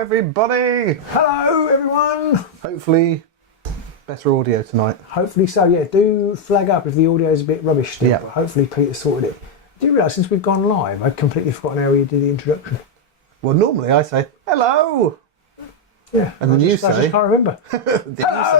everybody! Hello, everyone! Hopefully, better audio tonight. Hopefully so, yeah. Do flag up if the audio is a bit rubbish still. Yeah. But hopefully Peter sorted it. Do you realise, since we've gone live, I'd completely forgotten how you did the introduction. Well, normally I say, hello! Yeah. And then you I say... just can't remember. Hello,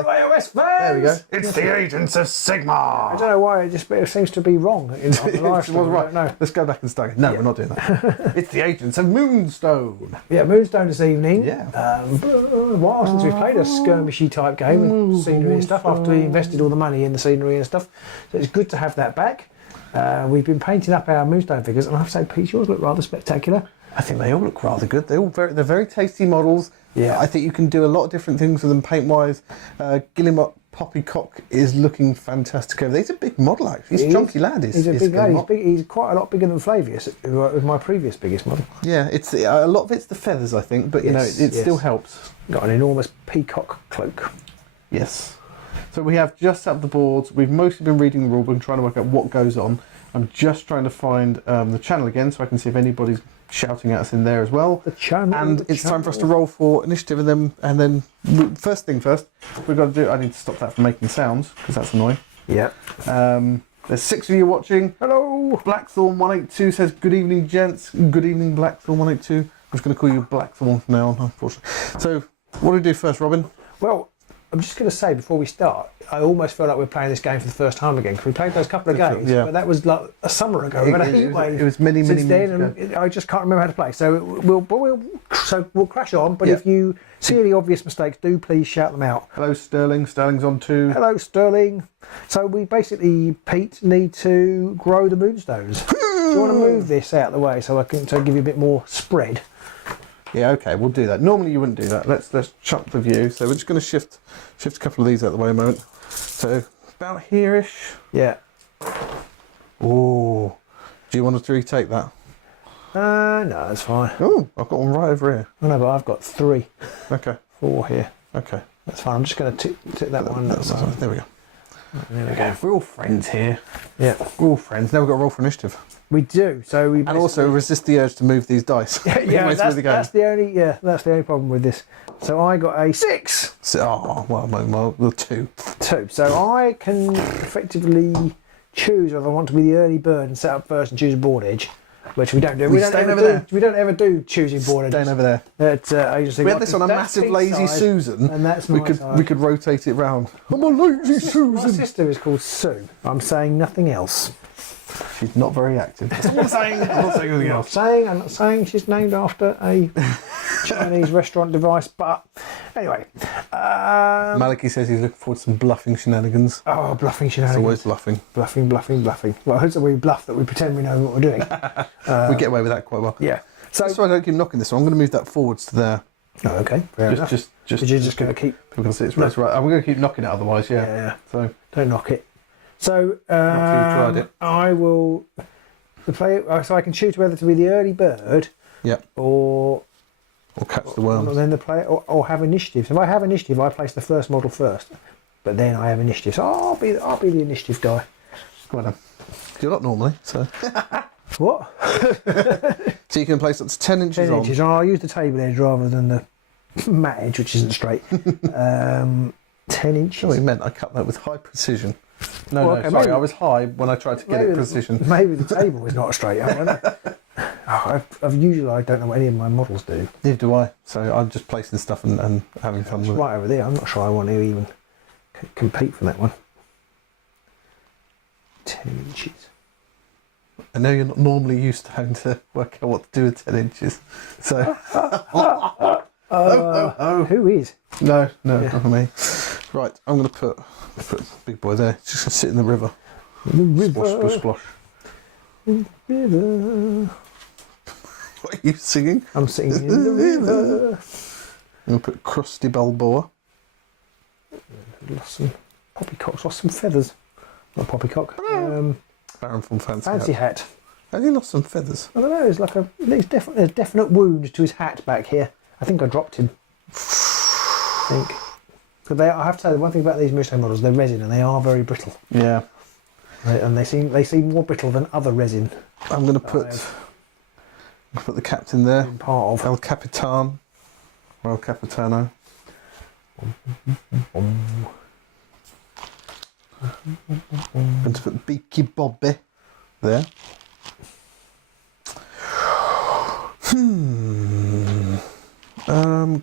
iOS fans! There we go. It's the Agents of Sigma! I don't know why, it seems to be wrong in the live stream. I don't know. Let's go back and start. No, we're not doing that. It's the Agents of Moonstone. Yeah, Moonstone this evening. Yeah. A while since we've played a skirmishy type game with scenery and stuff, after we invested all the money in the scenery and stuff. So it's good to have that back. We've been painting up our Moonstone figures, and I have to say, Pete, yours look rather spectacular. I think they all look rather good. They're very tasty models. Yeah. I think you can do a lot of different things with them paint-wise. Guillemot Poppycock is looking fantastic over there. He's a big model, actually. He's a chunky lad. He's a big lad. He's quite a lot bigger than Flavius, who was my previous biggest model. Yeah, it's a lot of it's the feathers, I think, but you know, it still helps. Got an enormous peacock cloak. Yes. So we have just up the boards. We've mostly been reading the rulebook and trying to work out what goes on. I'm just trying to find the channel again so I can see if anybody's shouting at us in there as well. The channel. And it's time for us to roll for initiative, and then first thing first, we've got to do. I need to stop that from making sounds because that's annoying. Yeah. There's 6 of you watching. Hello. Blackthorn 182 says good evening, gents. Good evening, Blackthorn 182. I'm just going to call you Blackthorn from now on, unfortunately. So, what do we do first, Robin? Well, I'm just going to say before we start, I almost feel like we're playing this game for the first time again, because we played those couple of games, but that was like a summer ago. We had a heat wave. It was many since then, ago. And I just can't remember how to play. So we'll crash on. But if you see any obvious mistakes, do please shout them out. Hello, Sterling. Sterling's on 2. Hello, Sterling. So we basically, Pete, need to grow the Moonstones. Do you want to move this out of the way so I can give you a bit more spread? Yeah, okay, we'll do that. Normally you wouldn't do that. Let's chuck the view. So we're just going to shift a couple of these out of the way a moment. So about here-ish. Yeah. Oh, do you want us to retake that? No, that's fine. Oh, I've got one right over here. I know, but I've got 3. Okay. 4 here. Okay. That's fine. I'm just going to tick that one. There we go. There we go. We're all friends here. Yeah. We're all friends. Now we've got to roll for initiative. We do. So we and also resist the urge to move these dice. Yeah, that's the only problem with this. So I got a 6. So, well, 2. 2. So I can effectively choose whether I want to be the early bird and set up first and choose a board edge, which we don't do. We don't ever do choosing board edges. Staying over there. We had this on a massive lazy Susan. And that's we could rotate it round. I'm a lazy Susan. My sister is called Sue. I'm saying nothing else. She's not very active. That's what I'm saying. I'm not saying anything else. I'm not saying she's named after a Chinese restaurant device, but anyway. Maliki says he's looking forward to some bluffing shenanigans. Oh, bluffing shenanigans. It's always bluffing. Bluffing. Well, it's a we bluff that we pretend we know what we're doing. We get away with that quite well. Yeah. So that's why I don't keep knocking this one. I'm going to move that forwards to there. Oh, okay. Fair enough. You're just going to keep... People can see it's right. I'm going to keep knocking it otherwise, yeah. So don't knock it. So tried it. I will play. So I can choose whether to be the early bird, or catch the worms. And then the play, or have initiative. So if I have initiative, I place the first model first, but then I have initiative. So I'll be the initiative guy. Well done. You're not normally, so. What? So you can place up to 10 inches 10 inches. I'll use the table edge rather than the mat edge, which isn't straight. 10 inches. Oh, he meant I cut that with high precision. Sorry, I was high when I tried to get it precision. Maybe the table is not straight. I don't know. I don't know what any of my models do. Neither do I. So I'm just placing stuff and having fun with it. Right over there. I'm not sure I want to even compete for that one. 10 inches. I know you're not normally used to having to work out what to do with 10 inches. So. Who is? No, not me. Right, I'm going to put big boy there. Just going to sit in the river. Splash, splash, splash. River. What are you singing? I'm singing in the river. I'm going to put Crusty Balboa. Lost some poppycocks, lost some feathers. Not poppycock. Baron from Fancy hat. Has he lost some feathers? I don't know, there's definitely a definite wound to his hat back here. I think I dropped him. I think. But I have to say, the one thing about these Moonstone models, they're resin and they are very brittle. Yeah. Right, and they seem more brittle than other resin. I'm going to put the captain there. Part of El Capitan. Well, Capitano. Going to put Beaky Bobby there.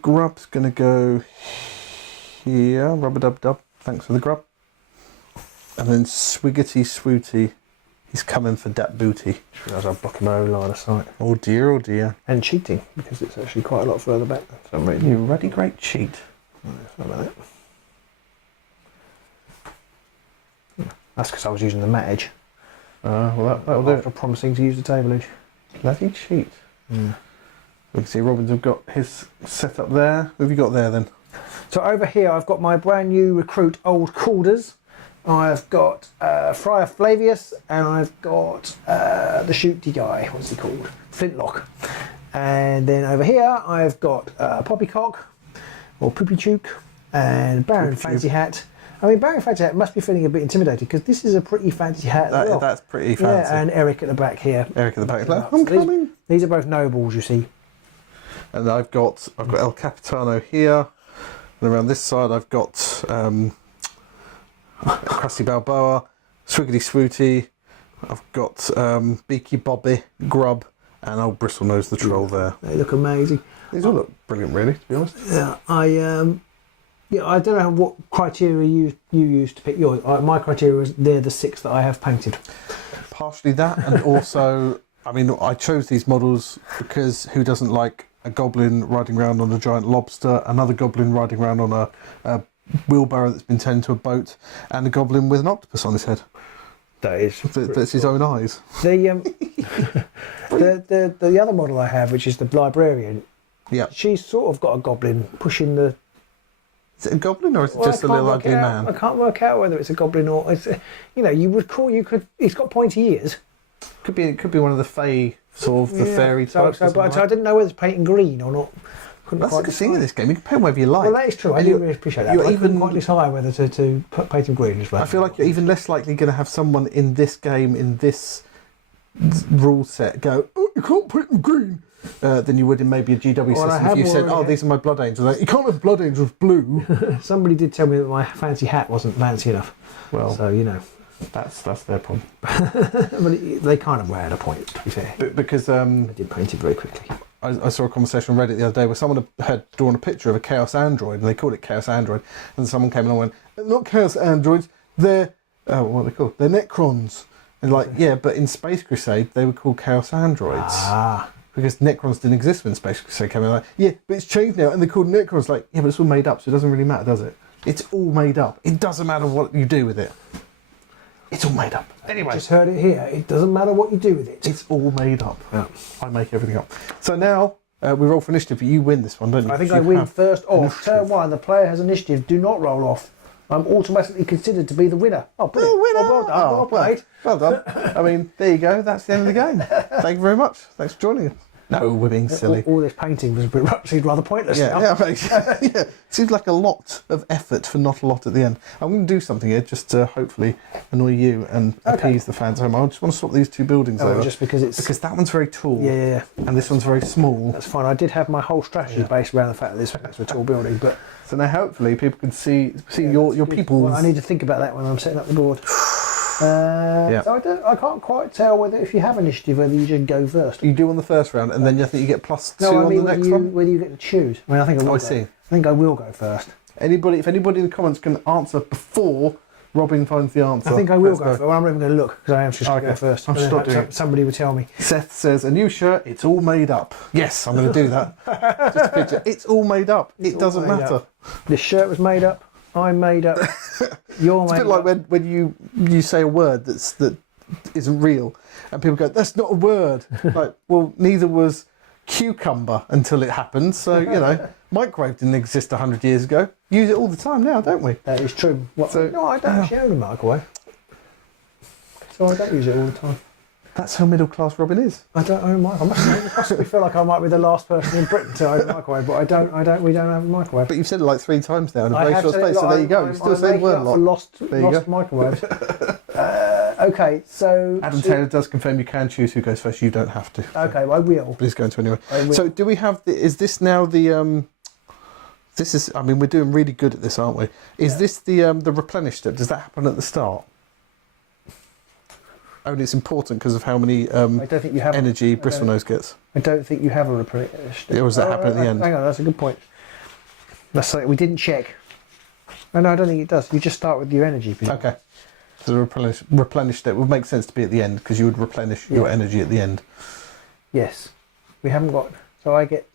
Grub's going to go here. Rub-a-dub-dub. Thanks for the grub. And then Swiggity Swooty. He's coming for that booty. As I'm blocking my own line of sight. Oh dear, oh dear. And cheating, because it's actually quite a lot further back for some reason. You ruddy great cheat. Sorry about that. That's because I was using the mat edge. Well, that'll do After it. promising to use the table edge. Bloody cheat. Yeah. We can see Robin's have got his set up there. What have you got there then? So over here I've got my brand new recruit Old Calders. I've got Friar Flavius, and I've got the shooty guy. What's he called? Flintlock. And then over here I've got Poppycock, or Poopy Chook, and Baron Poopy Fancy Chook. Hat. I mean, Baron Fancy Hat must be feeling a bit intimidated because this is a pretty fancy hat as well. That's pretty fancy. Yeah, and Eric at the back here. Eric at the back. So I'm coming. These are both nobles, you see. And I've got El Capitano here, and around this side I've got Crusty Balboa, Swiggity Swooty. I've got Beaky Bobby, Grub, and old Bristlenose the Troll there. They look amazing. These all look brilliant, really, to be honest. Yeah, I don't know what criteria you used to pick yours. My criteria is they're the 6 that I have painted. Partially that, and also, I mean, I chose these models because who doesn't like a goblin riding around on a giant lobster, another goblin riding around on a wheelbarrow that's been turned into a boat, and a goblin with an octopus on his head. That is. That's his own eyes. The other model I have, which is the librarian, Yeah. she's sort of got a goblin pushing the. Is it a goblin or is it Well, just a I can't little work ugly it out. man? I can't work out whether it's a goblin or it's. You would call. You could. It's got pointy ears. Could be one of the fey sort of the fairy types. But I didn't know whether it's painting green or not. Couldn't That's quite the good thing in decide. this game. You can paint whatever you like. Well, that is true. I And do you're- really appreciate that. you're But I couldn't even- quite decide whether to paint him green as well. I feel like you're even less likely going to have someone in this game, in this rule set, go, oh, you can't paint them green, than you would in maybe a GW Well, I system. If have you said, already oh, had- these are my blood angels. Like, you can't have blood angels blue. Somebody did tell me that my fancy hat wasn't fancy enough. Well, So, that's their problem. but they kind of ran a point, to be fair. Because I did paint it very quickly. I saw a conversation on Reddit the other day where someone had drawn a picture of a Chaos Android, and they called it Chaos Android, and someone came in and went, not Chaos Androids, they're, what are they called? They're Necrons. And like, yeah, but in Space Crusade, they were called Chaos Androids. Ah. Because Necrons didn't exist when Space Crusade came in. Like, yeah, but it's changed now, and they're called Necrons. Like, yeah, but it's all made up, so it doesn't really matter, does it? It's all made up. It doesn't matter what you do with it. It's all made up. Anyway, Just heard it here. It doesn't matter what you do with it. it's all made up. Yeah. I make everything up. So now, we roll for initiative, but you win this one, don't you? I think Because I you win have first off. initiative. Turn 1, the player has initiative. Do not roll off. I'm automatically considered to be the winner. Oh, brilliant. winner! Oh, well done. Oh, well played. Well done. I mean, there you go. That's the end of the game. Thank you very much. Thanks for joining us. No, we're being silly. All this painting was seemed rather pointless now. Yeah. Seems like a lot of effort for not a lot at the end. I'm going to do something here just to hopefully annoy you and appease the fans at home. I just want to swap these two buildings over. Just because it's... Because that one's very tall. Yeah. And this one's very small. That's fine. I did have my whole strategy based around the fact that this was a tall building, but... So now hopefully people can see your people's... Well, I need to think about that when I'm setting up the board. So I can't quite tell whether if you have initiative whether you just go first. You do on the first round, and then I think you get +2 No, I on mean the next one. whether you get to choose. I mean, I think I will. I go. see. I think I will go first. If anybody in the comments can answer before Robin finds the answer. I think I will let's go. Well, I'm not even going to look because I am just going to Okay. go first. I'll But then stop doing it. Somebody would tell me. Seth says, a new shirt, it's all made up. Yes, I'm going to do that. Just a picture. It's all made up. It all doesn't made matter. up. This shirt was made up. I'm made up. You're It's a made bit like up. when you say a word that isn't real, and people go, that's not a word. Like, well, neither was cucumber until it happened. So, microwave didn't exist 100 years ago. Use it all the time now, don't we? That is true. So- no, I don't actually own a microwave. So I don't use it all the time. That's how middle class Robin is. I don't own a microwave. I possibly feel like I might be the last person in Britain to own a microwave, but we don't have a microwave. But you've said it like 3 times now in a I very have short said it space, a so lot. there you go. You're still saying the making word a up lot. for lost There you go. microwaves. Okay, so... Adam Taylor does confirm you can choose who goes first. You don't have to. Okay, well, I will. Please go into anyway. I will. So do we have is this now the This is, I mean, we're doing really good at this, aren't we? Is this the replenish step? Does that happen at the start? Only it's important because of how many I don't think you have energy Bristlenose gets. I don't think you have a replenish step. Or does that happen at the end? Hang on, that's a good point. That's something we didn't check. Oh, no, I don't think it does. You just start with your energy. Okay. So the replenish step would make sense to be at the end because you would replenish your energy at the end. Yes. We haven't got... So I get...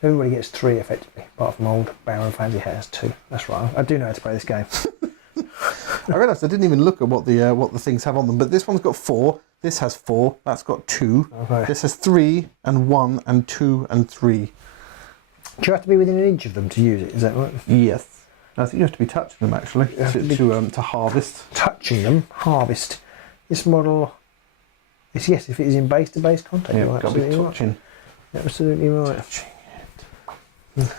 So everybody gets 3 effectively, apart from old Baron Fancy has 2. That's right. I do know how to play this game. I realised I didn't even look at what the things have on them, but this one's got 4. This has 4. That's got 2. Okay. This has 3 and 1 and 2 and 3. Do you have to be within an inch of them to use it? Is that right? Yes. I think you have to be touching them actually to harvest. Touching them, harvest. This model is, yes, if it is in base-to-base contact. Yeah, You're got to be absolutely touching. right. Absolutely right. Touching it.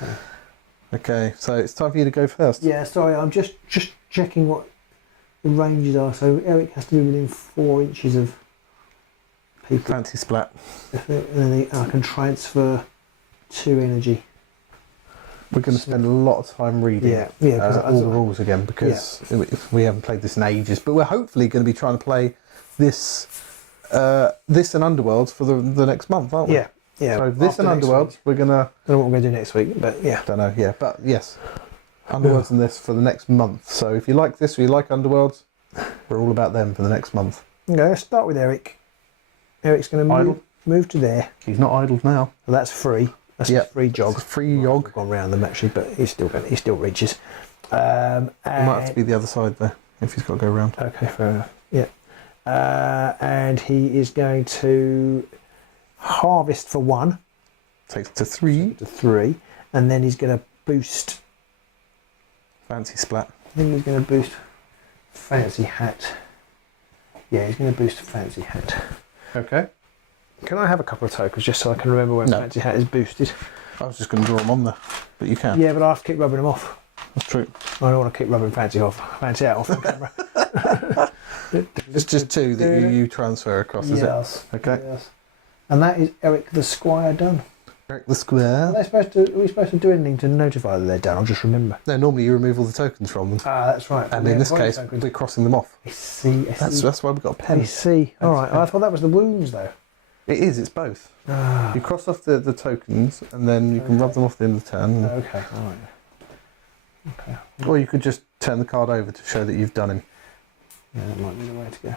Okay, so it's time for you to go first. Yeah, sorry, I'm just checking what the ranges are. So Eric has to be within 4 inches of people. Fancy splat. And then I can transfer 2 energy. We're going to spend a lot of time reading all the rules again because if we haven't played this in ages. But we're hopefully going to be trying to play this and Underworlds for the next month, aren't we? Yeah, yeah. So this and Underworlds, we're going to... I don't know what we're going to do next week, but yeah. Don't know, yeah. But yes, Underworlds and this for the next month. So if you like this or you like Underworlds, we're all about them for the next month. Okay, let's start with Eric. Eric's going to move to there. He's not idled now. So that's free. That's a free jog. Free jog. I've gone round them actually, but he still reaches. It might have to be the other side there if he's got to go round. Okay, fair enough. Yeah. And he is going to harvest for 1. Takes to 3. To 3, and then he's going to boost. Fancy splat. I think he's going to boost Fancy Hat. Yeah, he's going to boost Fancy Hat. Okay. Can I have a couple of tokens just so I can remember when Fancy Hat is boosted? I was just going to draw them on there, but you can. Yeah, but I have to keep rubbing them off. That's true. I don't want to keep rubbing Fancy Hat off the camera. It's just 2 that you transfer across, is it? Okay. Yes. And that is Eric the Squire done. Eric the Square. Are we supposed to do anything to notify that they're done? I'll just remember. No, normally you remove all the tokens from them. Ah, that's right. And in this case, we're crossing them off. I see. That's why we've got a pen. I see. All right. I thought that was the wounds, though. It is, it's both. You cross off the tokens and then you can rub them off the end of the turn. Okay, all right. Okay. Or you could just turn the card over to show that you've done him. Yeah, that might be the way to go.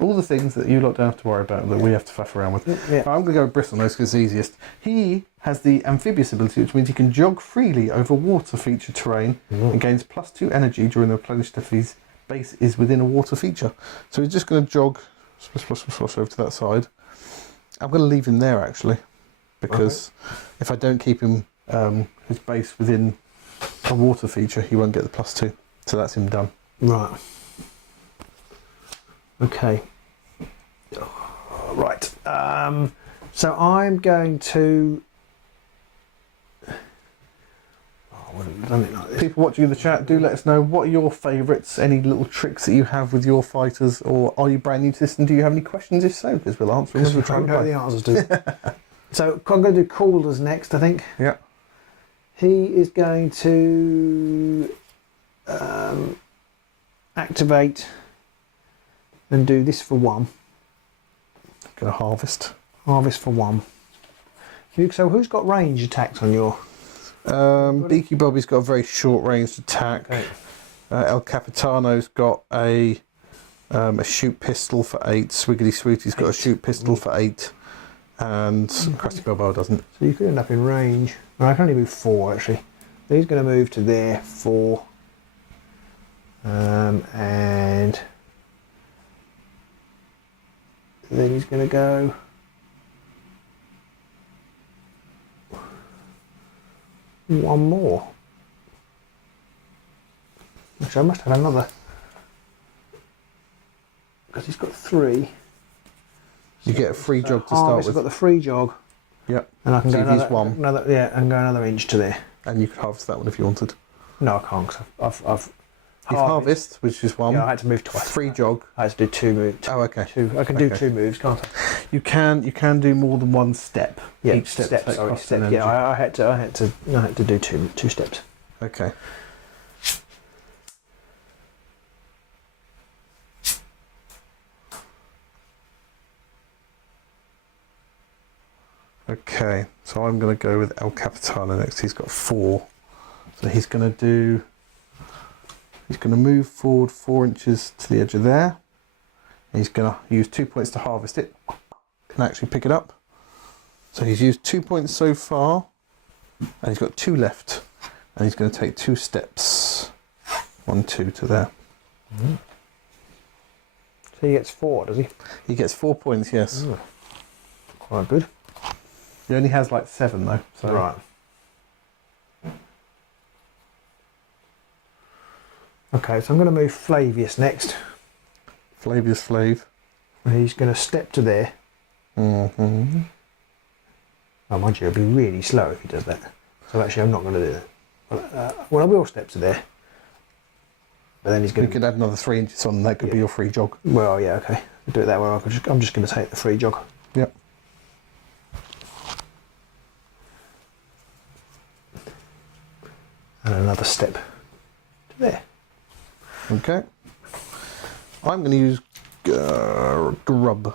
All the things that you lot don't have to worry about that we have to faff around with. Yeah. I'm going to go with Bristlenose because it's easiest. He has the amphibious ability, which means he can jog freely over water feature terrain and gains +2 energy during the replenish if his base is within a water feature. So he's just going to jog splash over to that side. I'm going to leave him there actually, because if I don't keep him his base within a water feature, he won't get the +2. So that's him done. Right. Okay. Right. So I'm going to. I wouldn't have done it like this. People watching in the chat, do let us know what are your favourites, any little tricks that you have with your fighters, or are you brand new to this and do you have any questions? If so, because we'll answer them as we try I and know play. the answers to. So I'm going to do Calder's next, I think. Yeah. He is going to activate and do this for 1. Going to harvest. Harvest for 1. So who's got range attacks on your... Beaky Bobby's got a very short ranged attack. Okay. El Capitano's got a shoot pistol for 8. Swiggity Swooty's got a shoot pistol for 8. And Krusty Bilbo doesn't. So you could end up in range. Well, I can only move 4 actually. He's going to move to there 4. And then he's going to go. One more. Actually, I must have another. Because he's got 3. You get a free jog to start Harvest, with. I've got the free jog. Yep. And I can So go you've used one. and go another inch to there. And you could harvest that one if you wanted. No, I can't. Cause I've harvest, which is one. Yeah, I had to move twice. Free jog. I had to do 2 moves. Oh, okay. I can do 2 moves, can't I? You can do more than one step. Yeah, Each step. step. Yeah, I had to do two steps. Okay. Okay, so I'm going to go with El Capitano next. He's got 4. So he's going to move forward 4 inches to the edge of there. He's going to use 2 points to harvest it and actually pick it up. So he's used 2 points so far, and he's got 2 left. And he's going to take 2 steps. 1, 2 to there. Mm-hmm. So he gets 4, does he? He gets 4 points, yes. Ooh. Quite good. He only has like 7 though. So. Right. Okay, so I'm going to move Flavius next. Flavius Flav. And he's going to step to there. Mm-hmm. Oh, mind you, it'll be really slow if he does that. So actually, I'm not going to do that. Well, I will step to there. But then he's going You could add another 3 inches on, and that could be your free jog. Well, yeah, okay. I'll do it that way. I'm just going to take the free jog. Yep. And another step to there. Okay. I'm going to use Grub.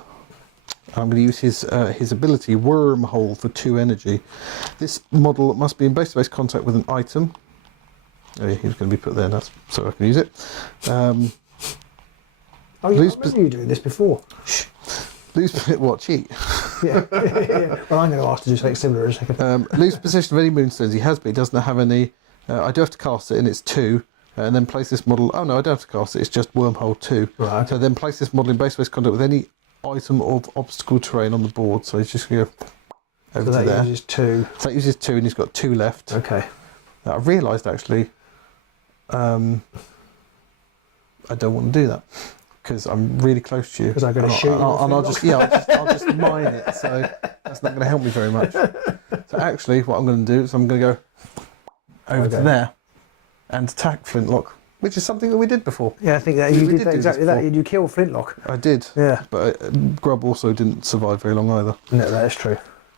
I'm going to use his ability Wormhole for 2 energy. This model must be in base-to-base contact with an item. Oh, yeah, he's going to be put there now, so I can use it. Oh, yeah, I remember you doing this before. Lose what? Cheat? Yeah. Yeah. Well, I'm going to ask to do something similar in a second. Lose possession of any moonstones he has, but he doesn't have any. I do have to cast it, and it's 2. And then place this model. Oh no, I don't have to cast it. It's just Wormhole 2. Right. So then place this model in base-to-base contact with any item of obstacle terrain on the board. So he's just going to go over So to that there. uses 2. So that uses 2, and he's got 2 left. Okay. Now, I've realised actually, I don't want to do that because I'm really close to you. Because I'm going to shoot you. I'll just mine it. So that's not going to help me very much. So actually, what I'm going to do is I'm going to go over to there and attack Flintlock, which is something that we did before. Yeah, I think that We you did did that do exactly this that. You killed Flintlock. I did. Yeah. But Grub also didn't survive very long either. No, that is true.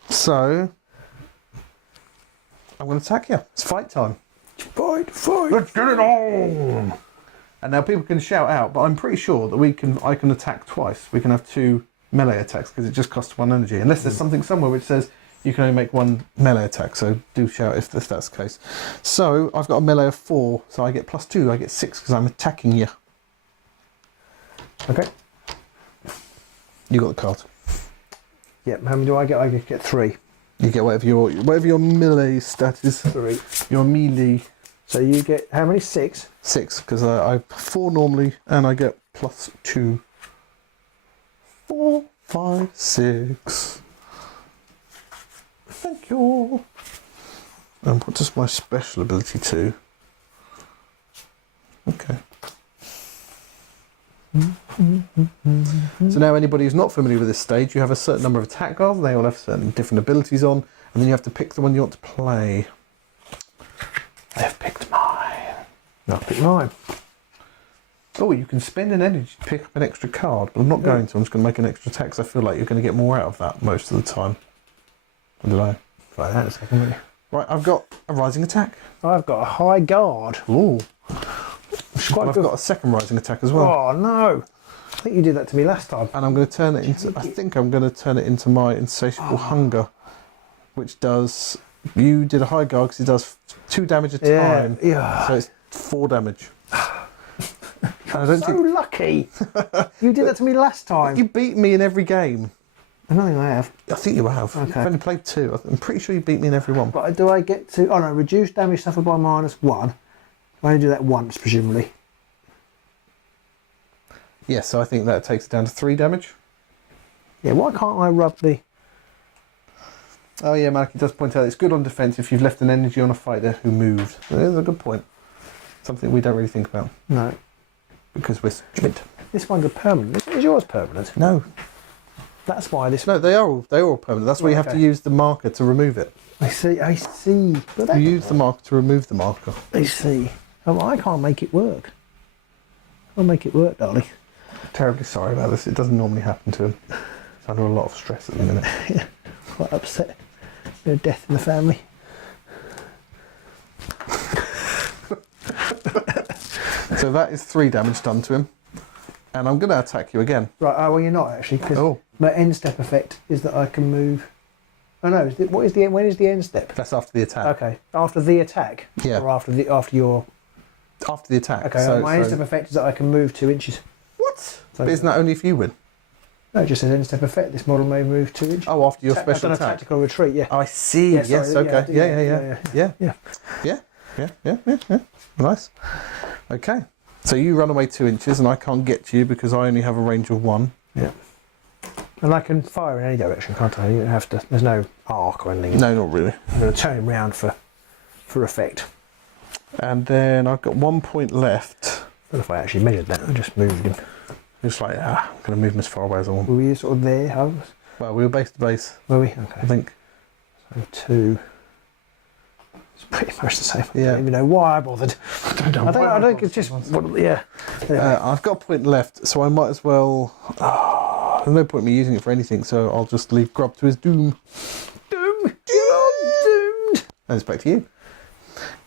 So I'm going to attack you. It's fight time. Fight. Let's get it on! And now people can shout out, but I'm pretty sure that I can attack twice. We can have 2 melee attacks because it just costs 1 energy. Unless there's something somewhere which says you can only make 1 melee attack. So do shout if that's the case. So I've got a melee of 4, so I get +2. I get 6 because I'm attacking you. Okay. You got the card. Yep. How many do I get? I get 3. You get whatever your melee stat is. 3. Your melee. So you get how many? 6. 6 because I have 4 normally, and I get +2. 4, 5, 6. Thank you. And what does my special ability do? Okay. So now anybody who's not familiar with this stage, you have a certain number of attack cards, and they all have certain different abilities on, and then you have to pick the one you want to play. I have picked mine. No, pick mine. Oh, you can spend an energy to pick up an extra card, but I'm not going to. I'm just going to make an extra attack because I feel like you're going to get more out of that most of the time. I don't know. Try that in a second, will you? Right, I've got a rising attack. I've got a high guard. Ooh. Quite And I've good. got a second rising attack as well. Oh no! I think you did that to me last time. And I'm going to turn it into. I think I'm going to turn it into my insatiable hunger, which does. You did a high guard because it does 2 damage a time. Yeah. So it's 4 damage. And I don't So think lucky. You did that to me last time. you beat me in every game. I don't think I have. I think you have. Okay. You've only played 2. I'm pretty sure you beat me in every one. But do I get to? Oh no, reduce damage suffered by -1. I only do that once, presumably. Yes, so I think that takes it down to 3 damage. Yeah. Why can't I rub the? Oh yeah, Malky does point out it's good on defence if you've left an energy on a fighter who moved. That's a good point. Something we don't really think about No. because we're stupid. This one's a permanent. Is yours permanent? No, That's why this. no, they're all permanent. That's why you have to Okay. use the marker to remove it. I see. I see. But You use the marker to remove the marker. I see. Oh, I can't make it work. I'll make it work, darling. Terribly sorry about this. It doesn't normally happen to him. He's under a lot of stress at the minute. Yeah, quite upset. Bit of death in the family. So that is 3 damage done to him. And I'm going to attack you again. Right, well, you're not actually, because my end step effect is that I can move. Oh no, when is the end step? That's after the attack. Okay, after the attack? Yeah. Or after your... After the attack. Okay, my end step effect is that I can move 2 inches. What? So But isn't that only if you win? No, it just says end step effect. This model may move 2 inches. Oh, after your special I've done a attack. tactical retreat, yeah. I see. Yeah, Yes, sorry, okay. Yeah. Nice. Okay. So you run away 2 inches and I can't get to you because I only have a range of 1. Yeah. And I can fire in any direction, can't I? You don't have to. There's no arc or anything. No, not really. I'm going to turn him round for effect. And then I've got 1 point left. I don't know if I actually measured that. I just moved him. It's like, I'm going to move him as far away as I want. Were we sort of there, Holmes? Well, we were base to base, Were we? I Okay. think. So 2. It's pretty much the same. I Yeah. don't even know why I bothered. I think it's just... yeah. Anyway. I've got a point left, so I might as well... there's no point in me using it for anything, so I'll just leave Grub to his doom. Doom! You're doomed! And it's back to you.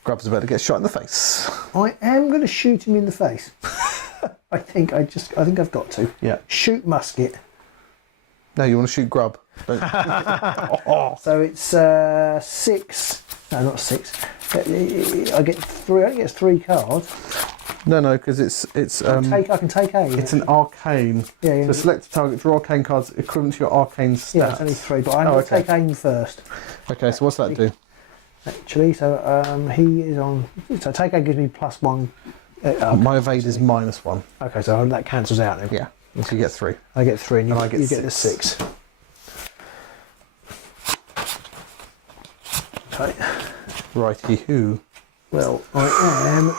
Grub's about to get shot in the face. I am going to shoot him in the face. I think I've got to. Yeah. Shoot musket. No, you want to shoot Grub. Don't. So it's 6. No, not 6. I get 3. I only get 3 cards. No, because it's I can take A. it's an arcane. Yeah. So select a target, draw arcane cards equivalent to your arcane stats. Yeah, it's only 3, but I'm going to take aim first. Okay, so what's that do? Actually, so he is on. So take aim gives me +1. My evade is -1. Okay, so that cancels out then. Yeah, so you get 3. I get 3, and I get you get the 6. 6. Okay. Righty-hoo. Well, I am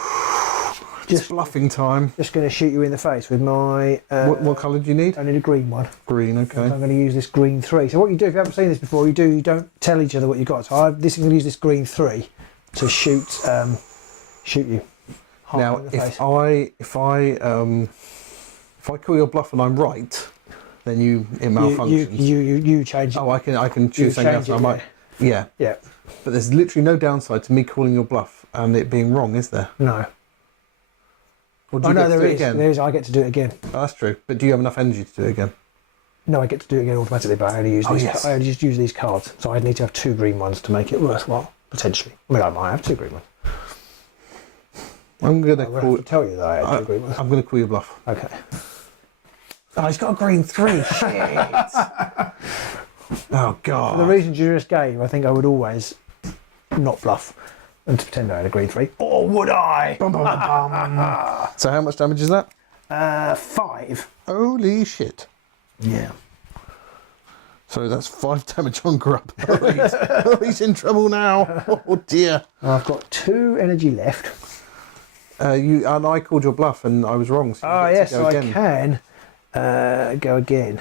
Just bluffing time. just going to shoot you in the face with my. What colour do you need? I need a green one. Green, I'm okay. going to use this green 3. So what you do, if you haven't seen this before, you don't tell each other what you got. So I'm going to use this green 3 to shoot you. Half Now, in the face. if I call your bluff and I'm right, then it malfunctions. You change it. Oh, I can choose something else. change I might. Yeah. Yeah. But there's literally no downside to me calling your bluff and it being wrong, is there? No. Or do Oh you no, get to there do it is. again? There is. I get to do it again. Oh, that's true. But do you have enough energy to do it again? No, I get to do it again automatically, but I only use these. yes. I only just use these cards. So I'd need to have 2 green ones to make it worthwhile, potentially. I mean, I might have 2 green ones. I'm gonna I'm going to have to tell you that I had 2 green ones. I'm gonna call your bluff. Okay. Oh, he's got a green 3. Shit. Oh For god. the reasons you just gave, I think I would always not bluff and pretend I had a green 3. Or would I? Bum, bum, bum, bum. So how much damage is that? 5. Holy shit. Yeah. So that's 5 damage on Grub. He's in trouble now. Oh dear. I've got 2 energy left. And I called your bluff and I was wrong. So you get Yes, to go so again. I can go again.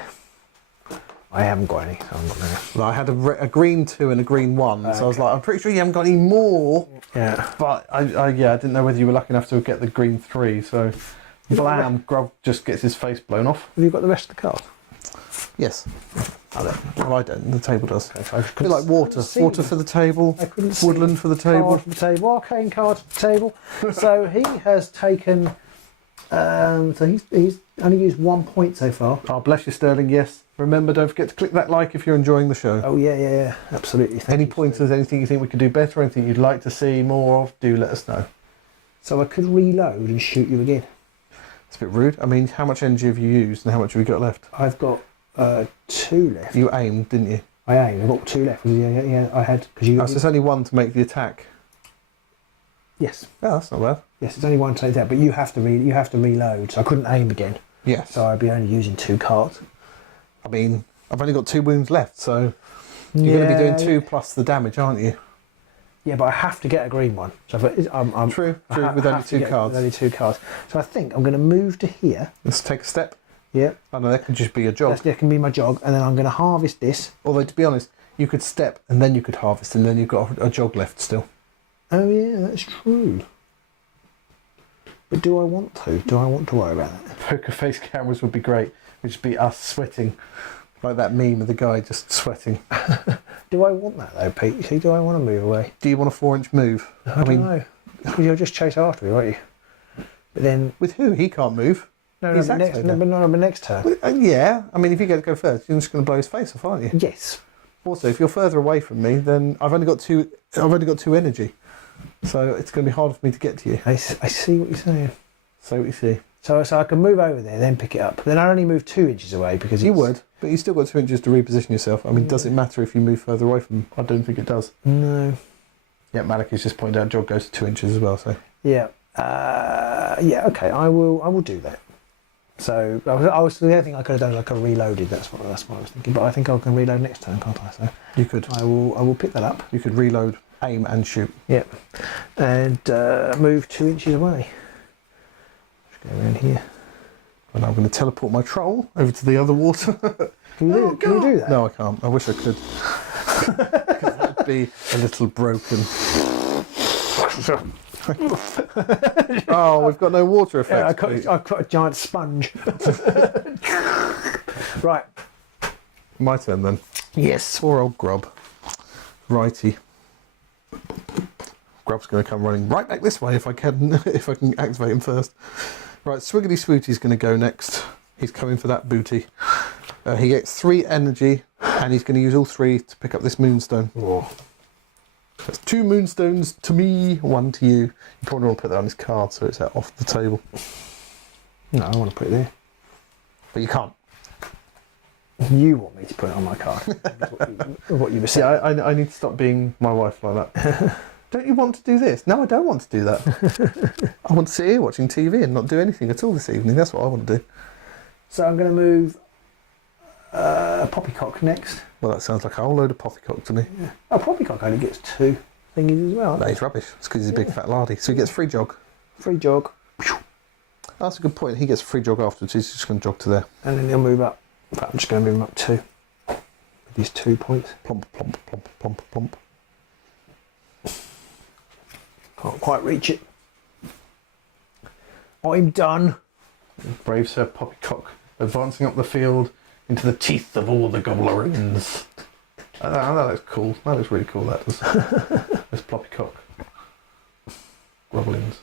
I haven't got any, so I'm not going to. Well, I had a green 2 and a green 1, so I was like, I'm pretty sure you haven't got any more. Yeah. But I didn't know whether you were lucky enough to get the green 3. So, blam, Grub just gets his face blown off. Have you got the rest of the card? Yes. Well, I don't. The table does. Okay, so I A bit like water. Water for the table. I couldn't see Woodland for the table. Card for the table. Arcane card for the table. So he has taken. So he's only used 1 point so far. Oh, bless you, Sterling. Yes. Remember, don't forget to click that like if you're enjoying the show. Oh yeah, absolutely. Thank Any you. pointers, anything you think we could do better, anything you'd like to see more of, do let us know. So I could reload and shoot you again. It's a bit rude. I mean, how much energy have you used and how much have you got left? I've got 2 left. You aimed, didn't you? I aimed. I've got 2 left. Yeah. I had because you. Oh, so it's only 1 to make the attack. Yes. Oh, that's not bad. Yes, it's only 1 to take that, but you have to reload. So I couldn't aim again. Yes. So I'd be only using 2 cards. I mean, I've only got 2 wounds left, so you're going to be doing 2 plus the damage, aren't you? Yeah, but I have to get a green one. So I'm True, with only 2 cards. With only 2 cards. So I think I'm going to move to here. Let's take a step. Yeah. I know that could just be a jog. That can be my jog, and then I'm going to harvest this. Although, to be honest, you could step and then you could harvest, and then you've got a jog left still. Oh yeah, that's true. But do I want to? Do I want to worry about that? Poker face cameras would be great. It'd just be us sweating. Like that meme of the guy just sweating. Do I want that though, Pete? See, do I want to move away? Do you want a 4-inch move? I don't know. Because you'll just chase after me, won't you? But then... With who? He can't move. No, He's but next turn. Yeah, I mean, if you go first, you're just going to blow his face off, aren't you? Yes. Also, if you're further away from me, then I've only got two energy, so it's going to be harder for me to get to you. I see what you're saying. So what you see. So I can move over there, then pick it up. Then I only move 2 inches away because you would, but you still got 2 inches to reposition yourself. I mean, does it matter if you move further away from? I don't think it does. No. Yeah, Malik has just pointed out jog goes to 2 inches as well. So yeah, yeah. Okay, I will do that. So I was the other thing I could have done is I could have reloaded. That's what I was thinking. But I think I can reload next turn, can't I? So you could. I will pick that up. You could reload, aim, and shoot. Yep, and move 2 inches away. Just go around here. And I'm going to teleport my troll over to the other water. Can you do that? No, I can't. I wish I could. That would be a little broken. Oh, we've got no water effect. Yeah, I've got a giant sponge. Right. My turn then. Yes. Poor old Grub. Righty. Grub's going to come running right back this way if I can activate him first. Right, Swiggity Swooty's going to go next. He's coming for that booty. He gets 3 energy, and he's going to use all 3 to pick up this Moonstone. Oh. That's 2 Moonstones to me, 1 to you. You probably want to put that on his card so it's off the table. No, I want to put it there. But you can't. You want me to put it on my card. What you were saying. Yeah, I need to stop being my wife like that. Don't you want to do this? No, I don't want to do that. I want to sit here watching TV and not do anything at all this evening. That's what I want to do. So I'm going to move Poppycock next. Well, that sounds like a whole load of poppycock to me. Yeah. Oh, Poppycock only gets 2 thingies as well. No, he's rubbish. It's because he's a big fat lardy. So he gets free jog. Free jog. That's a good point. He gets free jog afterwards. He's just going to jog to there. And then he'll move up. In fact, I'm just going to move him up 2. With these 2 points. Plump, plump, plump, plump, plump. Can't quite reach it. I'm done. Brave Sir Poppycock advancing up the field into the teeth of all the gobblerins. That looks cool. That looks really cool, that does. This Poppycock. Grobblins.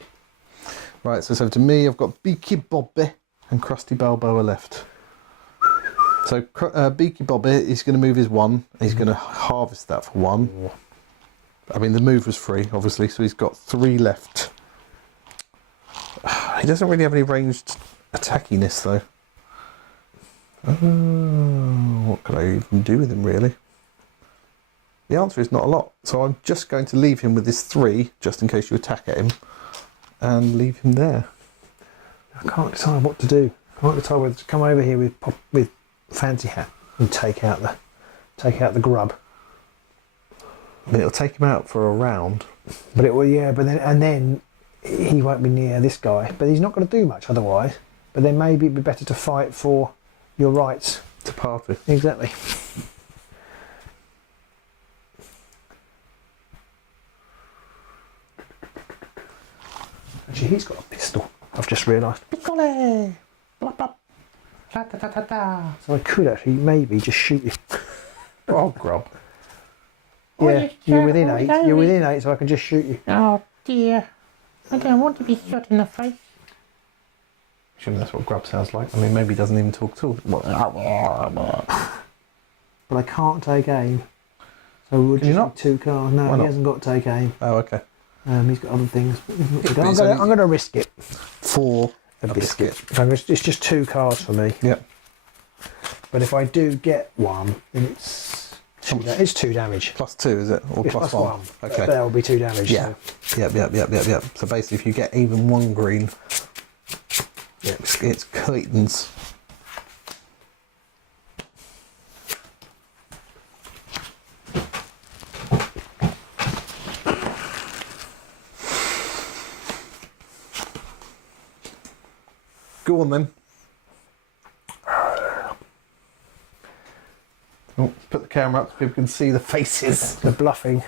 Right, so it's over to me. I've got Beaky Bobby and Krusty Balboa left. So Beaky Bobby is going to move his 1. He's going to harvest that for 1. I mean, the move was free, obviously, so he's got 3 left. He doesn't really have any ranged attackiness, though. What could I even do with him, really? The answer is not a lot. So I'm just going to leave him with this 3, just in case you attack at him, and leave him there. I can't decide what to do. I can't decide whether to come over here with Fancy Hat and take out the grub. I mean, it'll take him out for a round. But it will, yeah. But then he won't be near this guy. But he's not going to do much otherwise. But then maybe it'd be better to fight for your rights. To party. Exactly. Actually, he's got a pistol. I've just realised. Piccole! Blop, blop. Ta, ta, ta, ta, ta. So I could actually maybe just shoot you. Oh, Grub. Yeah, you're within 8. You're within 8, so I can just shoot you. Oh dear. I don't want to be shot in the face. Assuming that's what Grub sounds like. I mean, maybe he doesn't even talk at all. But I can't take aim. So we'll Can you just not? do 2 cards. No, Why he not? hasn't got to take aim. Oh, okay. He's got other things. But it's I'm only- going to risk it. For A biscuit. It's just 2 cards for me. Yep. But if I do get 1, then it's 2 damage. +2, is it? Or It's plus plus 1? Okay. That will be 2 damage. Yeah. So. Yep. So basically, if you get even 1 green, it's curtains. Go on then. Oh, put the camera up so people can see the faces. The bluffing.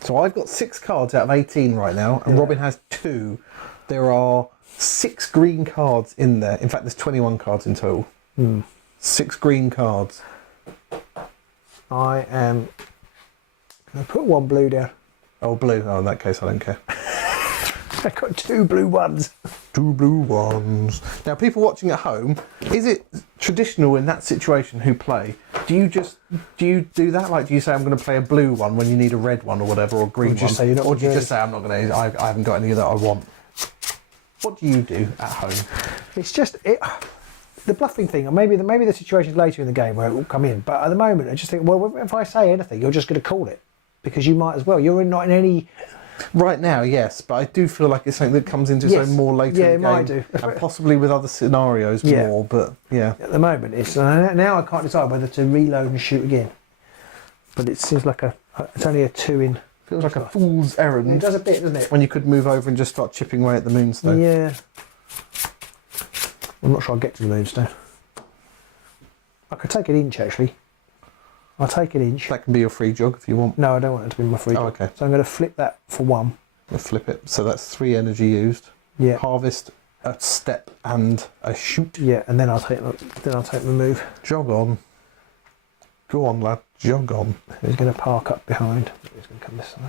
So I've got 6 cards out of 18 right now, and Yeah. Robin has 2. 2, there are 6 green cards in there. In fact, there's 21 cards in total. 6 green cards. I am going to put 1 blue down. Oh, blue. Oh, in that case, I don't care. I've got 2 blue ones. 2 blue ones. Now, people watching at home, is it traditional in that situation who play? Do you do that? Like, do you say I'm going to play a blue one when you need a red one or whatever, or a green one? Or do you just say I'm not going to? I haven't got any that I want. What do you do at home? It's just the bluffing thing, or maybe the situations later in the game where it will come in. But at the moment, I just think, well, if I say anything, you're just going to call it because you might as well. You're not in any. Right now, yes, but I do feel like it's something that comes into its own more later in the game. Yeah, it might do. And possibly with other scenarios more, but yeah. At the moment, it's now I can't decide whether to reload and shoot again. But it seems like it's only a 2 in. Feels like a fool's errand. It does a bit, doesn't it? When you could move over and just start chipping away at the Moonstone. Yeah. I'm not sure I'll get to the Moonstone. I could take an inch, actually. I'll take an inch. That can be your free jog if you want. No, I don't want it to be my free jog. Okay. So I'm going to flip that for 1. We'll flip it. So that's 3 energy used. Yeah. Harvest, a step, and a shoot. Yeah, and then I'll take the move. Jog on. Go on, lad. Jog on. He's going to park up behind. He's going to come this side.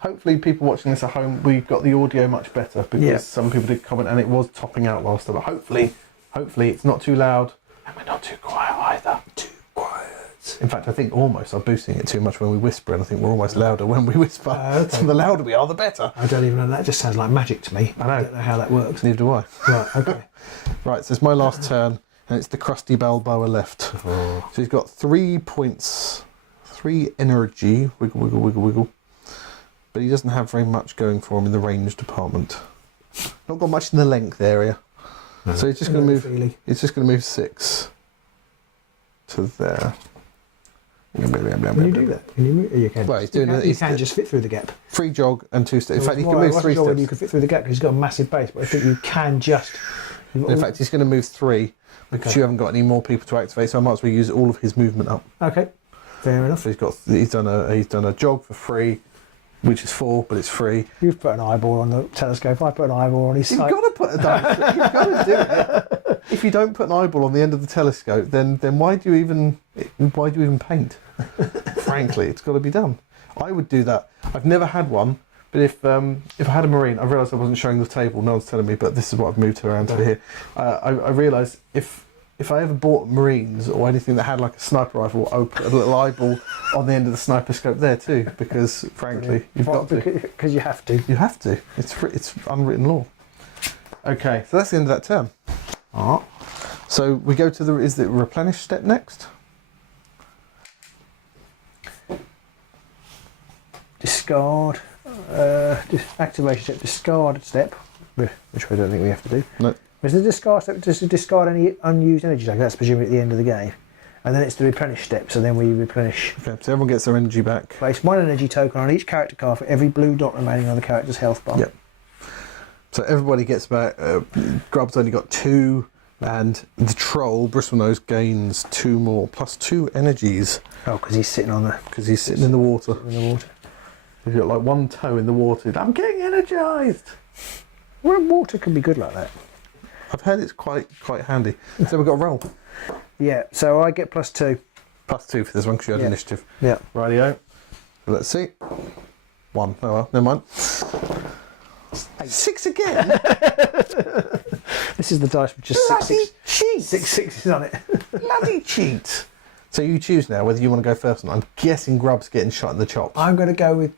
Hopefully, people watching this at home, we got the audio much better because some people did comment and it was topping out last time. But hopefully, it's not too loud and we're not too quiet either. Too quiet. In fact, I think almost I'm boosting it too much when we whisper, and I think we're almost louder when we whisper. Okay. So the louder we are, the better. I don't even know. That just sounds like magic to me. I don't know how that works. Neither do I. Right. Okay. Right. So it's my last turn, and it's the crusty Balboa left. Oh. So he's got 3 points, 3 energy. Wiggle, wiggle, wiggle, wiggle. But he doesn't have very much going for him in the range department. Not got much in the length area. No. So he's just going to move. Feeling. He's just going to move 6 to there. Can you do that? Can you move? You can. Well, he's doing it. You can just fit through the gap. Free jog and 2 steps. In fact, he can I move wasn't 3 sure steps. whether you could fit through the gap because he's got a massive base, but I think you can just. In fact, he's going to move 3 because you haven't got any more people to activate. So I might as well use all of his movement up. Okay. Fair enough. So he's done a jog for free, which is 4, but it's free. You've put an eyeball on the telescope. I put an eyeball on his sight. You've got to put a dice. You've got to do it. If you don't put an eyeball on the end of the telescope, then why do you even paint? Frankly, it's got to be done. I would do that. I've never had one, but if I had a Marine, I realised I wasn't showing the table. No one's telling me, but this is what I've moved around to here. I realised if I ever bought Marines or anything that had like a sniper rifle, I would put a little eyeball on the end of the sniper scope there too, because frankly, you've got to. Because you have to. You have to. It's unwritten law. Okay, so that's the end of that turn. Alright. So we go to is the replenish step next? Discard. Activation step. Discard step. Which I don't think we have to do. No. Is the discard step just to discard any unused energy tag? That's presumably at the end of the game. And then it's the replenish step, so then we replenish. Okay, so everyone gets their energy back. Place 1 energy token on each character card for every blue dot remaining on the character's health bar. Yep. So everybody gets back. Grub's only got 2, and the troll, Bristlenose, gains 2 more, plus 2 energies. Oh, because he's sitting on the. Because he's sitting in the water. In the water. He's got like 1 toe in the water. I'm getting energised. Well, water can be good like that. I've heard it's quite handy. So we've got a roll. Yeah, so I get +2. +2 for this one because you had initiative. Yeah. Rightio. So let's see. 1. Oh well, never mind. 6 again. This is the dice with just six sixes on it. Bloody cheat. So you choose now whether you want to go first or not. I'm guessing Grub's getting shot in the chops. I'm going to go with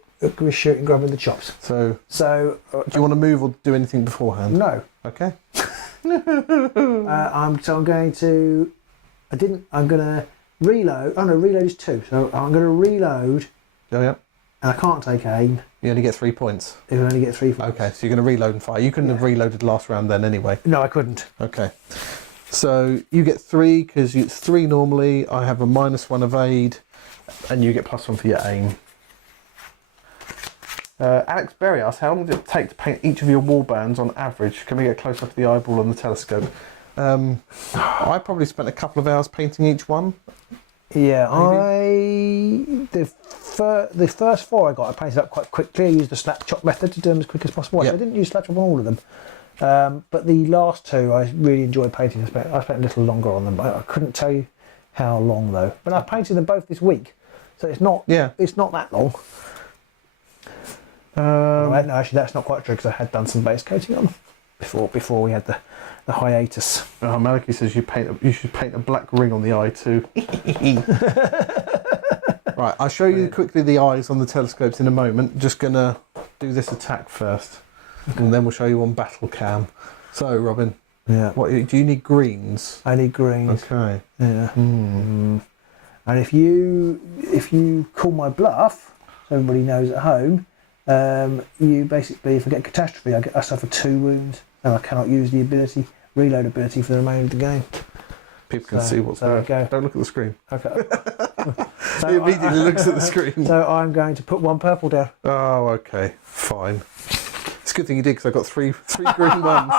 shooting Grub in the chops. So do you want to move or do anything beforehand? No. Okay. I'm going to. I'm going to reload. Oh no, reload is 2. So I'm going to reload. Oh yeah. And I can't take aim. You only get 3 points. You only get 3 points. Okay, so you're going to reload and fire. You couldn't have reloaded last round then anyway. No, I couldn't. Okay. So you get 3 because it's 3 normally. I have a -1 evade, and you get +1 for your aim. Alex Berry asks, how long does it take to paint each of your wall bands on average? Can we get close up to the eyeball on the telescope? I probably spent a couple of hours painting each one. Yeah, the first 4 I got, I painted up quite quickly. I used the snap chop method to do them as quick as possible. Yep. I didn't use snap chop on all of them, but the last 2 I really enjoyed painting. I spent a little longer on them. I couldn't tell you how long though. But I painted them both this week, so it's not that long. No, actually, that's not quite true because I had done some base coating on them before we had the hiatus. Maliki says you should paint a black ring on the eye too. Right, I'll show you quickly the eyes on the telescopes in a moment. Just gonna do this attack first, and then we'll show you on battle cam. So, Robin, what do you need? Greens. I need greens. Okay. Yeah. And if you call my bluff, so everybody knows at home, you basically, if I get catastrophe, I suffer 2 wounds, and I cannot use the reload ability for the remainder of the game. People can see what's there. Don't look at the screen. Okay. He immediately looks at the screen. So I'm going to put 1 purple down. Oh, okay, fine. It's a good thing you did because I got three green ones.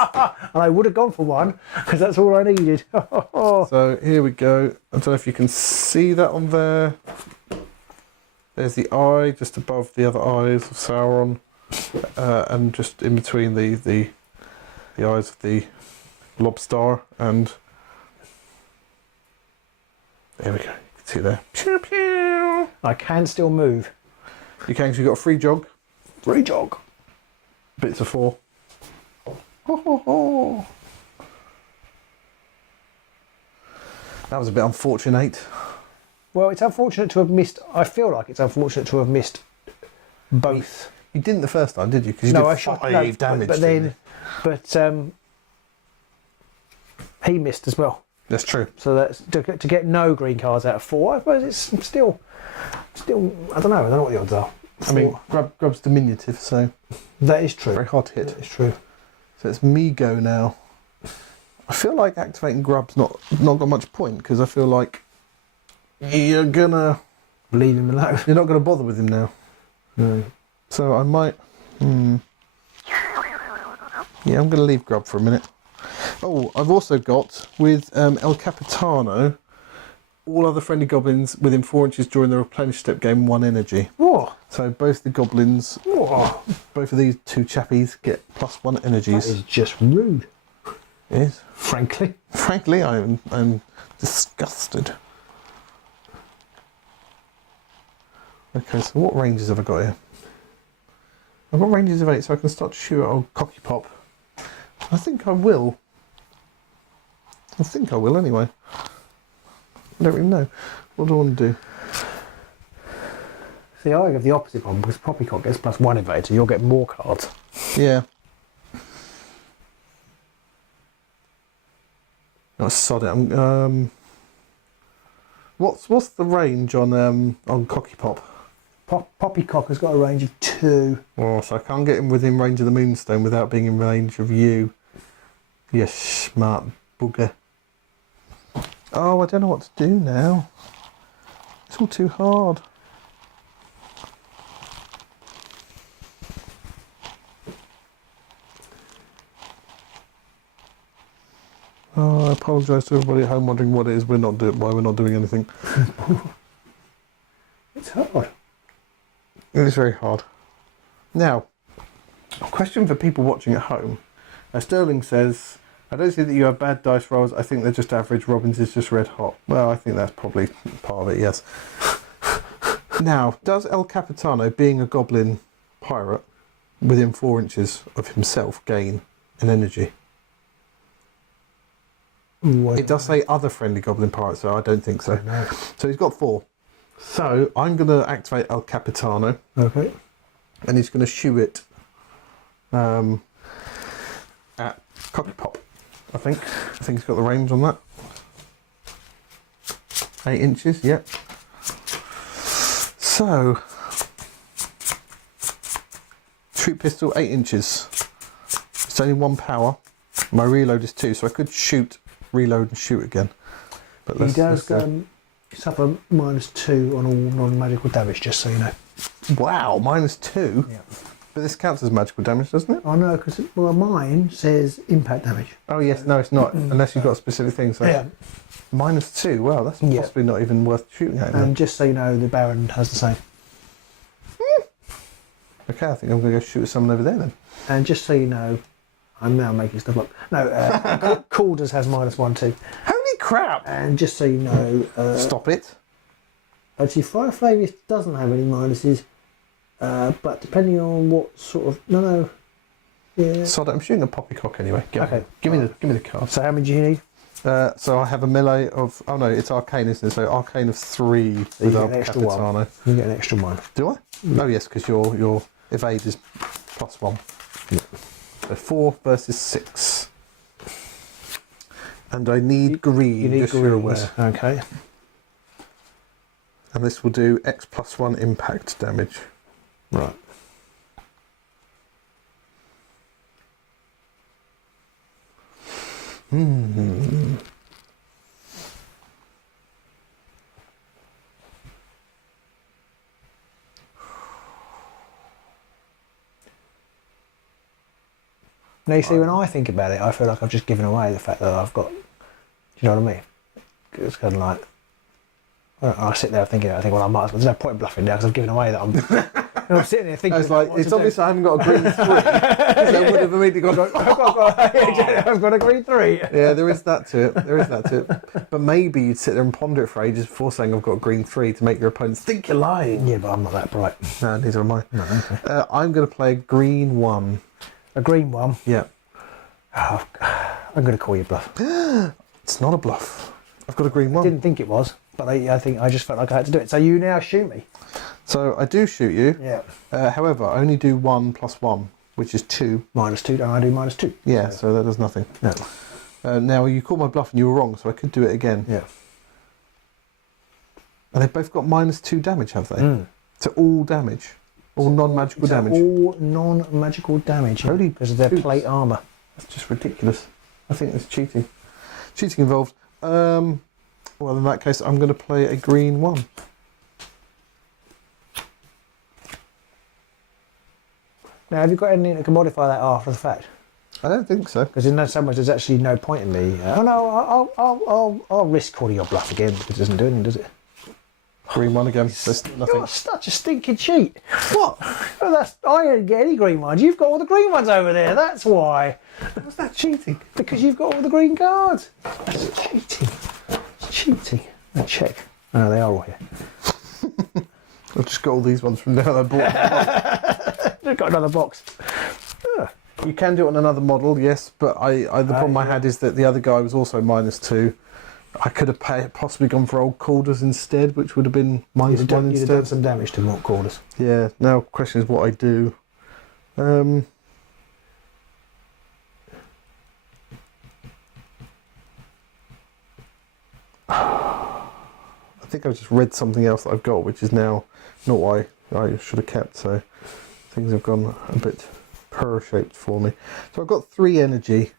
And I would have gone for 1 because that's all I needed. So here we go. I don't know if you can see that on there. There's the eye just above the other eyes of Sauron, and just in between the eyes of the lobster, and there we go. You can see there. Pew pew. I can still move. You can, because you've got a free jog. Free jog. Bits of 4. That was a bit unfortunate. Well, it's unfortunate to have missed. I feel like it's unfortunate to have missed both. You didn't the first time, did you? Because you No, did I shot 5 damage. But he missed as well. That's true. So that's to get no green cards out of 4. I suppose it's still. I don't know what the odds are. I mean, Grub's diminutive, so That is true. very hard to hit. That is true. So it's me go now. I feel like activating Grub's not got much point, because I feel like you're Leave him alone. not gonna bother with him now. No. So I might. Yeah, I'm gonna leave Grub for a minute. Oh, I've also got with El Capitano, all other friendly goblins within 4 inches during the replenish step gain 1 energy. Whoa. So both the goblins, both of these 2 chappies get +1 energies. That is just rude. It is. Frankly. Frankly, I'm disgusted. Okay, so what ranges have I got here? I've got ranges of 8, so I can start to shoot at old Cocky Pop. I think I will. Anyway. I don't really know. What do I want to do? See, I have the opposite problem because Poppycock gets +1 invade, so you'll get more cards. Yeah. Oh, sod it. What's the range on Cocky Pop? Poppycock has got a range of 2. Oh, so I can't get him within range of the Moonstone without being in range of you. You smart bugger. Oh, I don't know what to do now. It's all too hard. Oh, I apologise to everybody at home wondering what it is why we're not doing anything. It's hard. It is very hard. Now, a question for people watching at home. Sterling says, I don't see that you have bad dice rolls. I think they're just average. Robin's is just red hot. Well, I think that's probably part of it, yes. Now, does El Capitano, being a goblin pirate within 4 inches of himself, gain an energy? Ooh, It does say other friendly goblin pirates, so I don't think so. No. So he's got 4. So I'm going to activate El Capitano. Okay. And he's going to shoot it at Cocky Pop, I think. I think he's got the range on that. 8 inches, yep. So, shoot pistol, 8 inches. It's only 1 power. My reload is 2, so I could shoot, reload and shoot again. But He does suffer -2 on all non-magical damage, just so you know. Wow, -2? Yeah. But this counts as magical damage, doesn't it? I know, because mine says impact damage. Oh yes, no, it's not. Unless you've got a specific thing. So Yeah. -2. Well, that's possibly not even worth shooting at. And just so you know, the Baron has the same. Okay, I think I'm going to go shoot someone over there then. And just so you know, I'm now making stuff up. No, Calders has -1 too. Holy crap! And just so you know, Stop it. actually, Fire Flavius doesn't have any minuses, but depending on what sort of yeah. Sod it, I'm shooting a poppycock anyway. Okay. Give me the card. So how many do you need? So I have a melee of. Oh no, it's arcane, isn't it? So arcane of 3 So you with get our an extra one. Capitano. You get an extra one. Do I? Oh yes, because your evade is +1. Yeah. So 4 versus 6. And I need green. You need just so you're green. aware. Okay. And this will do X +1 impact damage. Right. Now you see, when I think about it, I feel like I've just given away the fact that I've got. Do you know what I mean? It's kind of like I sit there thinking, I think, well, I might as well. There's no point in bluffing now because I've given away that I'm. And I'm sitting there thinking. I was like, it's obvious I haven't got a green 3. So I would have immediately gone. I've got a green 3. Yeah, there is that to it. But maybe you'd sit there and ponder it for ages before saying I've got a green 3 to make your opponents think you're lying. Yeah, but I'm not that bright. No, neither am I. No, okay. I'm going to play a green 1. A green one. Yeah. Oh, I'm going to call you bluff. It's not a bluff. I've got a green 1. Didn't think it was, but I think I just felt like I had to do it. So you now shoot me. So I do shoot you. Yeah. However, I only do 1 + 1, which is 2. -2. Don't I do -2? Yeah, so that does nothing. No. Now you called my bluff and you were wrong, so I could do it again. Yeah. And they've both got -2 damage, have they? Mm. To all damage. All non-magical damage. All non-magical damage. Holy because of their poops. plate armour. That's just ridiculous. I think there's cheating. Cheating involved. Well, in that case, I'm going to play a green 1. Now, have you got anything that can modify that after the fact? I don't think so. Because in some ways, there's actually no point in me. Oh no, I'll risk calling your bluff again because it doesn't do anything, does it? Green 1 again. There's nothing. You're such a stinking cheat. What? Well, I didn't get any green ones. You've got all the green ones over there. That's why. Was that cheating? Because you've got all the green cards. That's cheating. It's cheating. Now check. Oh, they are all here. I've just got all these ones from down I bought. They've got another box. You can do it on another model, yes, but the problem I had is that the other guy was also -2. I could have possibly gone for old Calders instead, which would have been -1 You'd have done instead. some damage to Mork Calders. Yeah, now the question is what I do. I think I've just read something else that I've got, which is now not what I should have kept, so things have gone a bit pear-shaped for me. So I've got 3 energy.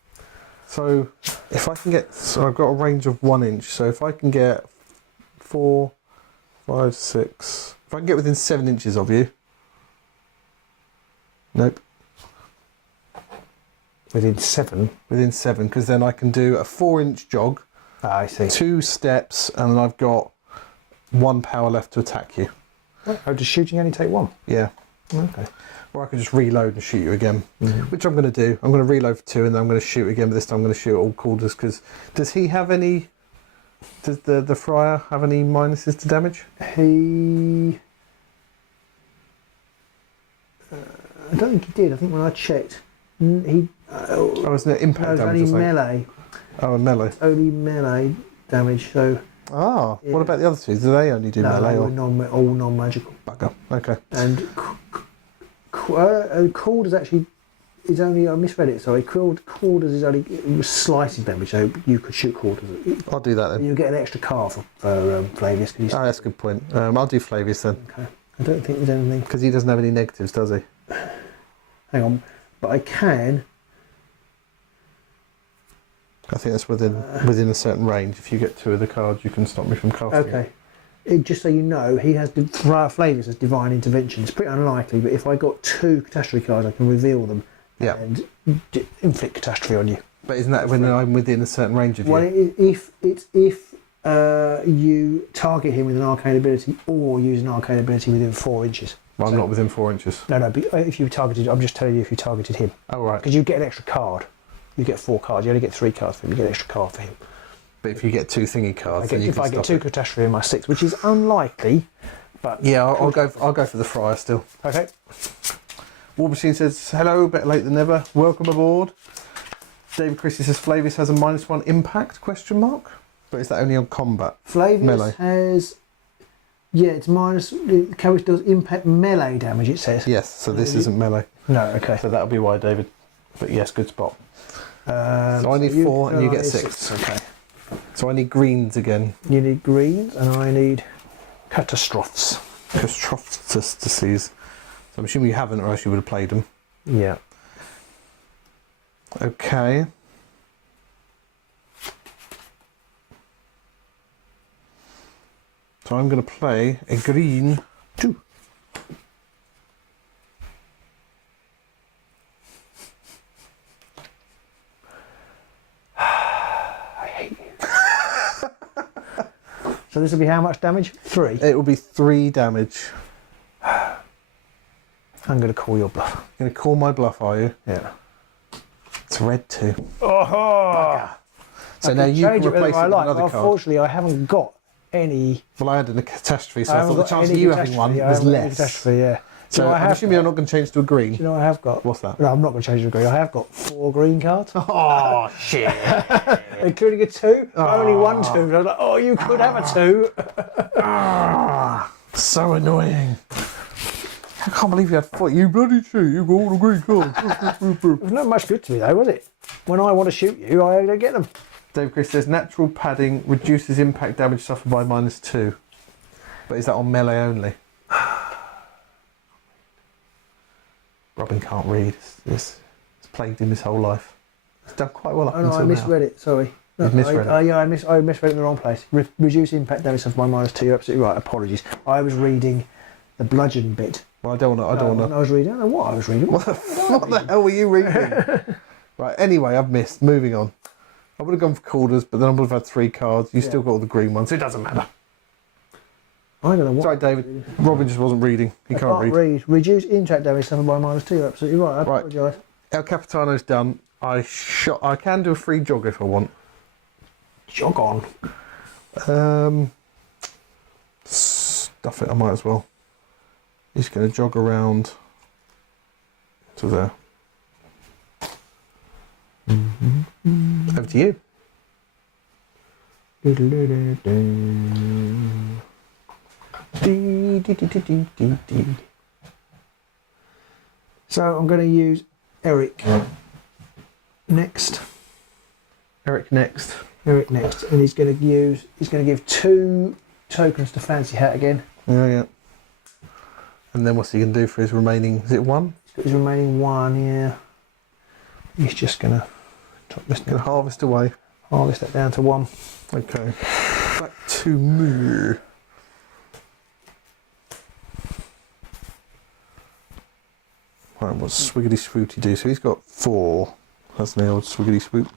So if I can get, so I've got a range of 1 inch. So if I can get 4, 5, 6, if I can get within 7 inches of you. Nope. Within 7? Within 7, because then I can do a 4-inch jog. I see. 2 steps, and then I've got 1 power left to attack you. Oh, does shooting only take 1? Yeah. Okay. Or I could just reload and shoot you again, which I'm going to do. I'm going to reload for 2, and then I'm going to shoot again, but this time I'm going to shoot all Calders, because does he have any... Does the Friar have any minuses to damage? He... I don't think he did. I think when I checked, he... Oh, isn't it impact no, it's damage only or something? melee. Oh, melee. Only melee damage, so... Ah, Yeah. what about the other 2? Do they only do No, melee? they Or? were all non-magical. Bugger. Okay. And Calders actually is only, I misread it, sorry, Calders is only, it was slicing damage, so you could shoot Calders. I'll do that then. You get an extra card for Flavius. Oh, that's a good point. I'll do Flavius then, Okay. I don't think there's anything. because he doesn't have any negatives, does he? Hang on, but I can. I think that's within a certain range. If you get 2 of the cards, you can stop me from casting. Okay. just so you know, he has Flavius as divine intervention. It's pretty unlikely, but if I got 2 catastrophe cards, I can reveal them and inflict catastrophe on you. But isn't that when I'm within a certain range of you? Well, if you target him with an arcane ability or use an arcane ability within 4 inches. Well, I'm not within 4 inches. No, but if you targeted, I'm just telling you if you targeted him. Oh, right. Because you get an extra card. You get 4 cards. You only get 3 cards for him. You get an extra card for him. But if you get 2 thingy cards, If I get 2 catastrophe in my 6, which is unlikely, but yeah, I'll go for the Friar still. Okay. War Machine says hello, better late than never. Welcome aboard. David Christie says Flavius has a -1 impact ? But is that only on combat? Flavius melee has. Yeah, it's minus. The character does impact melee damage. It says. Yes, so this isn't melee. No. Okay. So that'll be why, David. But yes, good spot. So I need you 4 and you get need 6. Okay. So I need greens again. You need greens, and I need catastrophes. Catastrophes. So I'm assuming you haven't, or else you would have played them. Yeah. Okay. So I'm going to play a green 2. I hate you. So this will be how much damage? 3. It will be 3 damage. I'm going to call your bluff. You're going to call my bluff, are you? Yeah. It's red 2. Oh! So now you can replace it with another card. Unfortunately, I haven't got any. Well, I had a catastrophe, so I haven't thought the got chance any of you having one catastrophe. I was haven't got any less. catastrophe, yeah. So I I'm have assuming you're not going to change to a green. Do you know what I have got? What's that? No, I'm not going to change to a green. I have got 4 green cards. Oh, shit. Including a 2. Only 1 2. I was like, oh, you could have a 2. So annoying. I can't believe you had 4. You bloody cheat. You got all the green cards. It was not much good to me, though, was it? When I want to shoot you, I don't get them. Dave Chris says natural padding reduces impact damage suffered by -2. But is that on melee only? Robin can't read. It's plagued him his whole life. It's done quite well up Oh, no, until I misread it. Sorry. No, You've misread it? Yeah, I misread it in the wrong place. Reduce impact damage suffered by -2. You're absolutely right. Apologies. I was reading the bludgeon bit. Well, I don't want to. I was reading. I don't know what I was reading. What the hell were you reading? Right, anyway, I've missed. Moving on. I would have gone for quarters, but then I would have had 3 cards. You still got all the green ones. It doesn't matter. I don't know what. Sorry, David. Robin just wasn't reading. He can't read. Reduce impact damage suffered by -2. You're absolutely right. I apologise. El Capitano's done. I can do a free jog if I want. Jog on. Stuff it. I might as well. He's going to jog around to there. Over to you. So I'm going to use Eric next. Eric next. And he's going to give 2 tokens to Fancy Hat again. Yeah. And then what's he going to do for his remaining? Is it 1? He's got his remaining 1. Yeah. He's just going to harvest away. Harvest that down to 1. Okay. Back to Moo. Right, what's Swiggity Swooty do? So he's got 4. That's the old Swiggity Swoop.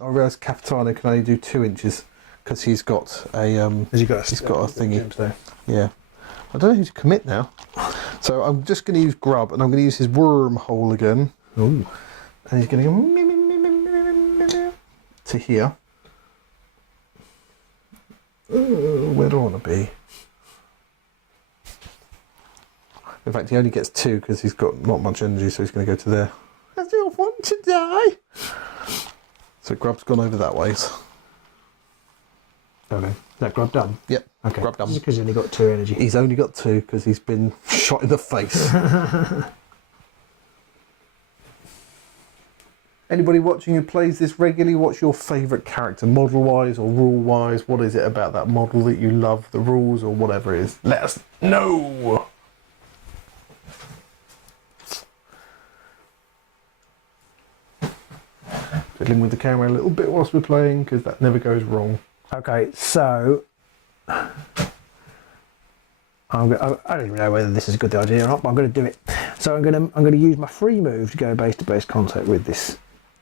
I realise Capitano can only do 2 inches because he's got a he's got a thingy. Yeah. I don't know who to commit now. So I'm just going to use Grub, and I'm going to use his wormhole again. Ooh. And he's going to go to here. Where do I want to be? In fact, he only gets 2 because he's got not much energy, so he's going to go to there. I don't want to die. So Grub's gone over that way. Okay. Is that Grub done? Yep. Okay. Grub done. Because he's only got 2 energy. He's only got 2 because he's been shot in the face. Anybody watching who plays this regularly, what's your favourite character, model-wise or rule-wise? What is it about that model that you love, the rules or whatever it is? Let us know! Fiddling with the camera a little bit whilst we're playing, because that never goes wrong. Okay, so I don't even know whether this is a good idea or not, but I'm going to do it. So I'm going to use my free move to go base-to-base contact with this.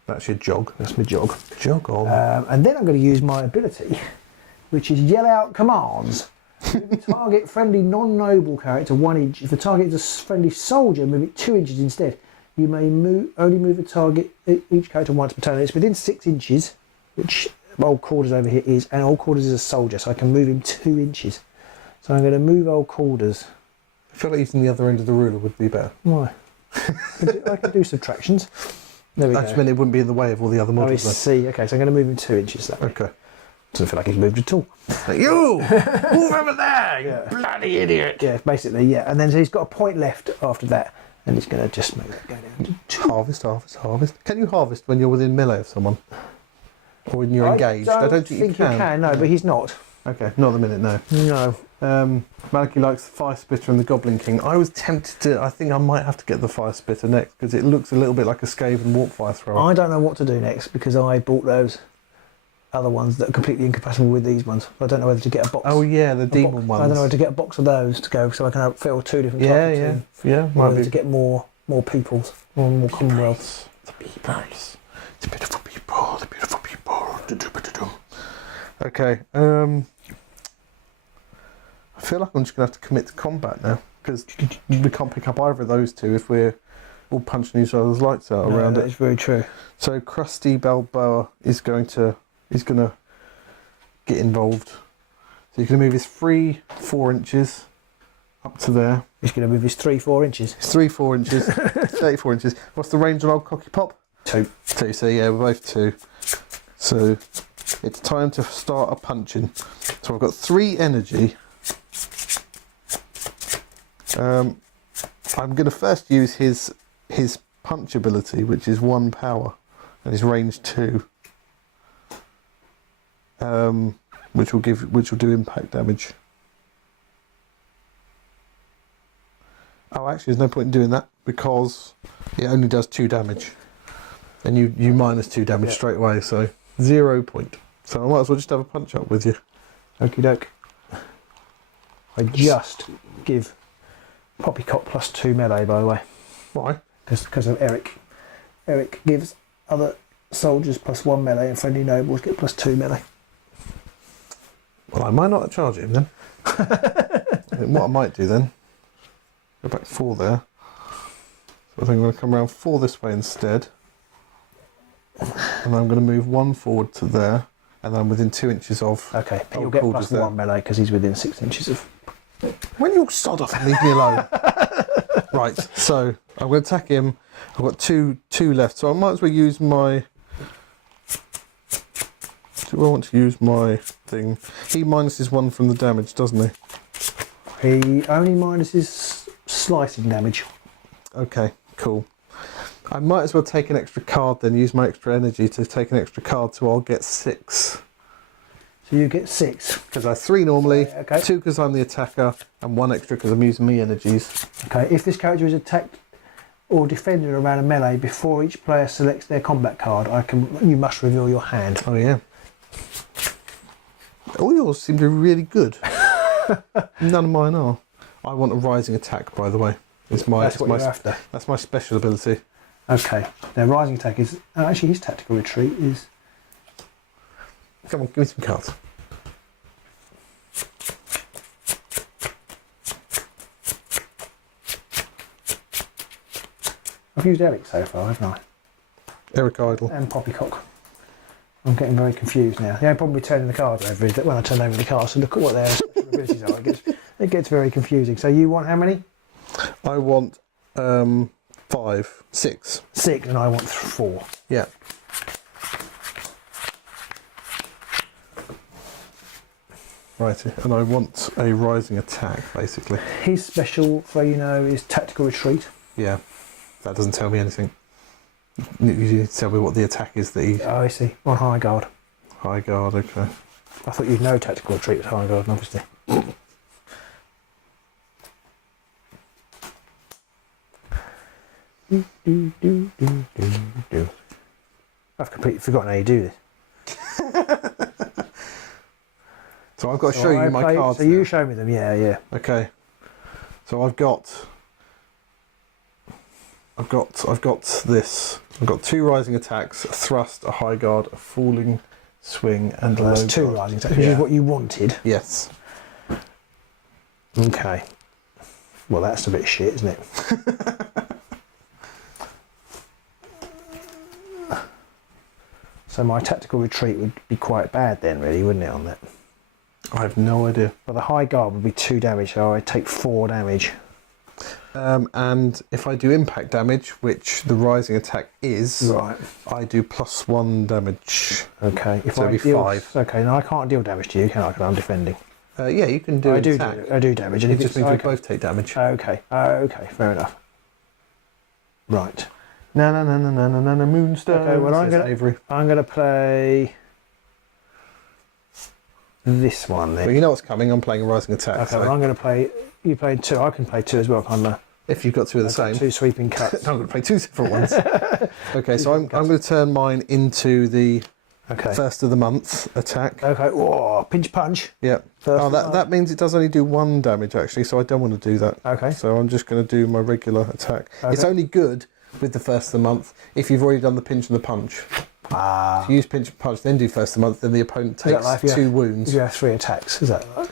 That's your jog. That's my jog. Jog on. And then I'm going to use my ability, which is yell out commands. Move a target friendly non-noble character 1 inch. If the target is a friendly soldier, move it 2 inches instead. You may only move a target each character once per turn. It's within 6 inches, which old quarters over here is, and old quarters is a soldier, so I can move him 2 inches. So I'm going to move old quarters. I feel like using the other end of the ruler would be better. Why? I can do subtractions. There we I go. just meant it wouldn't be in the way of all the other Oh, I models. see. Okay, so I'm going to move him 2 inches that way. Okay. Doesn't feel like he's moved at all. You! Move over there, you bloody idiot! Yeah, basically, yeah. And then so he's got a point left after that, and he's going to just make that go down to 2. Harvest, harvest, harvest. Can you harvest when you're within melee of someone? Or when you're engaged? I don't think you can. No, but he's not. Okay, not at the minute, no. No. Maliki likes the Fire Spitter and the Goblin King. I was tempted to, I think I might have to get the Fire Spitter next because it looks a little bit like a Skaven Warp Fire Thrower. I don't know what to do next because I bought those other ones that are completely incompatible with these ones. I don't know whether to get a box. Oh yeah, the demon ones. I don't know whether to get a box of those to go so I can fill 2 different Yeah, types of yeah, team. yeah. Or Might whether be. to get more peoples, more commonwealths. The peoples. The beautiful people. The beautiful people. Okay. I feel like I'm just gonna have to commit to combat now because we can't pick up either of those two if we're all punching each other's lights out around That it. is very true. So Crusty Balboa is gonna get involved. So you can move his 4 inches up to there. He's going to move his 3-4 inches. It's 4 inches, 34 inches. What's the range on old Cocky Pop? 2. 2. So yeah, we're both 2. So it's time to start a punching. So I've got 3 energy. I'm going to first use his punch ability, which is 1 power, and his range 2, which will do impact damage. Oh, actually, there's no point in doing that because it only does 2 damage, and you minus 2 damage straight away, so 0 point. So I might as well just have a punch up with you. Okie doke. I just give Poppycock +2 melee, by the way. Why? Because of Eric. Eric gives other soldiers +1 melee and friendly nobles get +2 melee. Well, I might not charge him then. What I might do then, go back 4 there. So I think I'm going to come around 4 this way instead. And I'm going to move 1 forward to there. And I'm within 2 inches of... Okay, old he'll get Calder's there. +1 melee because he's within 6 inches of... When you sod off and leave me alone. Right, so I'm going to attack him. I've got two left, so I might as well use my... Do I want to use my thing? He minuses 1 from the damage, doesn't he? He only minuses slicing damage. Okay, cool. I might as well take an extra card then, use my extra energy to take an extra card, so I'll get 6. So you get 6. Because I have 3 normally, Okay. 2 because I'm the attacker, and 1 extra because I'm using me energies. Okay, if this character is attacked or defended around a melee before each player selects their combat card, you must reveal your hand. Oh yeah. All yours seem to be really good. None of mine are. I want a rising attack, by the way. That's what you're after. That's my special ability. Okay, now rising attack is... Oh, actually, his tactical retreat is... Come on, give me some cards. I've used Eric so far, haven't I? Eric Idle. And Poppycock. I'm getting very confused now. The only problem with turning the cards over is that when I turn over the cards, so look at what their special abilities are. It gets very confusing. So you want how many? I want 5, 6. 6, and I want 4. Yeah. Right, and I want a rising attack, basically. His special, so you know, is tactical retreat. Yeah. That doesn't tell me anything. You need to tell me what the attack is that he... Oh, I see. On high guard. High guard, okay. I thought you'd know tactical retreat was high guard, obviously. I've completely forgotten how you do this. So I've got to show you my cards. So now. you show me them, yeah. Okay. So I've got this. I've got 2 rising attacks, a thrust, a high guard, a falling swing, and a low That's 2 guard. rising attacks, which is what you wanted. Yes. Okay. Well, that's a bit shit, isn't it? So my tactical retreat would be quite bad then, really, wouldn't it, on that? I have no idea. Well, the high guard would be 2 damage, so I'd take 4 damage. And if I do impact damage, which the rising attack is, Right. I do +1 damage. Okay. If So I it'd be deal, 5. Okay, now I can't deal damage to you, can I? Because I'm defending. Yeah, you can do I an do attack. I do damage. And It if just it's- means we okay. both take damage. Okay, fair enough. Right. No, Moonstone. Okay, well, says Avery. I'm going to play this one then. Well, you know what's coming. I'm playing a rising attack. Okay, so well, I'm going to play. You played 2. I can play 2 as well, can't I? if you've got 2 of the same, 2 sweeping cuts. I'm going to play 2 different ones. Okay, so I'm going to turn mine into the Okay. first of the month attack. Okay. Whoa, pinch punch. Yep. First Oh, of the month. that means it does only do 1 damage actually, so I don't want to do that. Okay. So I'm just going to do my regular attack. It's Okay. only good with the first of the month if you've already done the pinch and the punch. Ah. If you use pinch and punch, then do first of the month, then the opponent Is that takes like if you 2 have- wounds. If you have 3 attacks, is that right?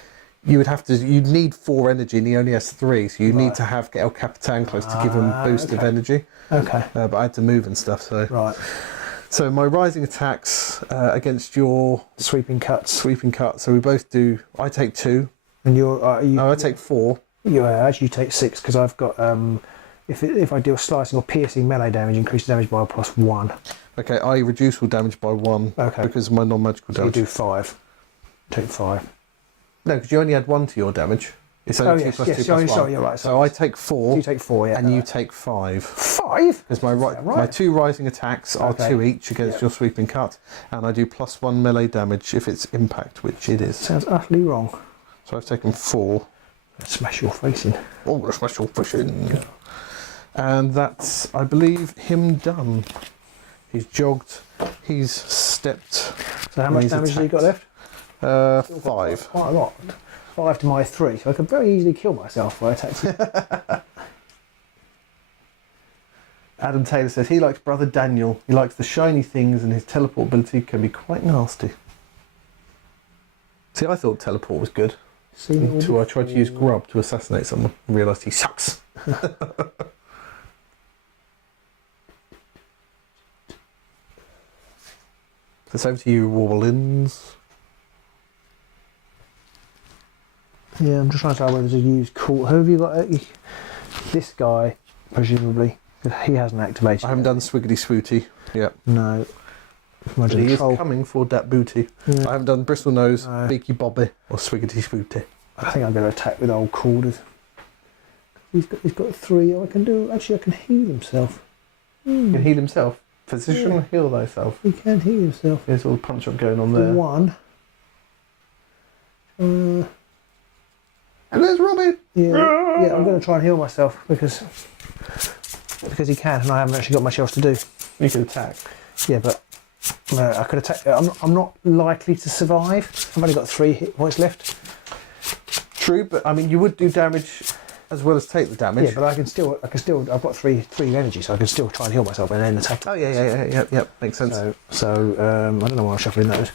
You'd need 4 energy and he only has 3, so you need Right. to have El Capitan close to give him a boost of okay. energy. Okay. But I had to move and stuff, so. Right. So my rising attacks against your Sweeping cuts. sweeping cut, so we both do, I take 2. And you're. No, I take 4. You actually take 6 because I've got. If I deal slicing or piercing melee damage, increase damage by +1. Okay, I reduce all damage by 1 Okay. because of my non-magical So you damage. do 5. Take 5. No, because you only add 1 to your damage. It's Oh only 2 yes, plus yes. 2 plus 1. Sorry, you're right. So I take 4 you take 4, yeah. and you take 5. 5. Because my that right? my 2 rising attacks are Okay. 2 each against Yep. your sweeping cut, and I do +1 melee damage if it's impact, which it is. Sounds utterly wrong. So I've taken 4. Smash your face in. Oh, the special fishing. And that's, I believe, him done. He's jogged, he's stepped. So how and much he's damage have you got attacked. left? 5. Quite a lot. 5 to my 3, so I could very easily kill myself by attacking. Adam Taylor says he likes Brother Daniel. He likes the shiny things and his teleport ability can be quite nasty. See, I thought teleport was good. Seen it all Until I tried to use grub to assassinate someone and realised he sucks. So it's over to you, Warlins. Yeah, I'm just trying to decide whether to use cool. Who have you got? This guy, presumably. He hasn't activated. I haven't yet. done Swiggity Swooty yet. No. But Imagine he is troll. coming for that booty. Yeah. I haven't done Bristle Nose, No. Beaky Bobby, or Swiggity Swooty. I think I'm going to attack with old Calders. He's got 3. I can do. Actually, I can heal himself. He can heal himself. Physician, Yeah. heal thyself. He can heal himself. There's all the punch up going on For there. 1. And there's Robin! Yeah, I'm going to try and heal myself because he can, and I haven't actually got much else to do. You can attack. Yeah, but I could attack. I'm not likely to survive. I've only got 3 hit points left. True, but I mean, you would do damage as well as take the damage. Yeah, but I can still. I've got 3 energy, so I can still try and heal myself and then attack. Oh, yeah. Makes sense. So I don't know why I'm shuffling those.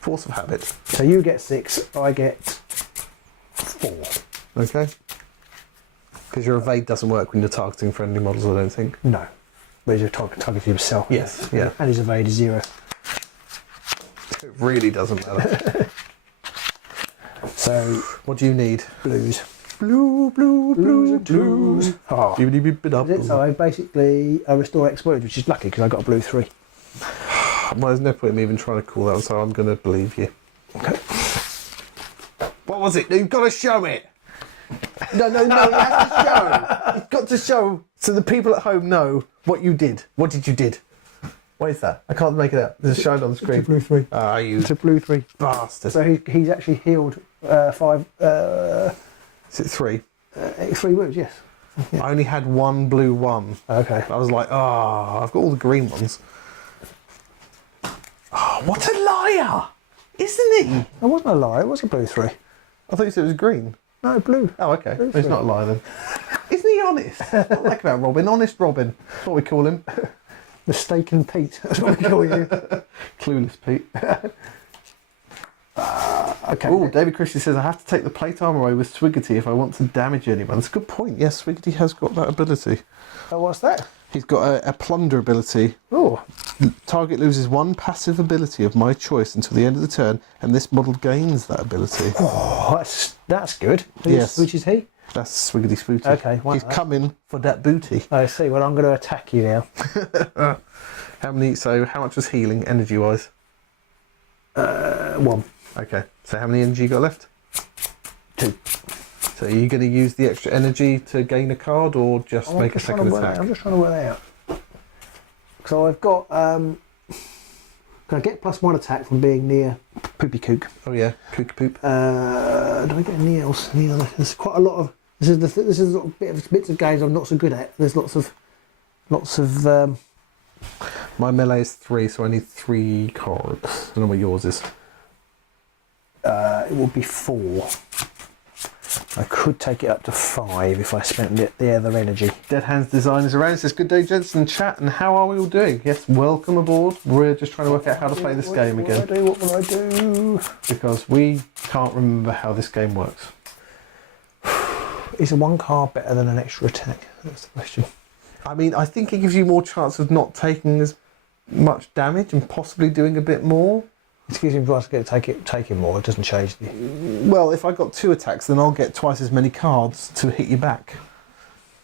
Force of habit. So you get 6, I get 4. Okay. Because your evade doesn't work when you're targeting friendly models, I don't think. No, but you're targeting himself. Yes, yeah. And his evade is 0. It really doesn't matter. So What do you need? blues. Blues and blues. Oh. Bibbidi-bibbidi-up. Is it? So I restore exploit, which is lucky because I got a blue 3. Well, there's no point in me even trying to call that one, so I'm going to believe you. Okay. What was it? You've got to show it. No, you have to show. You've got to show so the people at home know what you did. What did you did? What is that? I can't make it out. There's a shine on the screen. It's a blue 3. Ah, you It's a blue 3. bastard. So he's actually healed 5, Is it 3? 3 wounds, yes. I only had 1 blue 1. Okay. I was like, I've got all the green ones. Oh, what a liar! Isn't he? That wasn't a lie. It was a blue 3. I thought you said it was green. No, blue. Oh, okay. Blue He's three. not a liar then. Isn't he honest? I like that Robin. Honest Robin. That's what we call him. Mistaken Pete. That's what we call you. Clueless Pete. Okay. Oh, David Christie says I have to take the plate armor away with Swiggity if I want to damage anyone. That's a good point. Yes, Swiggity has got that ability. Oh, what's that? He's got a plunder ability. Oh, Target loses one passive ability of my choice until the end of the turn, and this model gains that ability. oh, that's good. Yes. Which is he? That's Swiggity's booty. Okay, He's coming for that booty. I see. Well, I'm going to attack you now. How much was healing, energy-wise? 1. Okay, so how many energy you got left? 2. So are you going to use the extra energy to gain a card, or just make a second attack? I'm just trying to work that out. So I've got. Can I get +1 attack from being near Poopy Kook? Oh yeah, kook poop. Do I get anything else? There's quite a lot of. This is the little bits of games I'm not so good at. There's lots of. My melee is 3, so I need 3 cards. I don't know what yours is. It will be 4. I could take it up to 5 if I spent the other energy. Dead Hands Design is around. It says, good day, gents in chat, and how are we all doing? Yes, welcome aboard. We're just trying to work out how to play this game again. What will I do? Because we can't remember how this game works. Is a 1 card better than an extra attack? That's the question. I mean, I think it gives you more chance of not taking as much damage and possibly doing a bit more. It gives him a chance to take him more. It doesn't change the. Well, if I got 2 attacks, then I'll get twice as many cards to hit you back.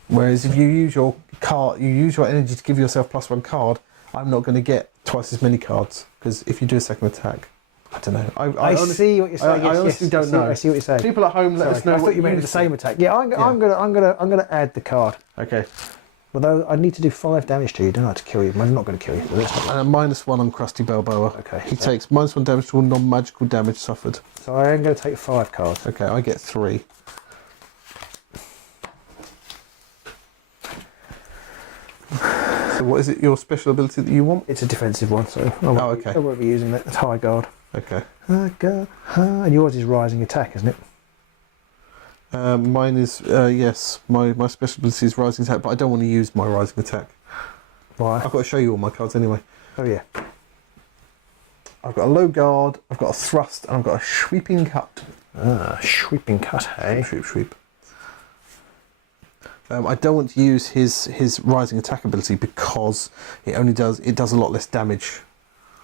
Whereas if you use your energy to give yourself +1 card, I'm not going to get twice as many cards, because if you do a second attack, I don't know. I see what you're saying. I honestly don't know. I see what you're saying. People at home, let us know. I thought you meant the same attack. Yeah, I'm gonna add the card. Okay. Although I need to do 5 damage to you, don't I, to kill you? I'm not going to kill you. And a -1 on Krusty Balboa. Okay. He takes -1 damage to all non-magical damage suffered. So I am going to take 5 cards. Okay, I get 3. So what is it, your special ability that you want? It's a defensive one, so I won't be using it. It's high guard. Okay. High guard. And yours is rising attack, isn't it? Mine is, yes, my special ability is rising attack, but I don't want to use my rising attack. Why? I've got to show you all my cards anyway. Oh, yeah. I've got a low guard, I've got a thrust, and I've got a sweeping cut. Sweeping cut, hey? Sweep. I don't want to use his rising attack ability because it does a lot less damage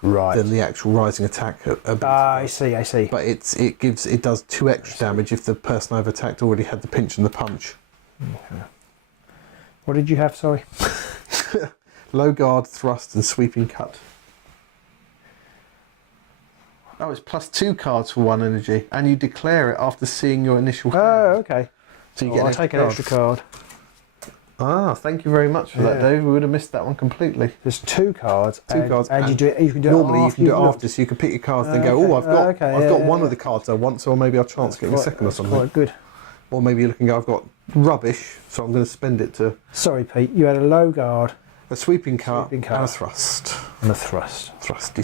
than the actual rising attack ability. I see. But it does 2 extra damage if the person I've attacked already had the pinch and the punch. Okay. What did you have, sorry? Low guard, thrust, and sweeping cut. Oh, it's +2 cards for 1 energy, and you declare it after seeing your initial hand. Oh, okay. So you get I'll take an extra card. Ah, thank you very much for that, Dave. We would have missed that one completely. There's 2 cards. 2 cards. And you can do normally it you can do it after, so you can pick your cards and then go, oh, I've got one of the cards I want, so maybe I'll chance getting a second or something. Quite good. Or maybe you're looking, I've got rubbish, so I'm going to spend it to Sorry, Pete. You had a low guard. a sweeping cut and a thrust. And a thrust. Thrust.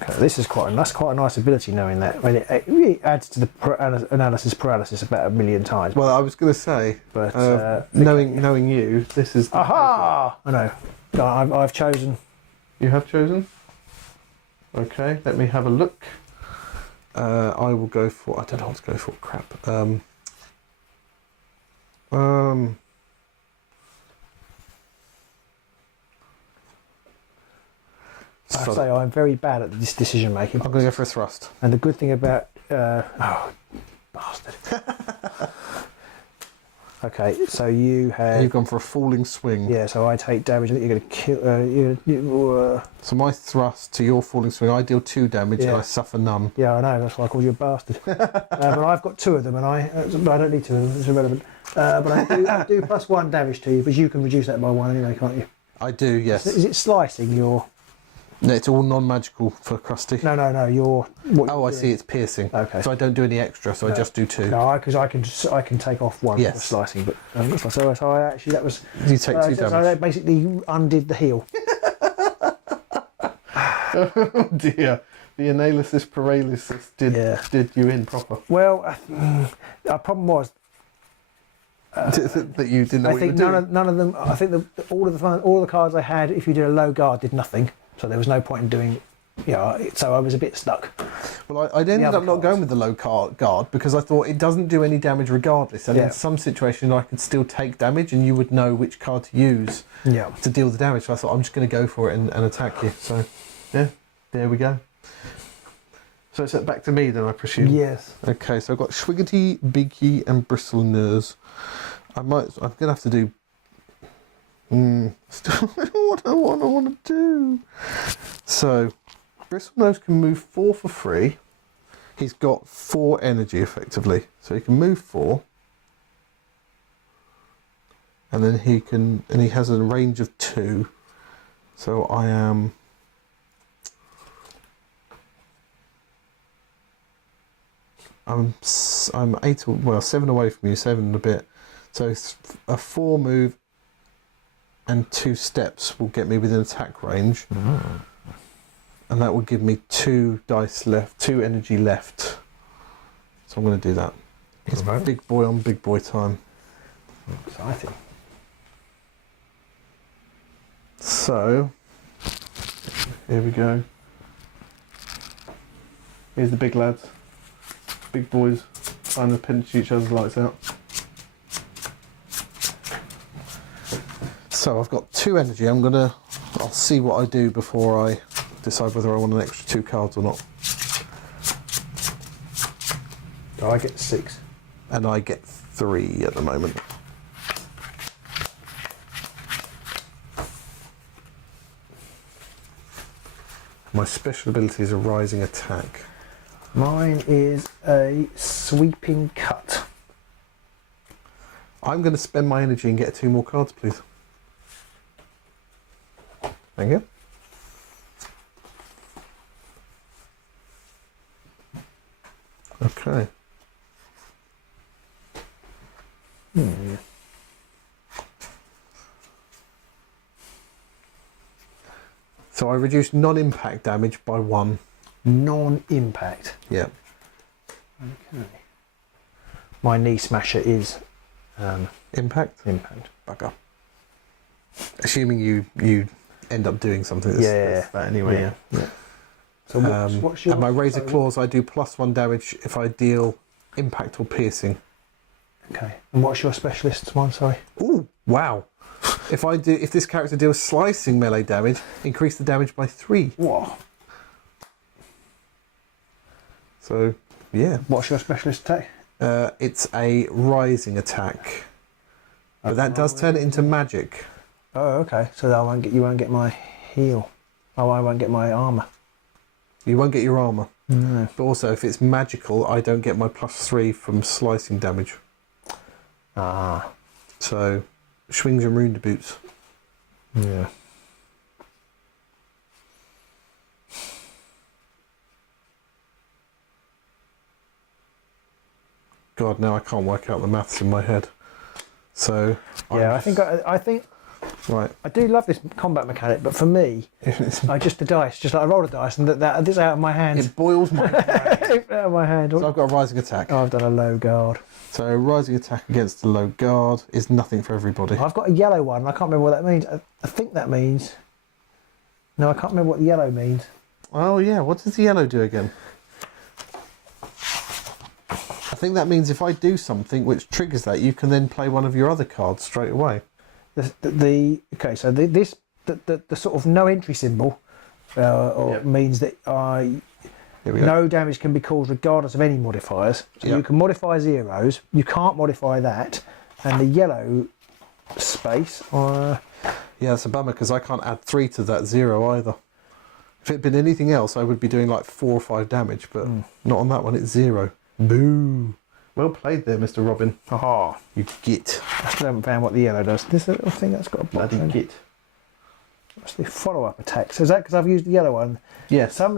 Okay, that's quite a nice ability, knowing that. I mean, it really adds to the analysis paralysis about 1,000,000 times. Well, I was going to say, but knowing you, this is. Aha! I know. No, I've chosen. You have chosen. Okay, let me have a look. I will go for. I don't know what to go for. Crap. I say I'm very bad at this decision making. I'm going to go for a thrust. And the good thing about bastard. Okay, so you've gone for a falling swing. Yeah, so I take damage. I think you're going to kill. So my thrust to your falling swing, I deal 2 damage and I suffer none. Yeah, I know. That's why I called you a bastard. But I've got 2 of them, and I don't need 2 of them. It's irrelevant. But I do +1 damage to you, but you can reduce that by 1 anyway, can't you? I do, yes. Is it slicing your? No, it's all non-magical for Krusty. No. I see. It's piercing. Okay. So I don't do any extra. So I just do 2. No, because I can take off 1 for slicing, but so I actually that was. You take 2 damage. So that basically undid the heal. Oh dear. The analysis paralysis did you in proper. Well, our problem was that you didn't know I what you think were doing. none of them. I think all the cards I had, if you did a low guard, did nothing. So there was no point in doing. So I was a bit stuck. Well, I ended up not going with the low guard because I thought it doesn't do any damage regardless. And in some situations, I could still take damage, and you would know which card to use to deal the damage. So I thought I'm just going to go for it and attack you. So yeah, there we go. So it's back to me then, I presume. Yes. Okay, so I've got Schwiggity, Biggie, and Bristlenose. I'm gonna have to do. Still, I don't know what I want to do. So, Bristlenose can move 4 for free. He's got 4 energy effectively, so he can move 4, and then he has a range of 2. So I am. I'm 7 away from you, 7 and a bit. So a 4 move and 2 steps will get me within attack range. And that will give me 2 dice left, 2 energy left. So I'm going to do that. It's big boy on big boy time. Exciting. So, here we go. Here's the big lads. Big boys trying to pinch each other's lights out. So I've got 2 energy. I'll see what I do before I decide whether I want an extra 2 cards or not. So I get 6. And I get 3 at the moment. My special ability is a rising attack. Mine is a sweeping cut. I'm going to spend my energy and get 2 more cards, please. Thank you. Okay. So I reduced non-impact damage by 1. Non-impact. Yeah. Okay. My knee smasher is Impact? impact. Bugger. Assuming you end up doing something that's that anyway. Yeah. So what's your... And my Razor Claws, I do +1 damage if I deal impact or piercing. Okay. And what's your specialist one? Sorry. Ooh, wow. If this character deals slicing melee damage, increase the damage by 3. Whoa. So, yeah. What's your specialist attack? It's a rising attack. But that does turn it into magic. Oh, okay. So you won't get my heal. Oh, I won't get my armour. You won't get your armour. No. But also, if it's magical, I don't get my +3 from slicing damage. Ah. So, swings and rune boots. Yeah. God, now I can't work out the maths in my head. So, Yeah, I think right. I do love this combat mechanic, but for me, I just the dice, just like I roll a dice and this is out of my hands. It boils my brain. Out of my hand. So I've got a rising attack. Oh, I've done a low guard. So rising attack against the low guard is nothing for everybody. I've got a yellow one. I can't remember what that means. I think that means. No, I can't remember what the yellow means. Oh yeah, what does the yellow do again? I think that means if I do something which triggers that, you can then play one of your other cards straight away. Okay, so the sort of no entry symbol means that no damage can be caused regardless of any modifiers. So you can modify zeros. You can't modify that, and the yellow space. Yeah, it's a bummer because I can't add 3 to that 0 either. If it had been anything else, I would be doing like 4 or 5 damage, but not on that one. It's 0. Boo! Well played there, Mr. Robin. Haha. You git. I still haven't found what the yellow does. This little thing that's got a bloody Git. What's the follow-up attack? So is that because I've used the yellow one? Yes. So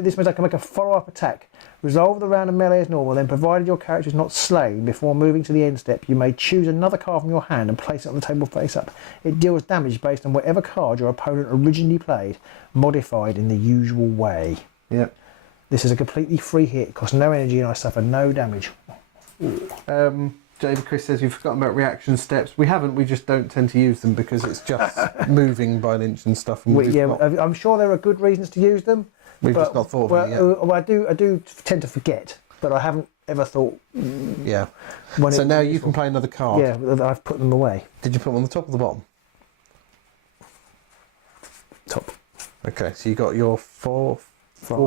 this means I can make a follow-up attack. Resolve the round of melee as normal, then provided your character is not slain, before moving to the end step, you may choose another card from your hand and place it on the table face up. It deals damage based on whatever card your opponent originally played, modified in the usual way. Yep. This is a completely free hit, costs no energy, and I suffer no damage. David Chris says you've forgotten about reaction steps. We haven't, we just don't tend to use them because it's just moving by an inch and stuff. And I'm sure there are good reasons to use them. We've just not thought of it yet. I do tend to forget, but I haven't ever thought. Yeah. So now you can play another card. Yeah, I've put them away. Did you put them on the top or the bottom? Top. Okay, so you got your four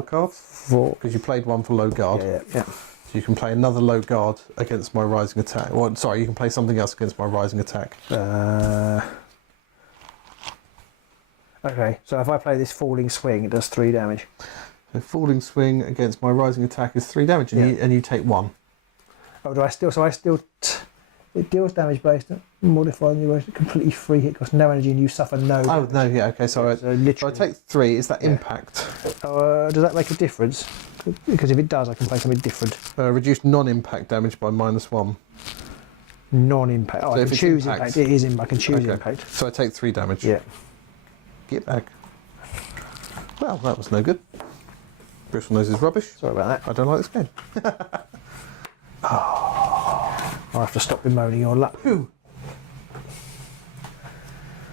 cards? Four. Because you played one for low guard. Yeah. So you can play another low guard against my rising attack. Well, sorry, you can play something else against my rising attack. Okay, so if I play this falling swing, it does 3 damage. So falling swing against my rising attack is 3 damage, and you take 1. Oh, do I still? So I still. It deals damage based on modifying the emotion. Completely free hit, costs no energy, and you suffer no damage. Oh no, yeah, okay. So I take 3. Is that impact? Does that make a difference? Because if it does, I can play something different. Reduce non-impact damage by -1. Non-impact. Oh, So I can choose impact. It is impact. I can choose impact. So I take 3 damage. Yeah. Get back. Well, that was no good. Bristol Nose is rubbish. Sorry about that. I don't like this game. I'll have to stop bemoaning your luck.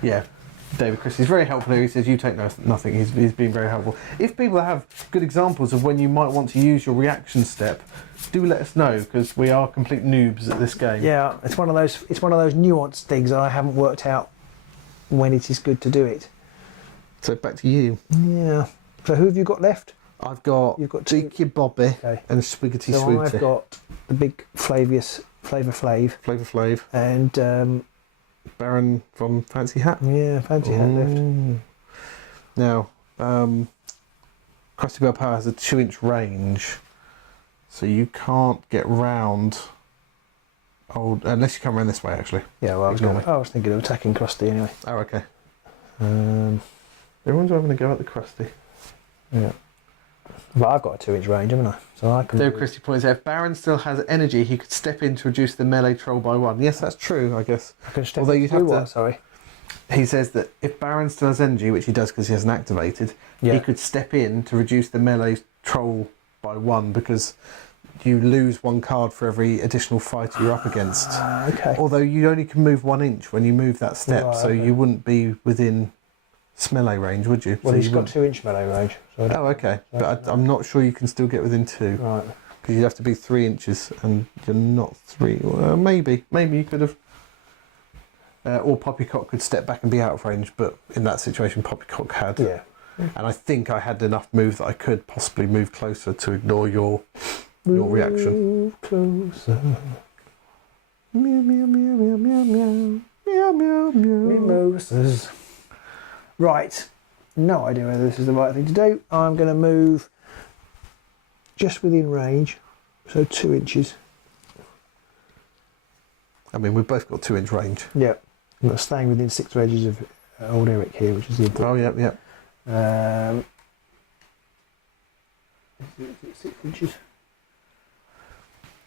Yeah. David Chris is very helpful here. He says you take nothing. He's been very helpful. If people have good examples of when you might want to use your reaction step, do let us know, because we are complete noobs at this game. Yeah, it's one of those nuanced things that I haven't worked out when it is good to do it. So back to you. Yeah. So who have you got left? You've got Cheeky Bobby and Swiggity So Swooty. I've got the big Flavor Flav. And Baron from Fancy Hat. Yeah, Fancy Hat left. Now, Crusty Bell Power has a 2-inch range, so you can't get round. Unless you come around this way, actually. Yeah, well, I was thinking of attacking Crusty anyway. Oh, okay. Everyone's having a go at the Crusty. Yeah. But I've got a 2-inch range, haven't I? So I can. Dave Christie points out if Baron still has energy, he could step in to reduce the melee troll by 1. Yes, that's true, I guess. I can step Although you'd have to. Sorry. He says that if Baron still has energy, which he does because he hasn't activated, he could step in to reduce the melee troll by 1 because you lose 1 card for every additional fighter you're up against. Okay. Although you only can move 1 inch when you move that step, Right, so you wouldn't be within melee range, would you? Well, so he's got 2-inch melee range. So okay. But I'm not sure you can still get within 2. Right. Because you'd have to be 3 inches, and you're not 3. Well, maybe you could have. Or Poppycock could step back and be out of range, but in that situation, Poppycock had. Yeah. And I think I had enough move that I could possibly move closer to ignore your reaction. Move closer. Meow meow meow meow meow meow meow meow meow. Mimosas. Right. No idea whether this is the right thing to do. I'm going to move just within range, so 2 inches. I mean, we've both got 2-inch range. Yeah. I'm not staying within 6 edges of old Eric here, which is the important. Oh, yep. Is it 6 inches?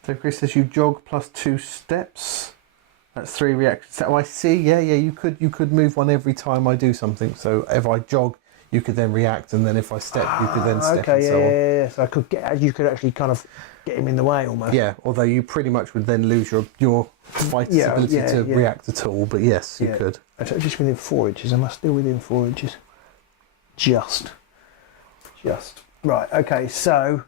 So Chris says you jog plus 2 steps. That's 3 reactions. Oh, I see. Yeah. You could move 1 every time I do something. So if I jog, you could then react, and then if I step, you could then step, and so on. Yeah. So you could actually kind of get him in the way almost. Yeah. Although you pretty much would then lose your fighter's ability to react at all. But yes, you could. So just within 4 inches. Am I still within 4 inches? Just. Right. Okay. So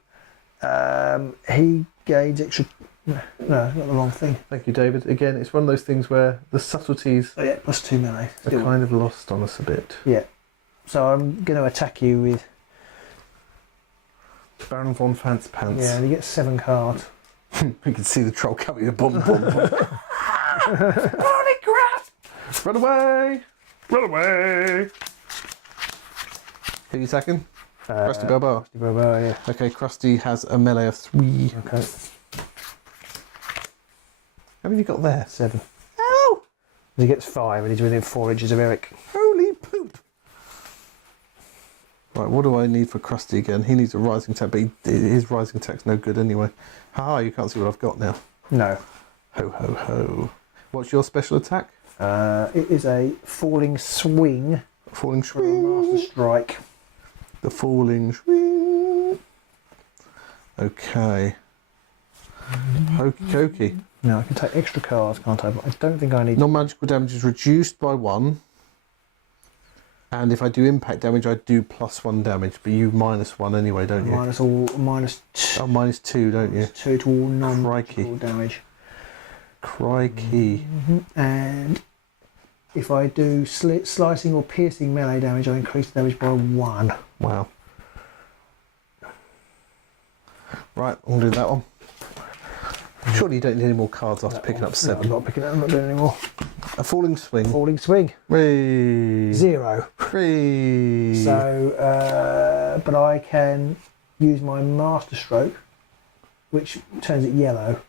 he gains extra. No, I've got the wrong thing. Thank you, David. Again, it's one of those things where the subtleties Oh yeah, plus 2 melee. are kind of lost on us a bit. Yeah. So I'm going to attack you with. Baron von Fancy Pants. Yeah, and he gets 7 cards. We can see the troll coming. Boom, boom, boom. Holy crap! Run away! Run away! Who are you attacking? Crusty Balboa. Crusty Balboa, yeah. Okay, Crusty has a melee of 3. Okay. How many have you got there? 7. Ow! He gets 5 and he's within 4 inches of Eric. Holy poop! Right, what do I need for Krusty again? He needs a rising attack, but his rising attack's no good anyway. Haha, you can't see what I've got now. No. Ho, ho, ho. What's your special attack? It is a falling swing. Falling For a swing. master strike. The falling swing. Okay. Hokey cokey. Now I can take extra cards, can't I? But I don't think I need. Non-magical damage is reduced by 1. And if I do impact damage, I do +1 damage. But you -1 anyway, don't you? Minus all. Minus two. Oh, -2, don't you? 2 to all non-magical Crikey. damage. Crikey. And if I do slicing or piercing melee damage, I increase the damage by 1. Wow. Right, I'll do that one. Surely you don't need any more cards after picking up 7. No, I'm not picking it up, I'm not doing it anymore. A falling swing. Falling swing. Whee. 0. Whee. So, but I can use my master stroke, which turns it yellow.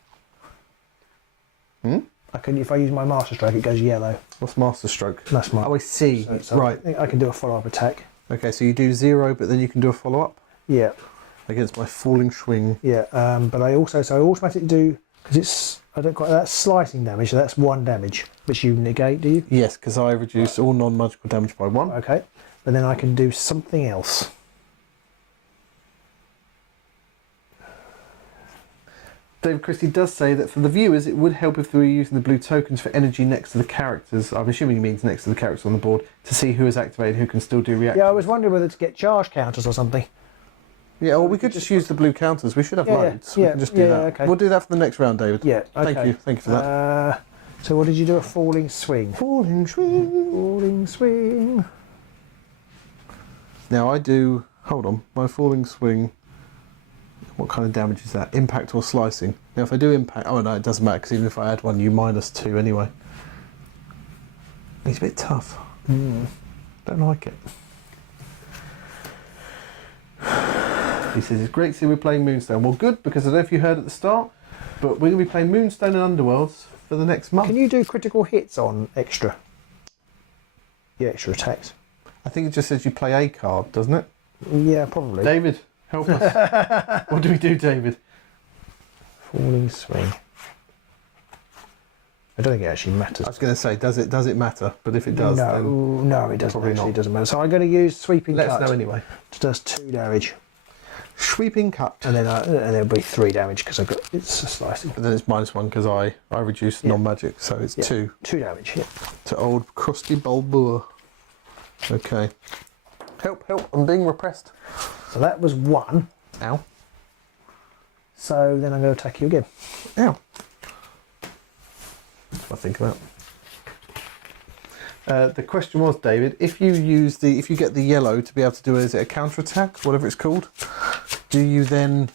I can, if I use my master stroke, it goes yellow. What's Master Stroke? That's my. Oh, I see. So Right. I can do a follow-up attack. Okay, so you do 0, but then you can do a follow-up Yeah, against my falling swing. yeah. But I also I automatically do, because it's I don't quite, that's slicing damage. So that's 1 damage, which you negate, do you? Yes, because I reduce all non-magical damage by 1. Okay, but then I can do something else. David Christie does say that for the viewers, it would help if they were using the blue tokens for energy next to the characters. I'm assuming he means next to the characters on the board to see who is activated, who can still do reactions. Yeah, I was wondering whether to get charge counters or something. Yeah, or we could just use the blue counters. We should have Yeah, loads. yeah, We can just do yeah, that. okay. We'll do that for the next round, David. Yeah, okay. Thank you for that. So what did you do? A falling swing. Falling swing. Falling swing. Now I do. Hold on, my falling swing. What kind of damage is that? Impact or slicing? Now, if I do impact, oh no, it doesn't matter because even if I add 1, you -2 anyway. It's a bit tough. Don't like it. He says it's great to see we're playing Moonstone. Well, good, because I don't know if you heard at the start, but we're going to be playing Moonstone and Underworlds for the next month. Can you do critical hits on extra? Yeah, extra attacks. I think it just says you play a card, doesn't it? Yeah, probably. David, help us. What do we do, David? Falling swing. I don't think it actually matters. I was going to say, does it matter? But if it does, then No, it doesn't. probably Actually, not. it doesn't matter. So I'm going to use sweeping let cut. us know anyway. It does 2 damage, Sweeping cut. and then there'll be 3 damage because I've got it's a slicing. But then it's -1 because I reduce Yeah. non-magic, so it's Yeah. 2 2 damage. Yeah. to old crusty Balboa. Okay. Help, I'm being repressed. So that was 1. Ow. So then I'm going to attack you again. Ow. That's what I think about. The question was, David, if you get the yellow to be able to do is it a counter attack, whatever it's called, can you then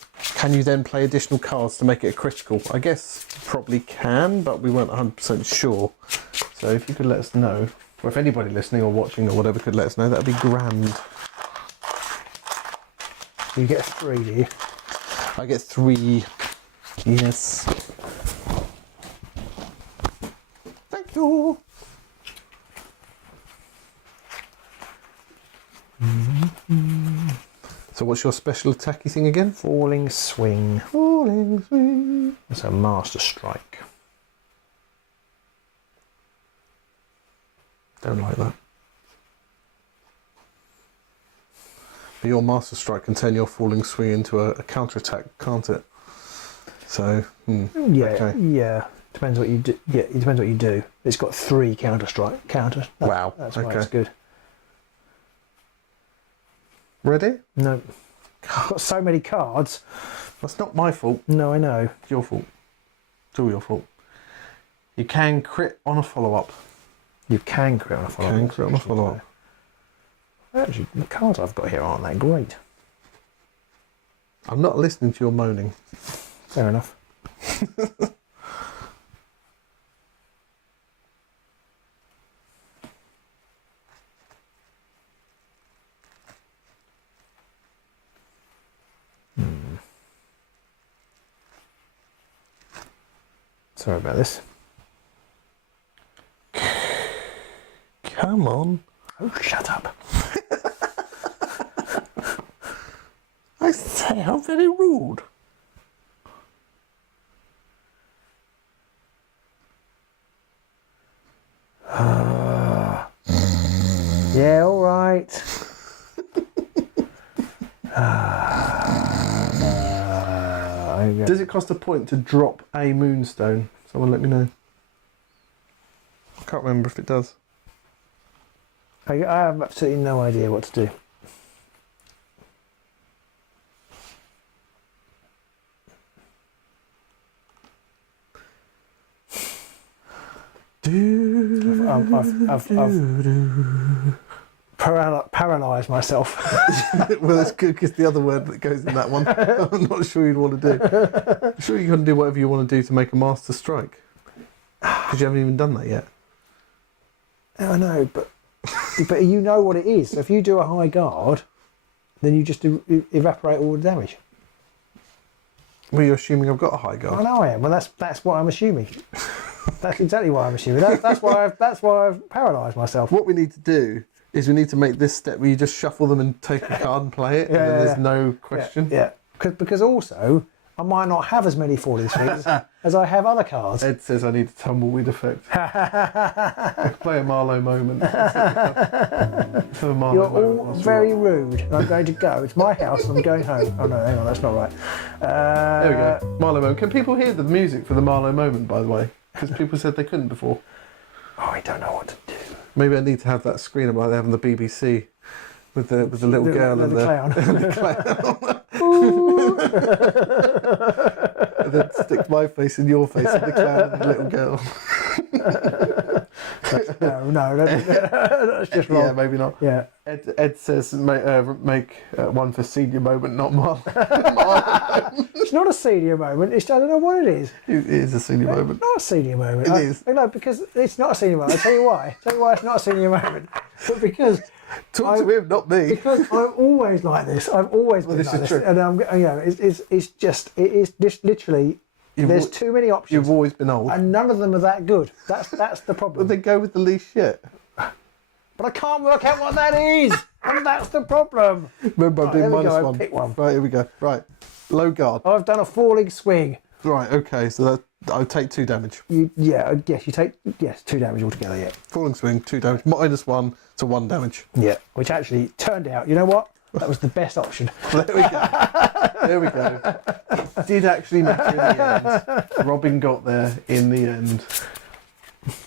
play additional cards to make it a critical? I guess you probably can, but we weren't 100% sure. So if you could let us know, or if anybody listening or watching or whatever could let us know, that'd be grand. You get 3, do you? I get 3. Yes. Thank you. So what's your special attacky thing again? Falling swing. Falling swing. That's a master strike. Don't like that. But your master strike can turn your falling swing into a counter attack, can't it? So Yeah, okay. yeah. Depends what you do. Yeah, it depends what you do. It's got 3 counter strike counters. Wow, That's why okay. it's good. Ready? No, I've got so many cards. That's not my fault. No, I know. It's your fault. It's all your fault. You can crit on a follow-up. You can crit on a follow-up. Can crit on a follow-up. Actually, the cards I've got here aren't that great. I'm not listening to your moaning. Fair enough. Sorry about this. Come on. Oh, shut up. say? How very rude. Yeah, all right. Does it cost a point to drop a Moonstone? Someone let me know. I can't remember if it does. I have absolutely no idea what to do. I've paralysed myself. Well, that's good because the other word that goes in that one, I'm not sure you'd want to do. I'm sure you can do whatever you want to do to make a master strike. Because you haven't even done that yet. I know, but you know what it is. So if you do a high guard, then you just evaporate all the damage. Well, you're assuming I've got a high guard. I know I am. Well, that's what I'm assuming. That's exactly what I'm assuming. That's why I've paralysed myself. What we need to do is we need to make this step where you just shuffle them and take a card and play it, and then there's no question. Yeah. Because also I might not have as many falling swings as I have other cards. Ed says I need a tumbleweed effect. Play a Marlowe moment. You're all very rude. I'm going to go. It's my house and I'm going home. Oh no, hang on, that's not right. There we go. Marlowe moment. Can people hear the music for the Marlowe moment, by the way? Because people said they couldn't before. Oh, I don't know what to do. Maybe I need to have that screen up like they have on the BBC with the little girl and the clown. And then stick my face in your face and the clown and the little girl. No, that's just wrong. Yeah, maybe not. Yeah. Ed says make one for senior moment, not Marlowe. It's not a senior moment. I don't know what it is. It is a senior moment. Not a senior moment. It is. No, because it's not a senior moment. I'll tell you why. It's not a senior moment. But because Talk to him, not me. Because I'm always like this. I've always been this like is this. true. And it's just literally. There's too many options. You've always been old. And none of them are that good. That's the problem. But they go with the least shit. But I can't work out what that is, and that's the problem. Remember, I'm doing -1. Pick one. Right, here we go. Right, low guard. I've done a falling swing. Right, okay, so that I take 2 damage. You take 2 damage altogether. Yeah. Falling swing, 2 damage, -1 to 1 damage. Yeah. Which actually turned out, you know what? That was the best option. There we go. There we go. It did actually matter in the end. Robin got there in the end.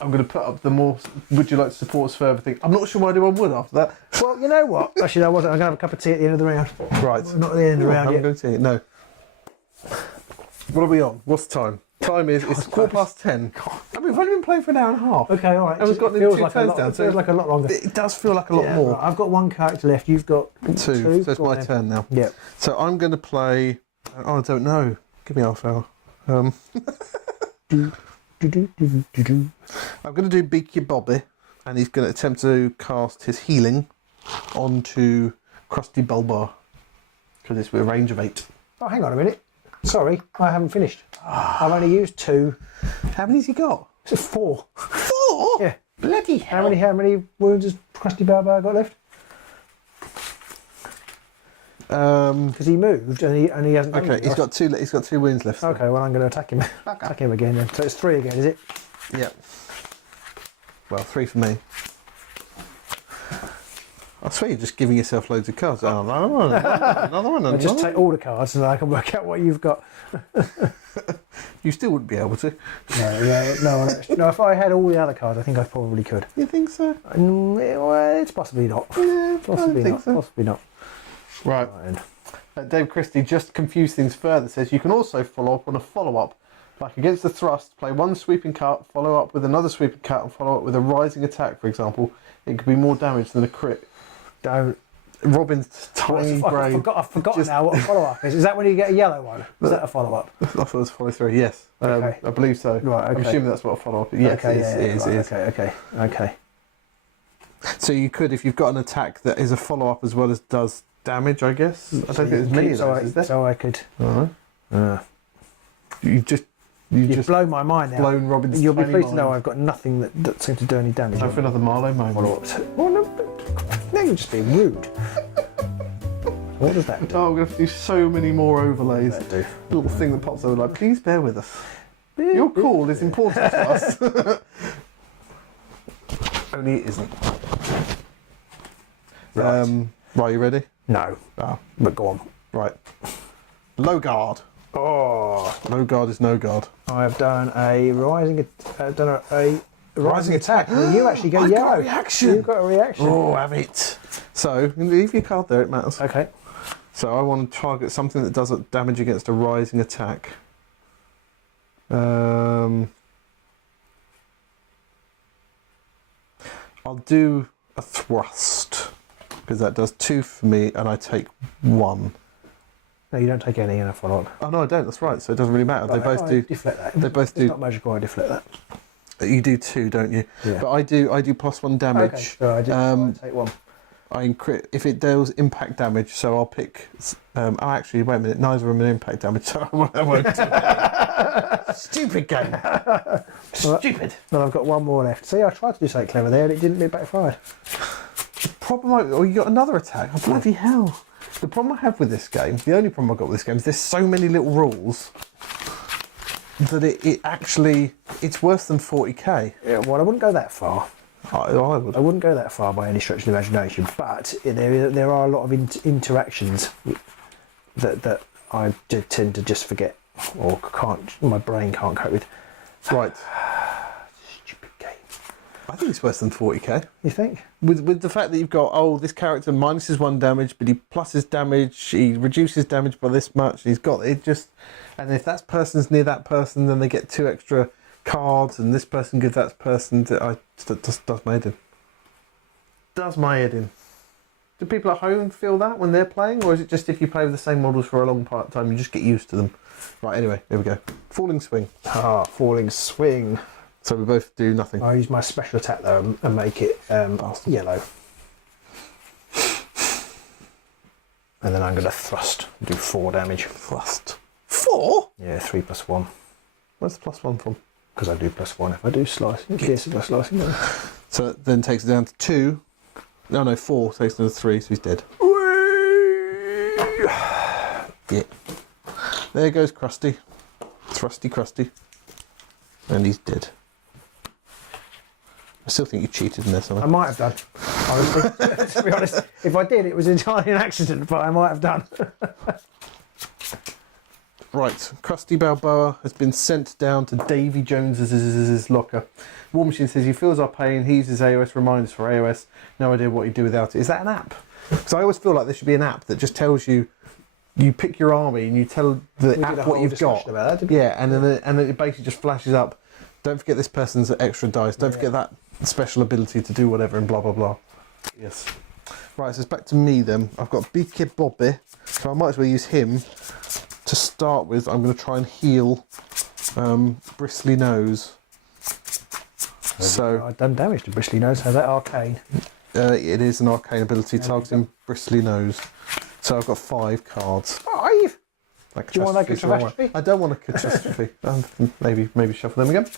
I'm going to put up the more would you like to support us further thing. I'm not sure why anyone would after that. Well, you know what? Actually, I wasn't. I'm going to have a cup of tea at the end of the round. Right. Not at the end of the round I'm yet. going to see. No. What are we on? What's the time? Time is it's 10:15. I mean, we've only been playing for an hour and a half. Okay, all right. And we've got It the feels 2 like a turns lot- down. It feels like a lot longer. It does feel like a lot Yeah, more. right. I've got 1 character left. You've got 2. So it's Go on my then. turn now. Yeah. So I'm going to play. Oh, I don't know. Give me half hour. I'm going to do Beaky Bobby, and he's going to attempt to cast his healing onto Crusty Bulbar because it's with a range of 8. Oh, hang on a minute. Sorry, I haven't finished. I've only used 2. How many's he got? So 4. 4. Yeah. Bloody hell! How many wounds has Crusty Barbar got left? Because he moved and he hasn't. done Okay, anything he's else. got 2. He's got 2 wounds left. Okay, well I'm going to attack him. Attack him again then. So it's 3 again, is it? Yep. Well, 3 for me. I swear you're just giving yourself loads of cards. Oh, another one, another one. I just take all the cards and then I can work out what you've got. You still wouldn't be able to. No. If I had all the other cards, I think I probably could. You think so? Well, it's possibly not. Yeah, Possibly I think not. so. Possibly not. Right. Dave Christie just confused things further. Says you can also follow up on a follow-up. Like against the thrust, play 1 sweeping cut, follow up with another sweeping cut, and follow up with a rising attack, for example. It could be more damage than a crit. Don't. Robin's tiny brain. I've forgotten now what a follow-up is. Is that when you get a yellow one? Is that a follow-up? I thought it was follow through. Yes, Okay. I believe so. Right, okay. I'm assuming that's what a follow-up is. Yes, Okay, it is. Okay. So you could, if you've got an attack that is a follow-up as well as does damage, I guess. I don't think there's many of those, is there? So I could. Alright. You've blown my mind now. blown Robin's You'll be tiny pleased to know mind. I've got nothing that seems to do any damage. Time for another Marlowe moment. Well, no, you're just being rude. What does that do? Oh, we're going to have to do so many more overlays. What does that Little thing that pops over like, please bear with us. Your call is important to us. Only it isn't. Right, you ready? No. Ah, But go on. right. Low guard. Oh, No guard is no guard. I have done a rising attack. And you actually go I yellow. got a reaction. You've got a reaction. Oh, have it. So, leave your card there, it matters. Okay. So I want to target something that does damage against a rising attack. I'll do a thrust, because that does 2 for me, and I take 1. No, you don't take any enough or not. Oh no, I don't. That's right. So it doesn't really matter. They both do. Deflect that. They both It's do. not magical. I deflect that. You do 2, don't you? Yeah. But I do +1 damage. Okay. So I did. I take 1. I increase if it deals impact damage. So I'll pick. Oh, actually, wait a minute. Neither of them are impact damage. So I won't do it. Stupid game. Stupid. Well, I've got 1 more left. See, I tried to do something clever there, and it didn't. It backfired. Problem. Oh, you got another attack. Oh, bloody hell. The problem I have with this game, the only problem I've got with this game is there's so many little rules that it actually, it's worse than 40k. Yeah, well, I wouldn't go that far. I would. I wouldn't go that far by any stretch of the imagination, but there are a lot of interactions that I do tend to just forget or can't. My brain can't cope with. Right. Stupid game. I think it's worse than 40k. You think? With the fact that you've got, oh, this character minuses 1 damage, but he pluses damage, he reduces damage by this much, he's got it just, and if that person's near that person, then they get 2 extra cards, and this person gives that person, that does my head in. Does my head in. Do people at home feel that when they're playing, or is it just if you play with the same models for a long time, you just get used to them? Right, anyway, here we go. Falling Swing. Falling Swing. So we both do nothing. I use my special attack though and make it yellow. And then I'm going to thrust, do 4 damage. Thrust. 4? Yeah, 3 + 1. Where's the +1 from? Because I do +1 if I do slicing. Yes, if I slicing. No. So it then takes it down to 2. No, 4 takes it down to 3, so he's dead. Yeah. There goes Krusty. Thrusty Krusty. And he's dead. I still think you cheated in this, I haven't might have done. Honestly, to be honest, if I did, it was entirely an accident, but I might have done. Right, Krusty Balboa has been sent down to Davy Jones's locker. War Machine says he feels our pain, he uses AOS reminders for AOS, no idea what he'd do without it. Is that an app? Because I always feel like there should be an app that just tells you, you pick your army and you tell the app what you've got. About that, didn't we? Yeah, and then it basically just flashes up, don't forget this person's extra dice, don't forget that special ability to do whatever and blah blah blah. Yes. Right, so it's back to me then. I've got Big Kid Bobby, so I might as well use him to start with. I'm going to try and heal Bristly Nose. So I've done damage to Bristly Nose. How's that arcane? it is an arcane ability targeting Bristly Nose. So I've got 5 cards. 5? Like Do you want like a catastrophe? I don't want a catastrophe. Maybe shuffle them again.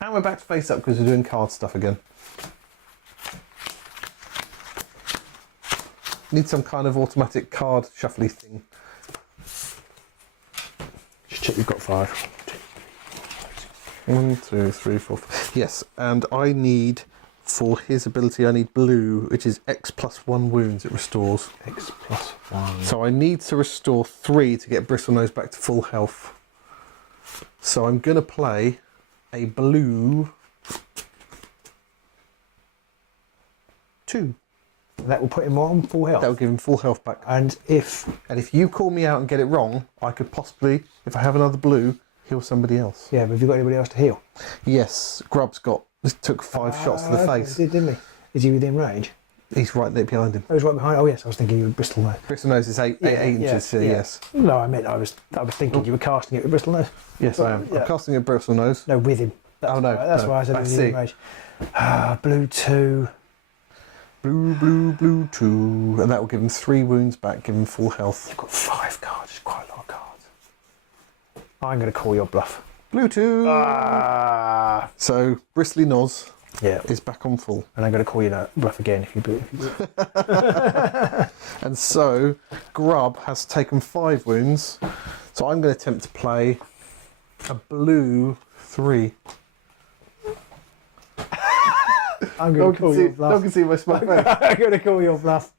And we're back to face up because we're doing card stuff again. Need some kind of automatic card shuffly thing. Just check you've got 5. 1, 2, 3, 4, 5. Yes, and I need, for his ability, I need blue, which is X + 1 wounds it restores. X + 1. So I need to restore 3 to get Bristlenose back to full health. So I'm going to play a blue 2. That will put him on full health. That will give him full health back. And if if you call me out and get it wrong, I could possibly, if I have another blue, heal somebody else. but have you got anybody else to heal? Yes, Grub's took 5 shots to the face. Didn't he? Is he within range? He's right there behind him. I was right behind. Oh yes, I was thinking you were Bristol Nose. Bristlenose is 8 inches, yes. No, I meant I was thinking you were casting it with Bristol Nose. Yes, I am. Yeah. I'm casting a Bristlenose. No, with him. That's that's why I said he was in range. Blue 2. Blue 2. And that will give him 3 wounds back, give him full health. You've got 5 cards. It's quite a lot of cards. I'm going to call your bluff. Blue 2. Ah. So, Bristly Noz Yeah. is back on full. And I'm going to call you that bluff again if you do. And so Grub has taken 5 wounds. So I'm going to attempt to play a blue 3. I'm going to call your No bluff. one can see my smile face. I'm going to call your bluff.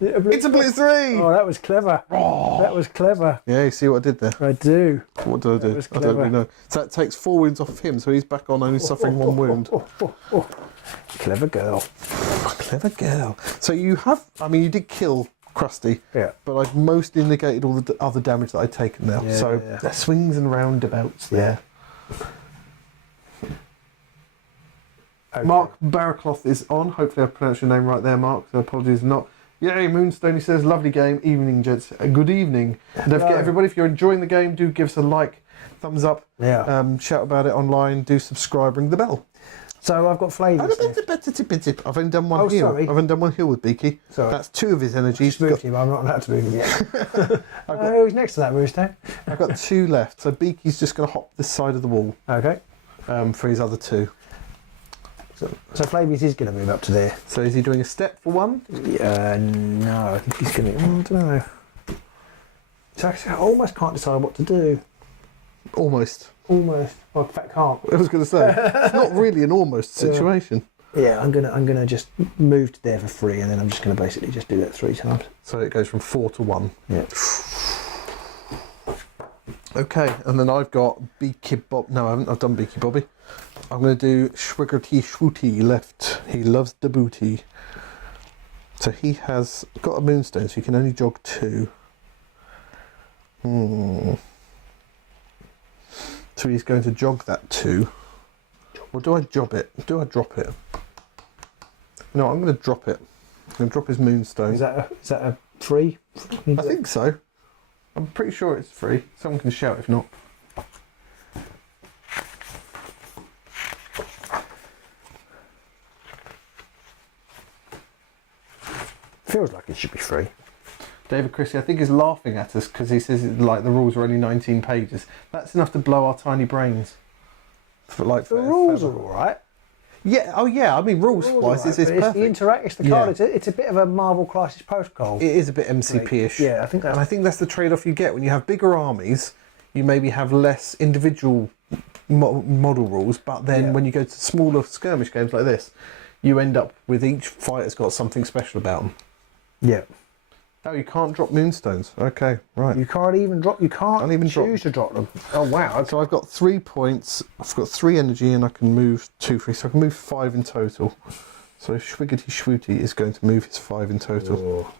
It's a blue 3! Oh, that was clever. Oh. That was clever. Yeah, you see what I did there? I do. What did I do? was I don't clever. really know. So that takes 4 wounds off him, so he's back on only suffering 1 wound. Clever girl. Clever girl. So you have, I mean, you did kill Krusty, Yeah. but I've mostly negated all the other damage that I've taken now. Yeah, So yeah. there's swings and roundabouts there. Okay. Mark Barracloth is on. Hopefully I pronounced your name right there, Mark. So apologies if not. Yay, Moonstone, he says, lovely game. Evening, gents. Good evening. And don't forget, everybody, if you're enjoying the game, do give us a like, thumbs up, Yeah. shout about it online, do subscribe, ring the bell. So I've got flavours. here. I've only done one Oh, heal. sorry. I've only done one heal with Beaky. Sorry. That's 2 of his energy. Just moved him. I'm not allowed to move him yet. Who's next to that Moonstone? I've got 2 left. So Beaky's just going to hop this side of the wall Okay. for his other 2. So Flavius is going to move up to there. So is he doing a step for 1? No, I think he's going to. I don't know. So I almost can't decide what to do. Almost. Almost. Well, in fact, can't. I was going to say, it's not really an almost situation. Yeah, I'm gonna just move to there for 3, and then I'm just gonna basically just do that 3 times. So it goes from 4 to 1. Yeah. Okay, and then I've got Beaky Bob. No, I haven't. I've done Beaky Bobby. I'm going to do Schwiggerty Schwooty left. He loves the booty. So he has got a Moonstone, so he can only jog 2. So he's going to jog that 2. Or do I job it? Do I drop it? No, I'm going to drop it. I'm going to drop his Moonstone. Is that a 3? I think so. I'm pretty sure it's 3. Someone can shout if not. Feels like it should be 3. David Christie, I think, is laughing at us because he says like the rules are only 19 pages. That's enough to blow our tiny brains. The rules are all right. Yeah. Oh yeah. I mean, rules wise, it's It's the perfect. it's the card. It's a bit of a Marvel Crisis Protocol. It is a bit MCP-ish. Yeah, I think And I think that's the trade-off you get when you have bigger armies. You maybe have less individual model rules, but then when you go to smaller skirmish games like this, you end up with each fighter's got something special about them. Yeah. Oh, you can't drop Moonstones. Okay, right. You can't even drop. You can't even choose to drop them. Oh wow. So I've got 3 points. I've got 3 energy, and I can move 2 free. So I can move 5 in total. So Schwiggity Schwooty is going to move his 5 in total. Oh,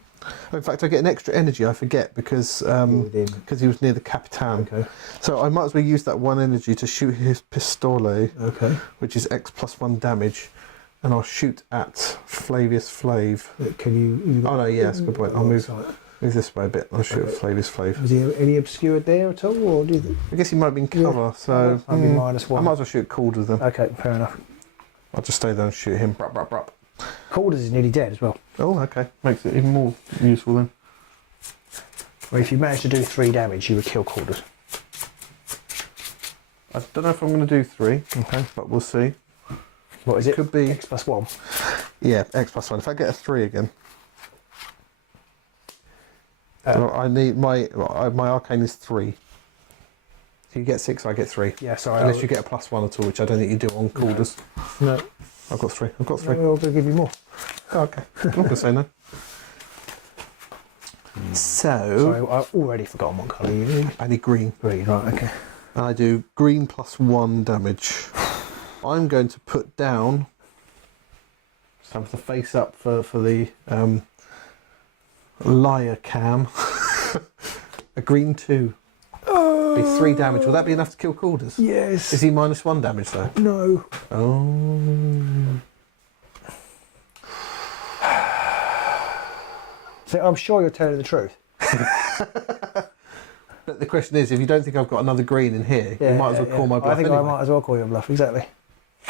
in fact, I get an extra energy. I forget because he was near the Capitan. Okay. So I might as well use that 1 energy to shoot his Pistole, Okay. which is X plus 1 damage, and I'll shoot at Flavius Flav. Can you? Oh no, yeah, that's a good point. I'll move this way a bit. I'll shoot at Flavius Flav. Was he any obscured there at all, or do you think? I guess he might be in cover, so I'll be -1. I might as well shoot Calders then. Okay, fair enough. I'll just stay there and shoot him. Brup, brup, brup. Calders is nearly dead as well. Oh, okay. Makes it even more useful then. Well, if you manage to do 3 damage, you would kill Calders. I don't know if I'm going to do 3, okay, but we'll see. What is it? Could be X plus 1. Yeah, X plus 1. If I get a 3 again, so I need my arcane is 3. So you get 6, I get 3. Yeah, sorry. Unless you get a plus 1 at all, which I don't think you do on Calders. No. I've got 3. I've got 3. I'll give you more. Oh, okay. I'm not going to say no. So Sorry, I've already forgotten what colour you need. I need green. Green, right, okay. And I do green plus 1 damage. I'm going to put down. Just have to face up for the liar cam. A green 2. Be 3 damage. Will that be enough to kill Calders? Yes. Is he -1 damage though? No. Oh. So I'm sure you're telling the truth. But the question is, if you don't think I've got another green in here, you might as well call my bluff. I think anyway. I might as well call your bluff, exactly.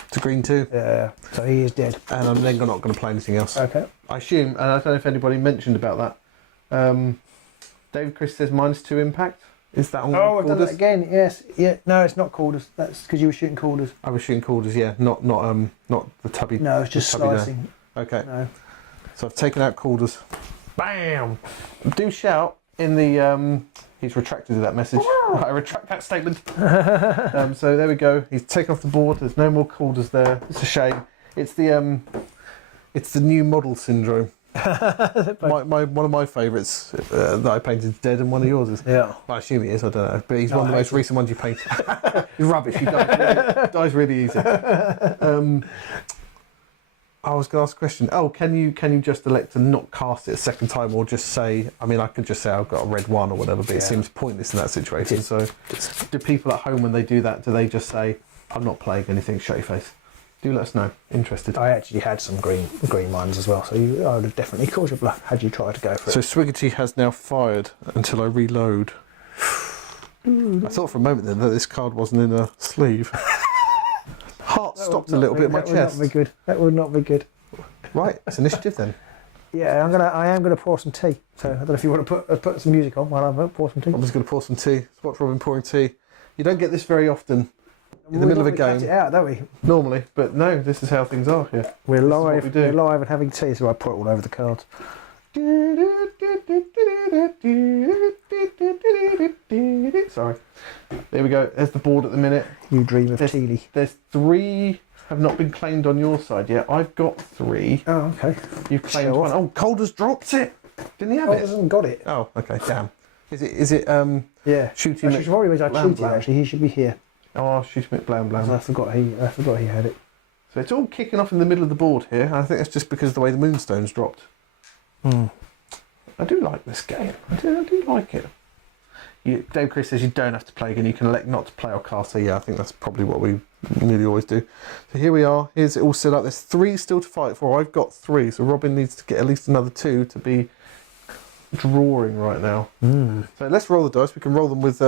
It's a green 2. Yeah. So he is dead. And I'm then not going to play anything else. Okay. I assume, and I don't know if anybody mentioned about that. David Chris says -2 impact. Is that on Oh, I've done that quarters? again. Yes. Yeah. No, it's not quarters. That's because you were shooting quarters. I was shooting quarters, yeah. Not the tubby. No, it's just the tubby there. slicing. Okay. No. So I've taken out quarters. Bam! Do shout in the... he's retracted that message. I retract that statement. So there we go. He's taken off the board. There's no more quarters there. It's a shame. It's the new model syndrome. One of my favourites that I painted is dead, and one of yours is. Yeah. I assume he is. I don't know, but he's one of the most recent ones you painted. He's rubbish. He dies really easy. I was going to ask a question. Oh, can you just elect to not cast it a second time, or just say? I mean, I could just say I've got a red one or whatever, but it seems pointless in that situation. So, do people at home when they do that? Do they just say, "I'm not playing anything"? Shut your face. Do let us know. Interested. I actually had some green ones as well, so I would have definitely called your bluff had you tried to go for it. So Swiggerty has now fired until I reload. I thought for a moment then that this card wasn't in a sleeve. Heart stopped a little bit in my chest. That would not be good. That would not be good. Right, it's initiative then. Yeah, I am gonna pour some tea. So I don't know if you want to put some music on while I pour some tea. I'm just going to pour some tea. Watch Robin pouring tea. You don't get this very often in the middle of a game. Cut it out, don't we? Normally, but no, this is how things are here. We're This is what live. we do. We're live and having tea, so I put it all over the cards. Sorry. There we go. There's the board at the minute. You dream of Teely. There's 3 have not been claimed on your side yet. I've got 3. Oh, okay. You've claimed Show one. off. Oh, Calder's dropped it. Didn't he have Oh, it? hasn't got it. Oh, okay. Damn. Is it Yeah. shooting? Actually, probably was I Blam, cheated. blam. Actually, he should be here. Oh, shooting it blam blam. I forgot he had it. So it's all kicking off in the middle of the board here. I think that's just because of the way the Moonstone's dropped. I do like this game. I do like it. Dave Chris says you don't have to play again. You can elect not to play or cast. So yeah, I think that's probably what we nearly always do. So here we are. Here's it all set up. There's 3 still to fight for. I've got 3. So Robin needs to get at least another 2 to be drawing right now. So let's roll the dice. We can roll them with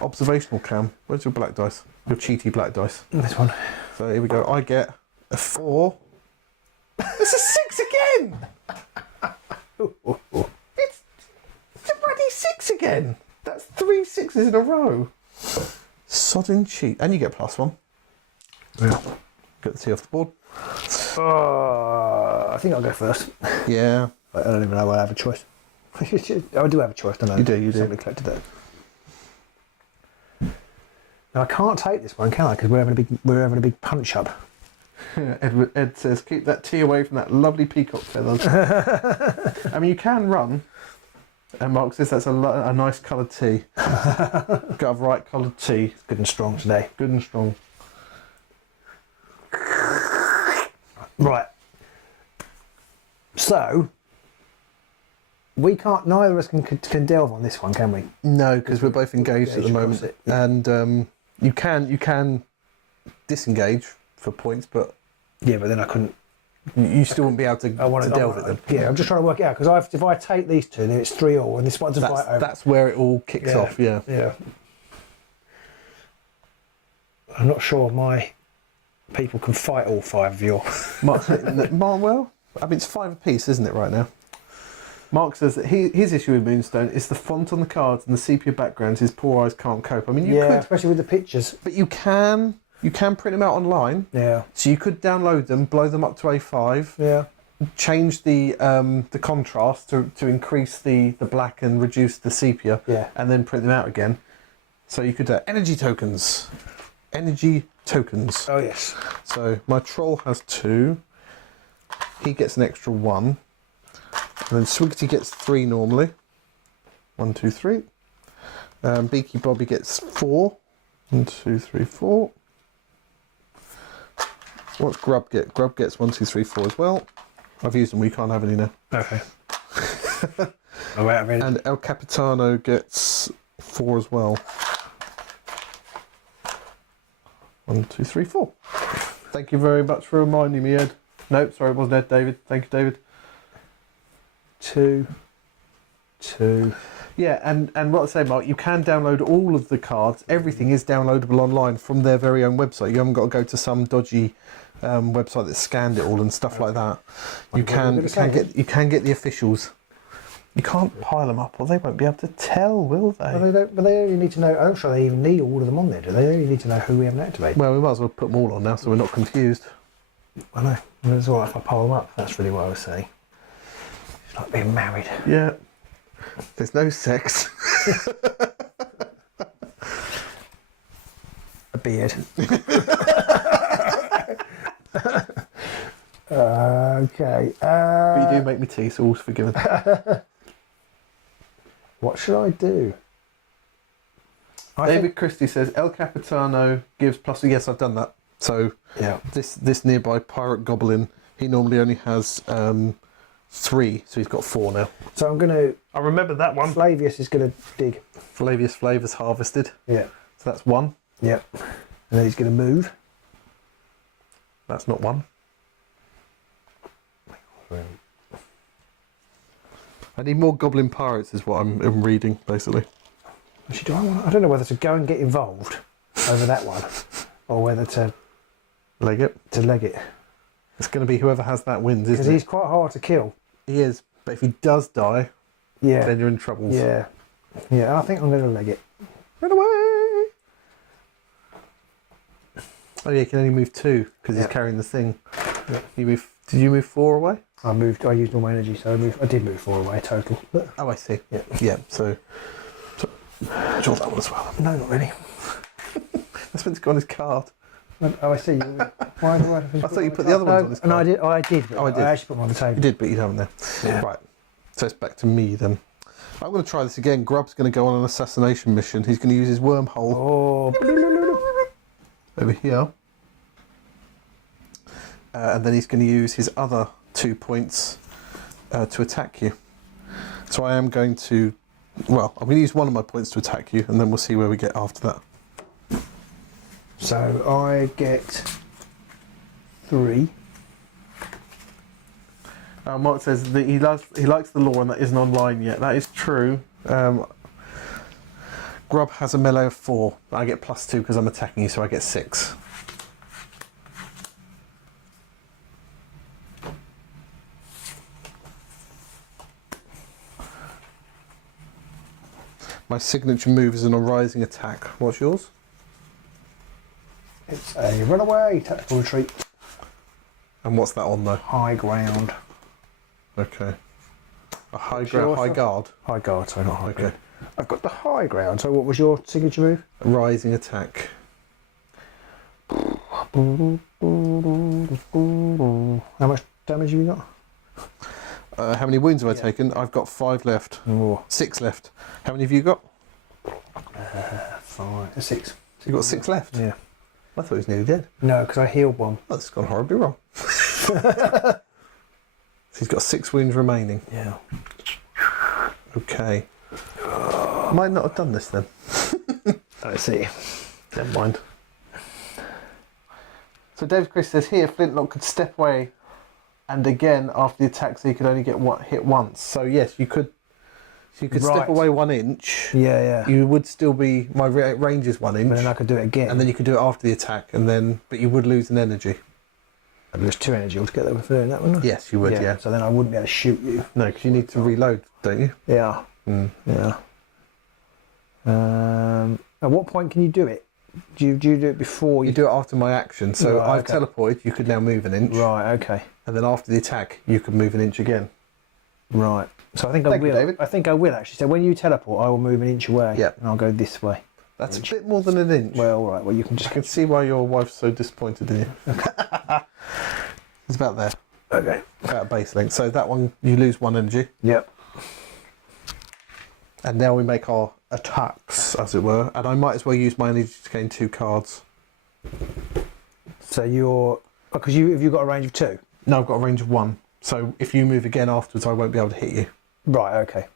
observational cam. Where's your black dice? Your cheaty black dice. This one. So here we go. I get a 4. It's a 6 again. It's a bloody 6 again. That's 3 6s in a row. Sodding cheat. And you get +1. Yeah. Get the tea off the board. I think I'll go first. Yeah. I don't even know whether I have a choice. I do have a choice, don't I? You do. Somebody collected that. Now I can't take this one, can I? Because we're having a big punch up. Ed says, keep that tea away from that lovely peacock feathers. I mean, you can run. And Mark says that's a nice coloured tea. Got a right coloured tea. It's good and strong today. Good and strong. Right. So we can't. Neither of us can delve on this one, can we? No, because we're both engaged at the moment. It, yeah. And you can disengage for points, but Yeah, but then I couldn't. you still wouldn't be able to delve it then. Yeah, I'm just trying to work it out because if I take these 2, then it's 3-all, and this one's a fight over. That's where it all kicks off, yeah. Yeah. I'm not sure my people can fight all 5 of your. Mark, well, I mean, it's 5 apiece, isn't it, right now? Mark says that his issue with Moonstone is the font on the cards and the sepia backgrounds. His poor eyes can't cope. I mean, you could, especially with the pictures. but you can print them out online. Yeah. So you could download them, blow them up to A5. Yeah. Change the contrast to increase the black and reduce the sepia, and then print them out again. So you could energy tokens. Oh yes. So my troll has 2. He gets an extra 1. And then Swiggerty gets 3 normally. 1, 2, 3. Beaky Bobby gets 4. 1, 2, 3, 4. What's Grub get? Grub gets 1, 2, 3, 4 as well. I've used them. We can't have any now. Okay. I'm out of it. And El Capitano gets 4 as well. 1, 2, 3, 4. Thank you very much for reminding me, Ed. Nope, sorry, it wasn't Ed. David. Thank you, David. 2. Yeah, and what I say, Mark, you can download all of the cards. Everything is downloadable online from their very own website. You haven't got to go to some dodgy website that scanned it all and stuff like that. You can get the officials. You can't pile them up, or they won't be able to tell, will they? Well, they don't. But they only need to know. I'm not sure they even need all of them on there, do they? They only need to know who we haven't activated. Well, we might as well put them all on now, so we're not confused. I know. Well, it's all right if I pile them up. That's really what I was saying. It's like being married. Yeah. There's no sex. A beard. Okay. But you do make me tea, so all's forgiven. What should I do? David Christie says El Capitano gives plus. Yes, I've done that. So Yeah. this nearby pirate goblin, he normally only has 3, so he's got 4 now. So I'm going to. I remember that one. Flavius is going to dig. Flavius Flavors harvested. Yeah. So that's 1. Yep. And then he's going to move. That's not 1. I need more goblin pirates, is what I'm reading basically. Actually, I don't know whether to go and get involved over that one, or whether to Leg it. leg it, It's going to be whoever has that wins, because isn't he's it? quite hard to kill. He is, but if he does die, Yeah. then you're in trouble. Yeah. Yeah. I think I'm going to leg it. Run away! Oh yeah, you can only move 2 because he's carrying the thing. Yeah. Did you move 4 away? I used all my energy, so I did move 4 away total. But Oh, I see. Yeah. Yeah. So draw that one as well. no, not really. That's meant to go on his card. Oh, I see. Why do I thought you put the other ones on this And card. I did. But Oh, I did. I actually put them on the table. You did, but you haven't there. Yeah. Right. So it's back to me then. I'm going to try this again. Grub's going to go on an assassination mission. He's going to use his wormhole Oh. over here. And then he's going to use his other 2 points to attack you. So I am going to... Well, I'm going to use one of my points to attack you, and then we'll see where we get after that. So I get 3. Mark says that he likes the lore and that isn't online yet. That is true. Grub has a melee of 4. I get +2 because I'm attacking you, so I get 6. My signature move is an rising attack. What's yours? It's a runaway tactical retreat. And what's that on though? High ground. Okay. A high Sure, ground, high sir. guard. High guard, so not high Okay. ground. I've got the high ground. So what was your signature move? Rising attack. How much damage have you got? How many wounds have I taken? I've got 5 left. Oh, 6 left. How many have you got? 5, 6. So you've got 6 left? Yeah. I thought he was nearly dead. No, because I healed one. Oh, that's gone horribly wrong. So he's got 6 wounds remaining. Yeah. Okay. Might not have done this then. I see. Never mind. So David Chris says here, Flintlock could step away and again after the attack, so you could only get hit once. So yes, you could. So you could Right. step away 1 inch. Yeah, yeah. You would still be. My range is 1 inch, But then I could do it again. and then you could do it after the attack, and then but you would lose an energy. I'd lose 2 energy altogether for doing that, wouldn't I? Yes, you would. Yeah. So then I wouldn't be able to shoot you. No, because you need to reload, don't you? Yeah. Mm. Yeah. At what point can you do it? Do you do it before You you? do it after my action. So Right, I've okay. teleported. You could now move an inch, Right. Okay. and then after the attack, you could move an inch again. Right. So I think I Thank you, will. David. I think I will actually. So when you teleport, I will move an inch away. Yep. And I'll go this way. That's a bit more than an inch. Well, all right. Well, you can I just. can see why your wife's so disappointed in you. It's about there, Okay. about base length. So that one, you lose 1 energy. Yep. And now we make our attacks, as it were. And I might as well use my energy to gain 2 cards. So you're because have you got a range of 2? No, I've got a range of 1. So if you move again afterwards, I won't be able to hit you. Right. Okay.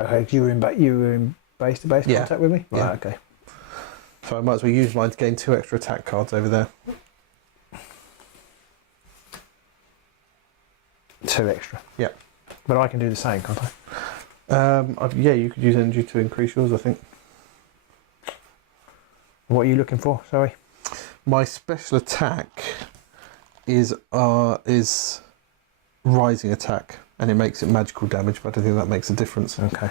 Okay. You were in base to base Yeah. contact with me. Right. Yeah. Okay. So I might as well use mine to gain 2 extra attack cards over there. 2 extra. Yep. But I can do the same, can't I? Yeah, you could use energy to increase yours, I think. What are you looking for? Sorry. My special attack is rising attack, and it makes it magical damage, but I don't think that makes a difference. Okay.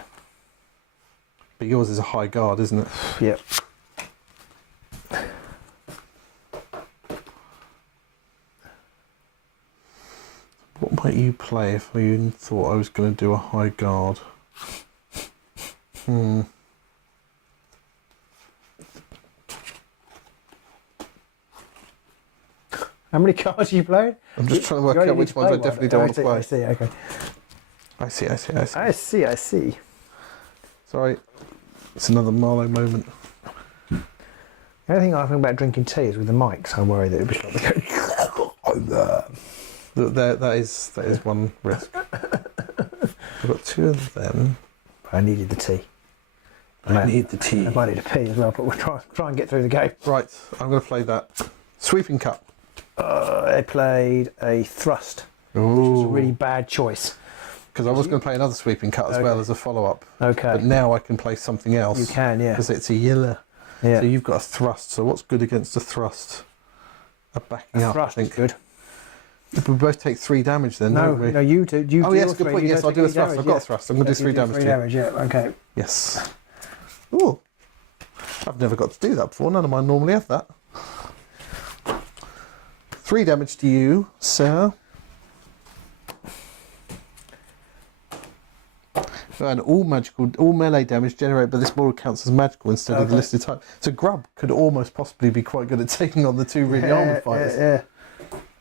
But yours is a high guard, isn't it? Yep. What might you play if you thought I was going to do a high guard? How many cards are you playing? I'm just trying to work out which ones I definitely don't want to play. I see, okay. I see. I see. Sorry. It's another Marlowe moment. The only thing I think about drinking tea is with the mics. I worry that it would be That is one risk. I've got 2 of them. I needed the tea. I need the tea. I might need a pee as well, but we'll try and get through the game. Right, I'm going to play that. Sweeping Cup. I played a thrust, which was a really bad choice. Because I was going to play another Sweeping Cut as well as a follow-up. Okay. But now I can play something else. You can, yeah. Because it's a yellow. Yeah. So you've got a thrust. So what's good against a thrust? A backing up, thrust I think. is good. We both take 3 damage then, No, don't we? no, you do. You Oh, deal yes, good 3, point. you Yes, don't I'll do a take thrust. any I've got a damage, thrust. I'm going to do 3 damage. 3 damage, yeah. Okay. Yes. Ooh. I've never got to do that before. None of mine normally have that. 3 damage to you, sir. And all melee damage generated by this model counts as magical instead of the listed type. So Grub could almost possibly be quite good at taking on the 2 really armoured fighters.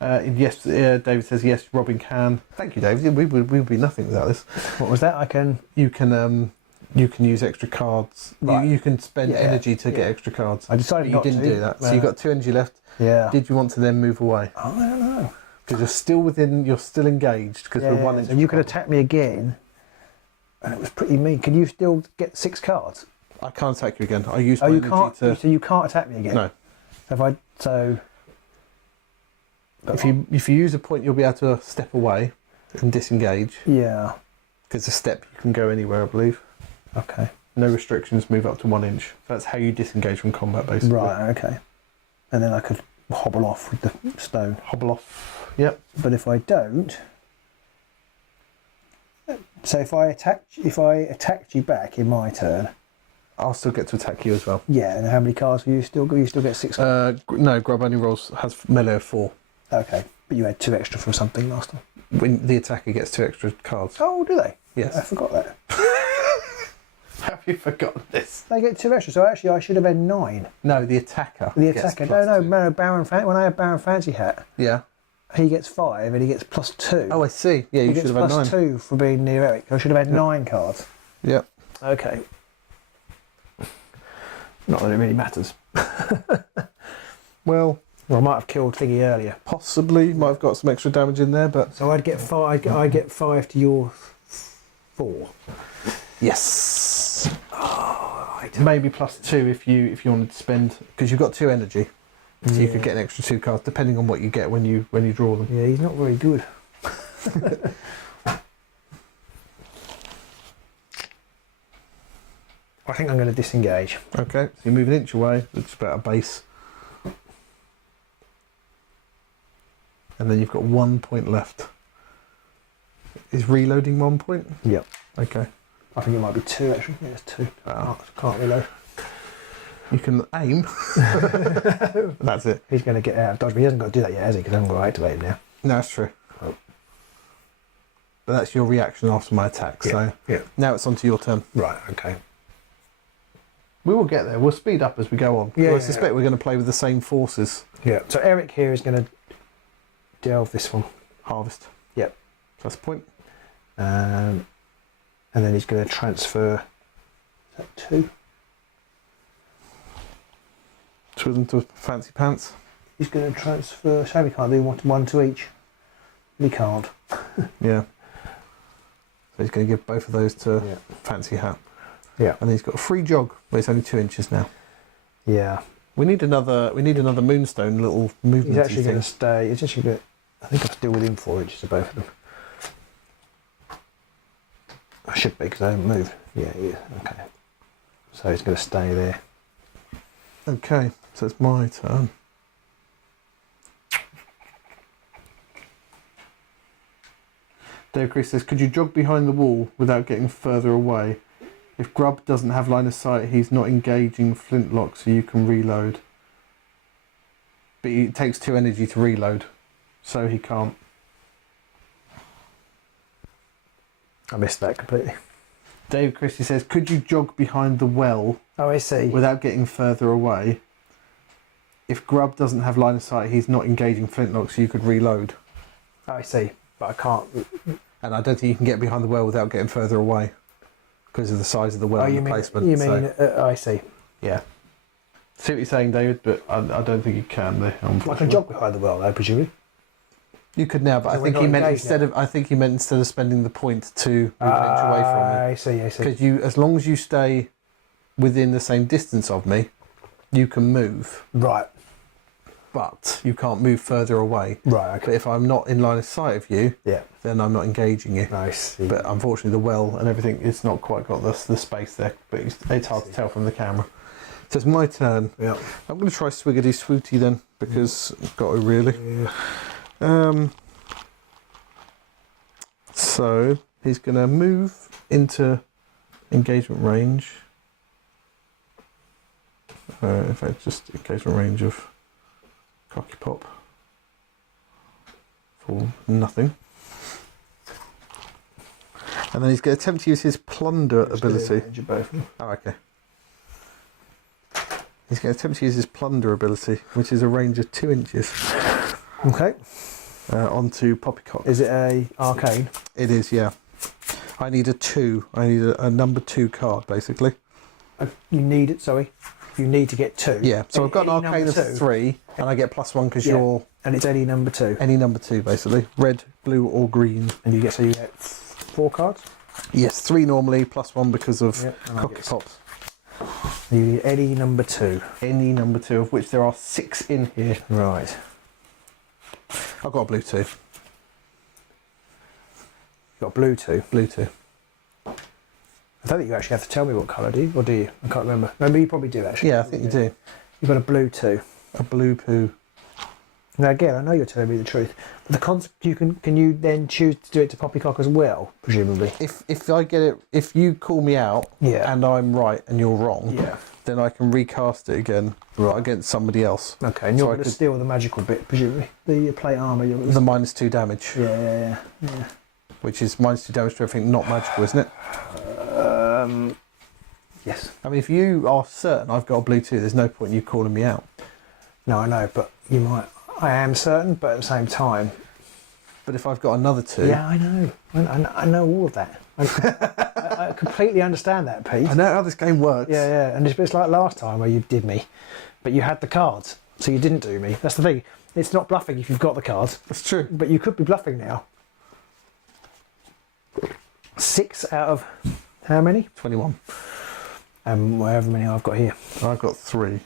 Yes, David says yes. Robin can. Thank you, David. We would be nothing without this. What was that? You can use extra cards. Right. You can spend energy to get extra cards. I decided but you didn't do that. So you've got 2 energy left. Yeah. Did you want to then move away? I don't know. Because you're still engaged. Because we're 1 inch. And you could attack me again, and it was pretty mean. Can you still get 6 cards? I can't attack you again. I used my energy to. So you can't attack me again. No. If you use a point, you'll be able to step away and disengage. Yeah. Because a step you can go anywhere, I believe. Okay. No restrictions. Move up to 1 inch. That's how you disengage from combat, basically. Right. Okay. And then I could hobble off with the stone. Hobble off. Yep. But if I don't, so if I attacked you back in my turn, I'll still get to attack you as well. yeah. And how many cards will you still get? You still get 6 cards. No, Grub only has melee of 4. Okay, but you had 2 extra from something last time. When the attacker gets 2 extra cards. Oh, do they? Yes. I forgot that. Have you forgotten this? They get 2 extra, so actually I should have had 9. No, the attacker. The gets attacker. plus No, 2. Baron. When I had Baron Fancy Hat, Yeah. he gets 5 and he gets plus 2. Oh, I see. Yeah, he you should gets have had 9. plus 2 for being near Eric. I should have had 9 cards. Yep. Okay. Not that it really matters. Well, I might have killed Thingy earlier. possibly. Might have got some extra damage in there, but... So I'd get 5. I get 5 to your 4. Yes. Oh, right. Maybe plus 2 if you wanted to spend... Because you've got 2 energy. So you could get an extra 2 cards, depending on what you get when you draw them. Yeah, he's not very good. I think I'm going to disengage. Okay, so you move an inch away. It's about a base. And then you've got 1 point left. Is reloading 1 point? Yep. Okay. I think it might be 2 actually. Yeah, it's 2. Can't reload. You can aim. That's it. He's going to get out of dodge, but he hasn't got to do that yet, has he? Because I haven't got to activate him now. No, that's true. Oh. But that's your reaction after my attack. So Yeah. now it's onto your turn. Right, okay. We will get there. We'll speed up as we go on. Yeah, I suspect we're going to play with the same forces. Yeah. So Eric here is going to delve this one. Harvest. Yep. That's the point. And then he's going to transfer. Is that 2? 2 of them to fancy pants. He's going to transfer. So we can't do one to each. We can't. Yeah. So he's going to give both of those to Yeah. fancy hat. Yeah. And he's got a free jog, but it's only 2 inches now. Yeah. We need another Moonstone little movement. He's actually going to stay. He's actually going to. I think I'm still within 4 inches of both of them. I should be because I haven't moved. Yeah, he is. Okay. So he's going to stay there. Okay, so it's my turn. Dave Chris says, could you jog behind the wall without getting further away? If Grub doesn't have line of sight, he's not engaging flintlock, so you can reload. But it takes 2 energy to reload, so he can't. I missed that completely. Dave Christie says, could you jog behind the well Oh, I see. without getting further away? If Grub doesn't have line of sight, he's not engaging flintlock, so you could reload. Oh, I see. But I can't. And I don't think you can get behind the well without getting further away because of the size of the well and the placement. You mean, I see. Yeah. See what you're saying, David, but I don't think you can there. I can jog behind the well, though, presumably. You could now, but I think he meant instead of spending the point to move an inch away from me. I see. Because as long as you stay within the same distance of me, you can move. Right. But you can't move further away. Right. Okay. But if I'm not in line of sight of you, then I'm not engaging you. I see. But unfortunately, the well and everything, it's not quite got the space there. But it's hard to tell from the camera. So it's my turn. Yeah. I'm going to try Swiggity Swooty then, because I've got to really. Yeah. So he's going to move into engagement range. In fact, just engagement range of Cocky Pop for nothing. And then he's going to attempt to use his plunder ability. Oh, okay. He's going to attempt to use his plunder ability, which is a range of 2 inches. Okay. Onto Poppycock. Is it a arcane? It is, yeah. I need a 2. I need a number 2 card, basically. You need it, sorry. You need to get 2. Yeah, so I've got an arcane of 3, and I get +1 because you're... And it's any number 2. Any number 2, basically. Red, blue or green. And you get 4 cards? Yes, 3 normally, +1 because of Cocky Pops. You need any number 2. Any number 2, of which there are 6 in here. Right. I've got a blue 2. You got blue 2? Blue 2. I don't think you actually have to tell me what colour, do you? Or do you? I can't remember. Maybe you probably do, actually. Yeah, I think you do. You've got a blue 2. A blue poo. Now, again, I know you're telling me the truth. But can you then choose to do it to Poppycock as well, presumably? If I get it, if you call me out and I'm right and you're wrong, then I can recast it again against somebody else. Okay, and you're going to steal the magical bit, presumably. The plate armour. The -2 damage. Yeah. Which is -2 damage to everything not magical, isn't it? Yes. I mean, if you are certain I've got a blue 2, there's no point in you calling me out. No, I know, but you might... I am certain, but at the same time... But if I've got another 2... Yeah, I know. I know all of that. I completely understand that, Pete. I know how this game works. Yeah. And it's like last time where you did me, but you had the cards, so you didn't do me. That's the thing. It's not bluffing if you've got the cards. That's true. But you could be bluffing now. 6 out of how many? 21. And however many I've got here. I've got 3.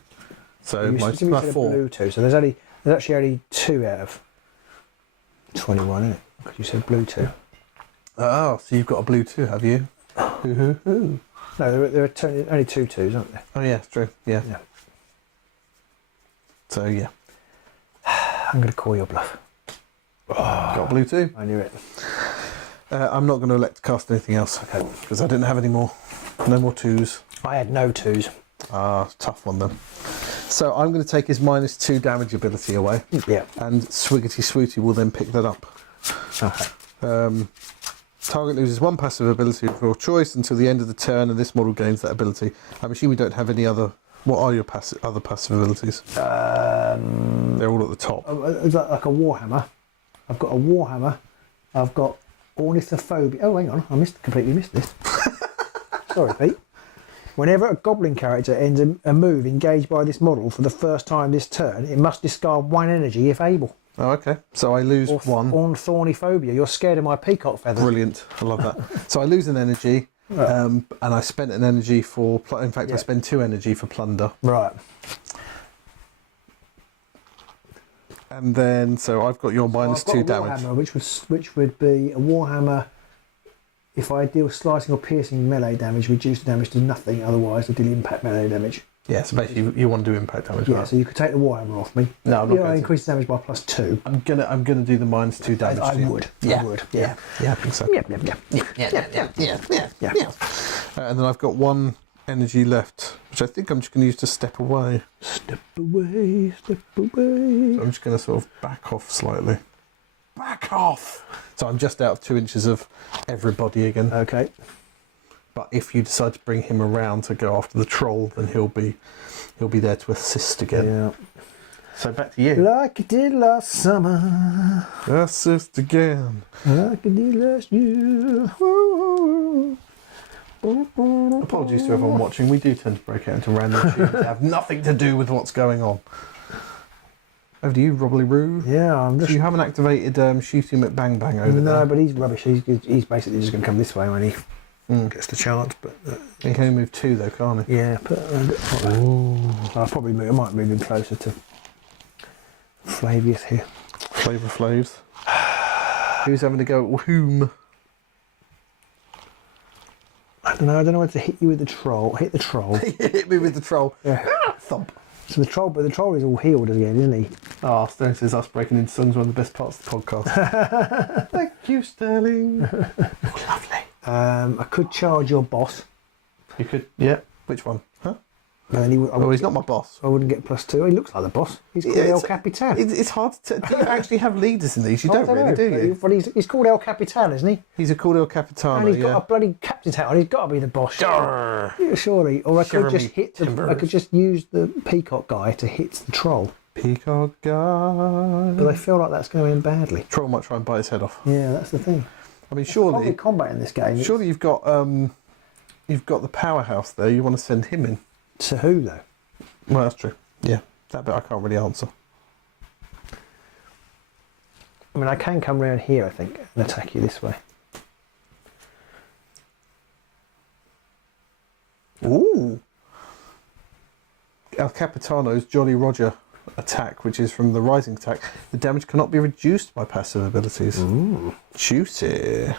So You my said 4. blue 2, so there's actually only 2 out of 21, isn't it? Because you said blue 2. Oh, so you've got a blue 2, have you? No, there are only 2 2s, aren't there? Oh yeah, it's true. Yeah. So yeah. I'm going to call your bluff. Got a blue 2. I knew it. I'm not going to elect to cast anything else because I didn't have any more. No more 2s. I had no 2s. Ah, tough one then. So I'm going to take his -2 damage ability away. Yeah. And Swiggity Swooty will then pick that up. Okay. Target loses 1 passive ability of your choice until the end of the turn, and this model gains that ability. I'm assuming you don't have any other... What are your other passive abilities? They're all at the top. Like a Warhammer. I've got a Warhammer. I've got Ornithophobia. Oh, hang on. Completely missed this. Sorry, Pete. Whenever a goblin character ends a move engaged by this model for the first time this turn, it must discard 1 energy if able. Oh, okay. So I lose 1. On Thornyphobia. You're scared of my peacock feathers. Brilliant. I love that. So I lose an energy, and I spent an energy for... In fact, I spend 2 energy for plunder. Right. And then, so I've got your -2 damage. Warhammer, which would be a Warhammer. If I deal slicing or piercing melee damage, reduce the damage to nothing. Otherwise, I deal impact melee damage. Yeah, so basically you want to do impact damage. Yeah, right? so you could take the warhammer off me. No, I'm not Yeah, going to. increase damage by +2. I'm gonna do the -2 damage. I to you. would. Yeah. I would. Yeah, I think so. Yeah. And then I've got 1 energy left, which I think I'm just going to use to step away. Step away, step away. So I'm just going to sort of back off slightly. Back off! So I'm just out of 2 inches of everybody again. Okay. But if you decide to bring him around to go after the troll, then he'll be there to assist again. Yeah. So back to you. Like you did last summer. Assist again. Like you did last year. Apologies to everyone watching. We do tend to break out into random tunes that have nothing to do with what's going on. Over to you, Robbly Roo. Yeah, I'm So just. you haven't activated Shooting McBang Bang over there. No, but he's rubbish. He's basically just going to come this way when he gets the chance. But He can only move 2 though, can't he? yeah, but I'll probably move. I might move him closer to Flavius here. Flavour Flaves. Who's having to go at whom? I don't know whether to hit you with the troll. Hit the troll. Hit me with the troll. Yeah. Thump. So the troll is all healed again, isn't he? Ah, Stone says us breaking into songs one of the best parts of the podcast. Thank you, Sterling. Lovely. I could charge your boss, You could, yeah. Which one? Huh? but then Oh, he's not my boss. I wouldn't get +2. He looks like the boss. He's called Yeah, El it's- Capitan. It's hard to. Do you actually have leaders in these? You I don't really, know, do you? But he's called El Capitan, isn't he? He's a called El Capitano. And he's got yeah. a bloody captain's hat on. He's got to be the boss. Grrr. Yeah, surely. Or I Shiver could just me hit the. timbers. I could just use the peacock guy to hit the troll. Peacock guy. But I feel like that's going to end badly. Troll might try and bite his head off. Yeah, that's the thing. I mean, Probably surely, combat in this game. surely you've got the powerhouse there. You want to send him in. To who though? Well, that's true. Yeah, that bit I can't really answer. I mean, I can come round here, I think, and attack you this way. Ooh. El Capitano's Jolly Roger attack, which is from the rising attack. The damage cannot be reduced by passive abilities. Ooh. Juicy. I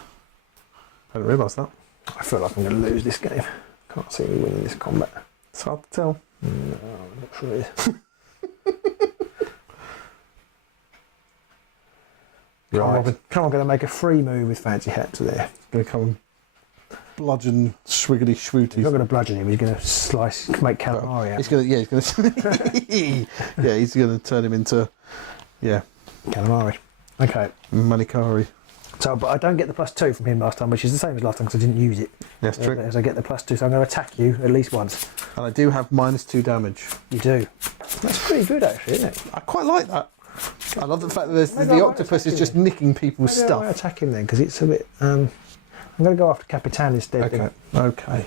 didn't realise that. I feel like I'm going to lose this game. Can't see me winning this combat. It's hard to tell. No, I'm not sure it is. Come on, Robin. Come on, I'm going to make a free move with Fancy Hat to there. Going to come and bludgeon Schwiggity He's not Schwooties. going to bludgeon him, he's going to slice, make calamari out. He's going to, yeah, he's going to, yeah, he's going to turn him into, yeah, Calamari. Okay. Manikari. So, but I don't get the +2 from him last time, which is the same as last time because I didn't use it. Yes, true. As I get the +2, so I'm going to attack you at least once. And I do have -2 damage. You do. That's pretty good, actually, isn't it? I quite like that. I love the fact that Maybe I the might octopus attack is you just nicking people's Maybe I might stuff. attack him then because it's a bit. I'm going to go after Capitan instead. Okay, then. okay.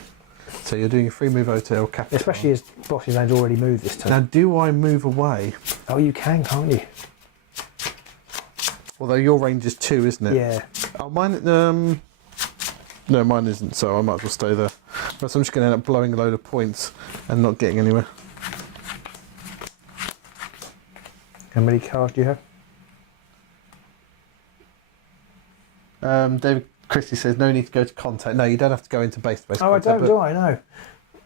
So you're doing a free move over to El Capitano. Especially as Boss's name's already moved this turn. Now, do I move away? Oh, you can, can't you? Although your range is 2, isn't it? Yeah. Oh, mine. No, mine isn't. So I might as well stay there. But I'm just going to end up blowing a load of points and not getting anywhere. How many cards do you have? David Christie says no need to go to contact. No, you don't have to go into base-to-base Oh, I contact. don't, do I? No.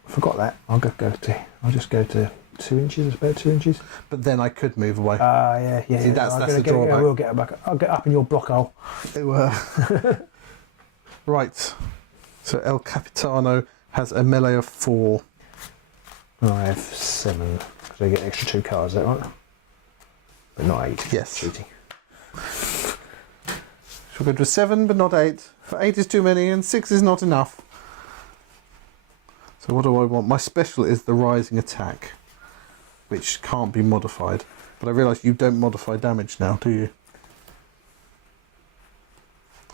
Forgot that. I'll just go to 2 inches. It's about 2 inches. But then I could move away. Yeah. See, that's I'm the gonna get, drawback. I will get back. I'll get up in your block hole. Right. So El Capitano has a melee of 4. I have 7 because I get extra 2 cards. Is that right? But not 8. Yes. Shooting. She'll go to 7, but not 8. For 8 is too many, and 6 is not enough. So what do I want? My special is the rising attack, which can't be modified. But I realise you don't modify damage now, do you?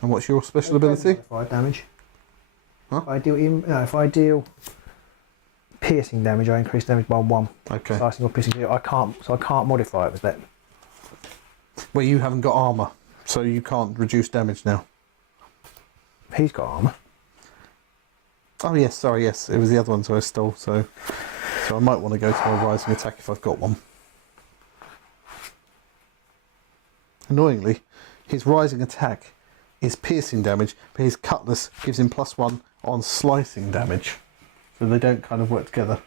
And what's your special ability? If I damage. Huh? If I deal piercing damage, I increase damage by 1. Okay. Slicing or piercing. I can't modify it with that. Well, you haven't got armour, so you can't reduce damage now. He's got armour. Oh yes, sorry, yes. It was the other ones I stole, so I might want to go to my rising attack if I've got one. Annoyingly, his rising attack is piercing damage, but his cutlass gives him +1 on slicing damage. So they don't kind of work together.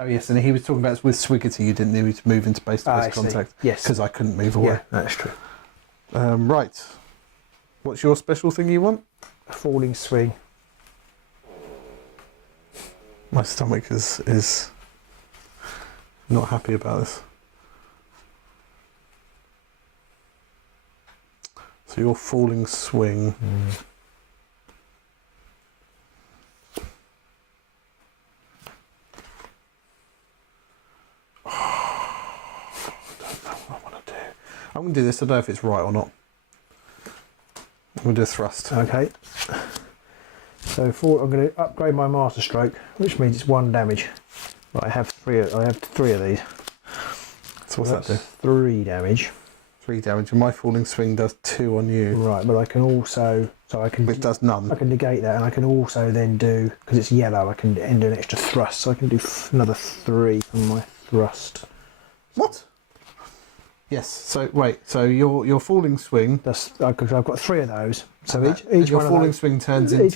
Oh yes, and he was talking about with Swiggerty, you didn't need me to move into base-to-base contact. Yes. Because I couldn't move away. Yeah, that's true. Right. What's your special thing you want? A falling swing. My stomach is not happy about this. So your falling swing. I'm going to do this. I don't know if it's right or not. I'm going to do a thrust. Okay. So I'm going to upgrade my master stroke, which means it's 1 damage. But I have three of these. So what's that do? 3 damage. 3 damage. And my falling swing does 2 on you. Right, but I can also Which does none. I can negate that, and I can also then do, because it's yellow, I can do an extra thrust, so I can do another 3 from my thrust. What? Yes. So wait. So your falling swing. I've got 3 of those. So and each your one falling of those, swing turns each into.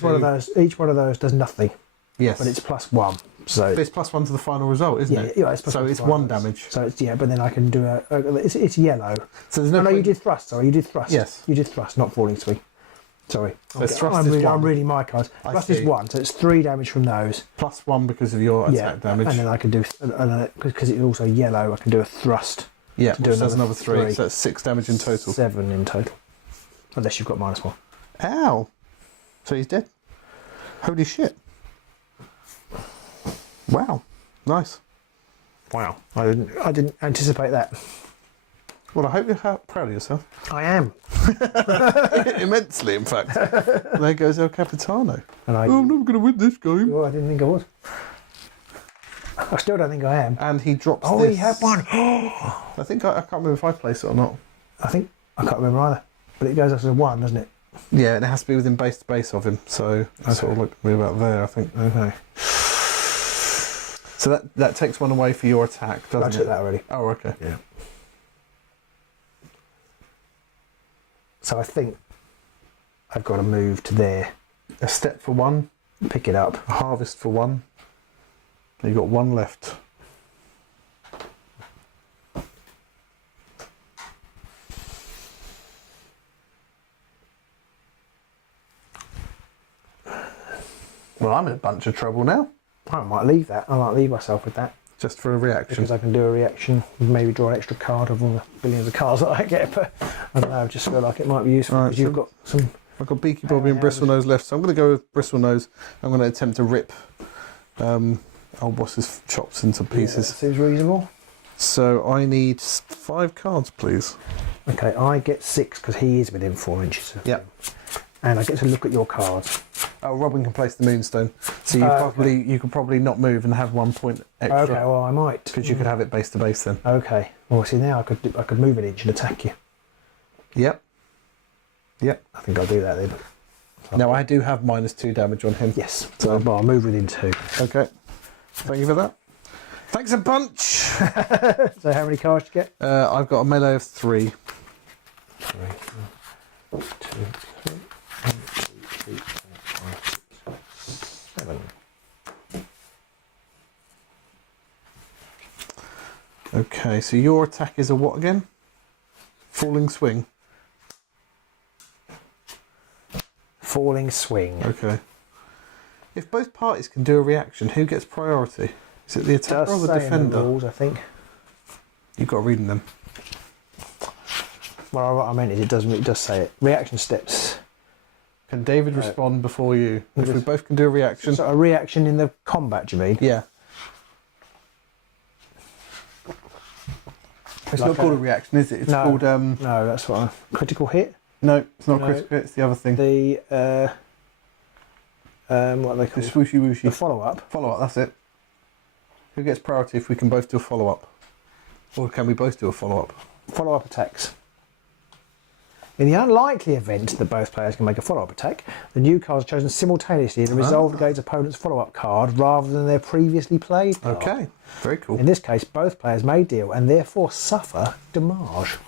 Each one of those does nothing, Yes. but it's +1. So It's +1 to the final result, isn't it? Yeah, it's so +1 it's to 1 finals. damage. So it's but then I can do it's yellow. So there's no. No, point- you did thrust. Sorry, you did thrust. Yes. You did thrust, not falling swing. Sorry. So thrust is I'm 1. reading my cards. I Thrust is see. 1, so it's 3 damage from those. +1 because of your attack damage. And then I can do, because it's also yellow, I can do a thrust. Yeah, to do which does another another 3. 3. So that's 6 damage in total. 7 in total. Unless you've got -1. Ow! So he's dead. Holy shit! Wow, nice. Wow. I didn't anticipate that. Well, I hope you're proud of yourself. I am. Immensely, in fact. There goes El Capitano. And I'm never going to win this game. well, I didn't think I was. I still don't think I am. And he drops Oh, this. he had one. I think I can't remember if I place it or not. I can't remember either. But it goes up as a 1, doesn't it? Yeah, and it has to be within base to base of him. So that's sort of like me about there, I think. Okay. So that takes 1 away for your attack, doesn't I it? took that already. Oh, okay. Yeah. So I think I've got to move to there. A step for 1, Pick it up. a harvest for 1. You've got 1 left. Well, I'm in a bunch of trouble now. I might leave that. I might leave myself with that. Just for a reaction. Because I can do a reaction, maybe draw an extra card of all the billions of cards that I get, but I don't know, I just feel like it might be useful Right, because you've got some. I've got Beaky Bobby and Bristlenose left, so I'm going to go with Bristlenose. I'm going to attempt to rip old boss's chops into pieces. Yeah, seems reasonable. So I need 5 cards, please. Okay, I get 6 because he is within 4 inches of Yep. him. And I get to look at your cards. Oh, Robin can place the Moonstone, so you could probably not move and have 1 point extra. Okay, well I might. Because you could have it base to base then. Okay. Well, see now I could move an inch and attack you. Yep. Yep. I think I'll do that then. Now I do have -2 damage on him. Yes. So I'll move within 2. Okay. Thank you for that. Thanks a bunch. So how many cards do you get? I've got a melee of 3. 3, 4, 2, 3, 1, 2, 3, 4, 5, 6, 7. Okay, so your attack is a what again? Falling swing. Falling swing. Okay. If both parties can do a reaction, who gets priority? Is it the attacker or the Does say in the defender? rules, I think. You've got to read them. Well, what I meant is it does say it. Reaction steps. Can David respond before you? If we Yes. both can do a reaction. So a reaction in the combat, do you mean? Yeah. It's Like not called a reaction, is it? It's No. called No, that's what critical hit. no, it's not No. critical. It's the other thing. The what are they The called? swooshy The wooshy. follow up. Follow up. That's it. Who gets priority if we can both do a follow up, or can we both do a follow up? Follow up attacks. In the unlikely event that both players can make a follow up attack, the new cards are chosen simultaneously and resolved against opponent's follow up card rather than their previously played card. Okay. Very cool. In this case, both players may deal and therefore suffer damage.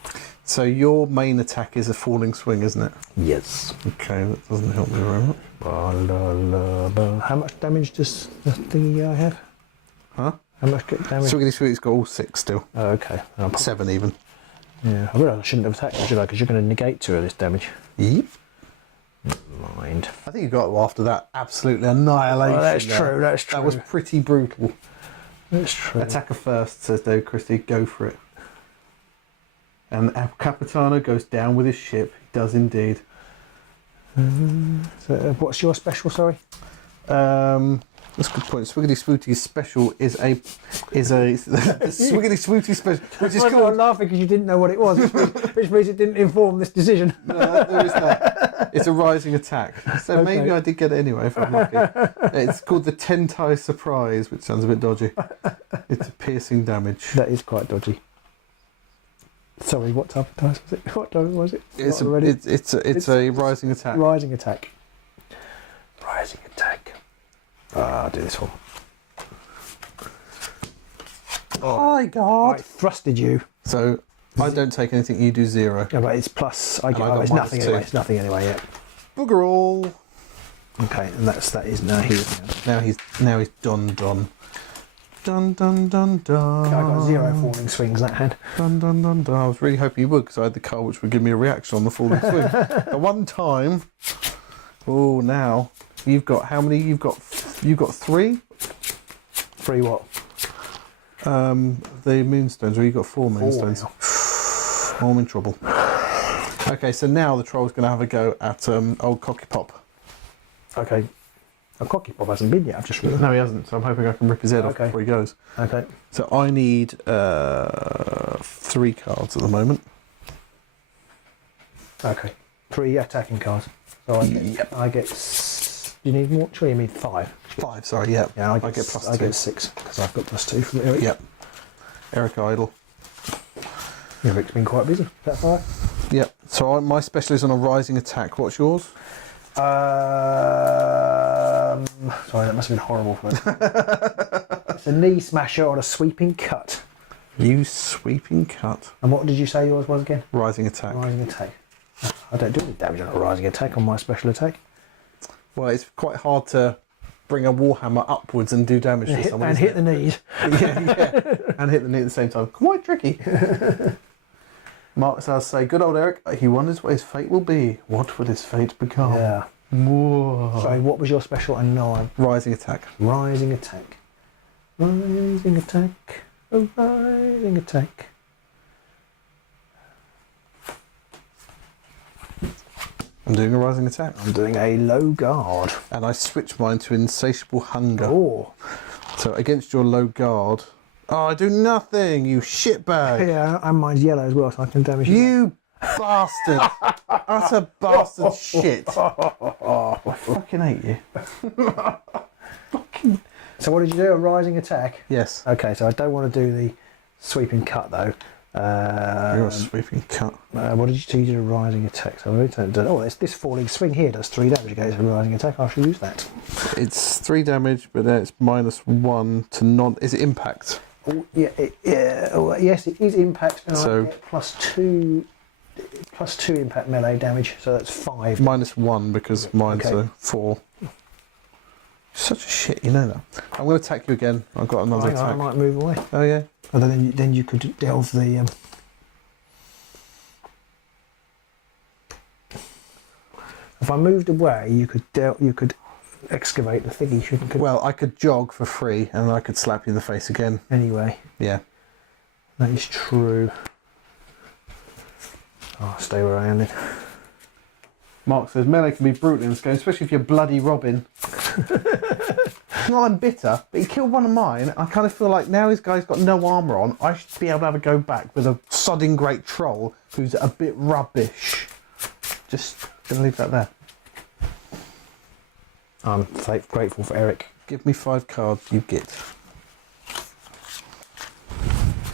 So your main attack is a falling swing, isn't it? Yes. Okay, that doesn't help me very much. How much damage does the thingy I have? Huh? How much damage? Swiggity Sweet's got all 6 still. Oh, okay. 7 even. Yeah, I realised I shouldn't have attacked you, should I? Because you're going to negate 2 of this damage. Yep. Never mind. I think you got it after that absolutely annihilation. Oh, that's there. true, that's true. That was pretty brutal. That's true. Attacker first, says Dave Christie. Go for it. And El Capitano goes down with his ship. He does indeed. So, what's your special, sorry? That's a good point. Swiggity Swooty's special is a the Swiggity Swooty special, which is I'm called. laughing because you didn't know what it was, which means it didn't inform this decision. No, there is that. It's a rising attack. So Okay. maybe I did get it anyway if I'm lucky. It's called the Tentai Surprise, which sounds a bit dodgy. It's a piercing damage. That is quite dodgy. Sorry, what type of dice was it? What dice was it? It's Not already? it's a rising attack. Rising attack. Rising attack. I'll do this one. My God! I thrusted you. So I don't take anything. You do 0. Yeah, but it's plus. I And get. I got It's minus nothing 2. anyway. It's nothing anyway. Yeah. Bugger all. Okay, and that is now he's. Now he's done. Dun dun dun dun. I got 0 falling swings that hand. Dun dun dun dun. I was really hoping you would because I had the card which would give me a reaction on the falling swing. At one time. Oh, now you've got how many? You've got 3. 3 what? The Moonstones. Or you got 4 Moonstones. Now. Oh, I'm in trouble. Okay, so now the troll's going to have a go at old Cocky Pop. Okay. A cocky pop hasn't been yet. I've just realised. No, he hasn't. So I'm hoping I can rip his head off Okay. before he goes. Okay. So I need 3 cards at the moment. Okay. 3 attacking cards. So I get. You need more? Sure, you need 5. 5, sorry, yeah. Yeah, I get plus 2. I get 6 because I've got plus 2 from Eric. Yep. Eric Idle. Eric's been quite busy. Is that fine? Yep. So my special is on a rising attack. What's yours? Sorry, that must have been horrible for me. It's a knee smasher or a sweeping cut. You sweeping cut. And what did you say yours was again? Rising attack. Rising attack. I don't do any damage on a rising attack on my special attack. Well, it's quite hard to bring a warhammer upwards and do damage to someone. And hit the knees. yeah. And hit the knee at the same time. Quite tricky. Mark says, say, good old Eric, he wonders what his fate will be. What will his fate become? Yeah. Whoa. Sorry, what was your special? And no, I'm Rising attack. rising attack. Rising attack. A rising attack. I'm doing a rising attack. I'm doing a low guard. And I switch mine to insatiable hunger. Oh. So against your low guard. Oh, I do nothing, you shitbag. Yeah, and mine's yellow as well, so I can damage You bastard. Utter bastard shit. I fucking hate you. So what did you do? A rising attack? Yes. Okay, so I don't want to do the sweeping cut though. You're a sweeping cut. What did you do? You did a rising attack. So I really don't do. Oh, this falling swing here does 3 damage against a rising attack. I shall use that. It's 3 damage, but then it's -1 to non. Is it impact? Oh, yeah, yes, it is impact, and So- I get +2 impact melee damage, so that's 5. -1 because mine's Okay. a 4. Such a shit, you know that. I'm going to attack you again. I've got another Hang on, I attack. might move away. Oh yeah. And then you could delve the. If I moved away, you could excavate the thingy, shouldn't you? Well, I could jog for free, and I could slap you in the face again. Anyway, Yeah. that is true. I'll stay where I am then. Mark says melee can be brutal in this game, especially if you're bloody Robin. Well, I'm bitter, but he killed one of mine. I kind of feel like now this guy's got no armour on, I should be able to have a go back with a sodding great troll who's a bit rubbish. Just gonna leave that there. I'm grateful for Eric. Give me 5 cards, you get.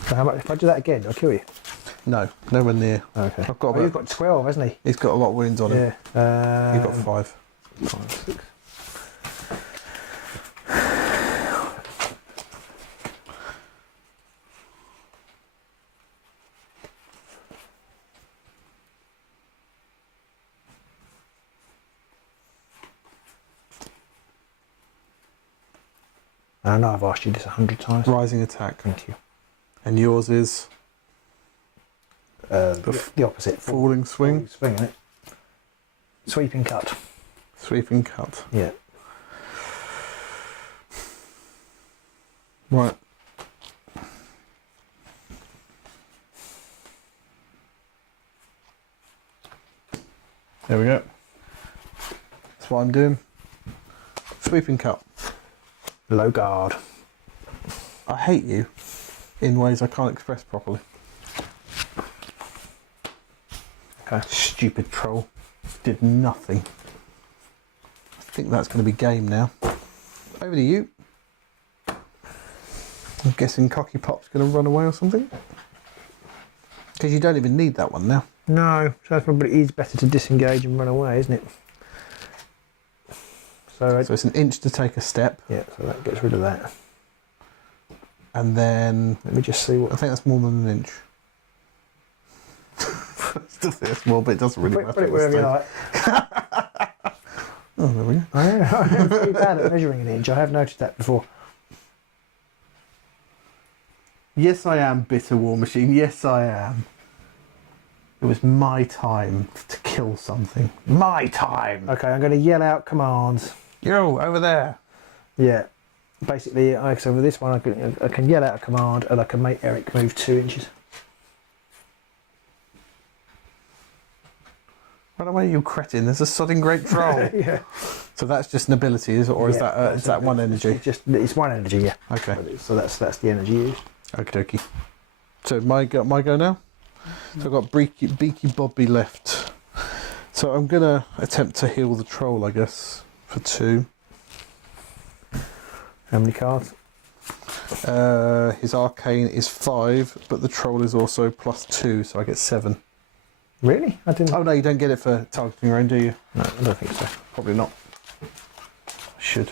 So how about if I do that again? I'll kill you. No, nowhere near. Okay. I've got Oh, about, you've got 12, hasn't he? he's got a lot of wounds on him. Yeah. You've got 5. 5, 6. I know I've asked you this 100 times. Rising attack. Thank you. And yours is The opposite. falling swing. Swing, isn't it? Sweeping cut. Sweeping cut. Yeah. Right. There we go. That's what I'm doing. Sweeping cut. Low guard. I hate you in ways I can't express properly. Okay. Stupid troll. Did nothing. I think that's going to be game now. Over to you. I'm guessing Cocky Pop's going to run away or something. Because you don't even need that one now. No, so that's probably it's better to disengage and run away, isn't it? So it's an inch to take a step. yeah, so that gets rid of that. And then Let me just see what. I think that's more than an inch. Still think it's small, but it doesn't really matter. Put it wherever you like. Oh, there we go. I am pretty bad at measuring an inch. I have noticed that before. Yes, I am, Bitter War Machine. Yes, I am. It was my time to kill something. My time. Okay, I'm going to yell out commands. Yo, over there. Yeah. Basically, so with this one, I can yell out a command and I can make Eric move 2 inches. Run away, you cretin. There's a sodding great troll. Yeah. So that's just an ability, is it? Or is Yeah, is that one energy? It's 1 energy, yeah. Okay. So that's the energy used. Okie dokie. So my go now? So I've got Beaky Bobby left. So I'm going to attempt to heal the troll, I guess, for 2. How many cards? His arcane is 5, but the troll is also +2, so I get 7. Really? I didn't. Oh no, you don't get it for targeting your own, do you? No, I don't think so. Probably not. I should,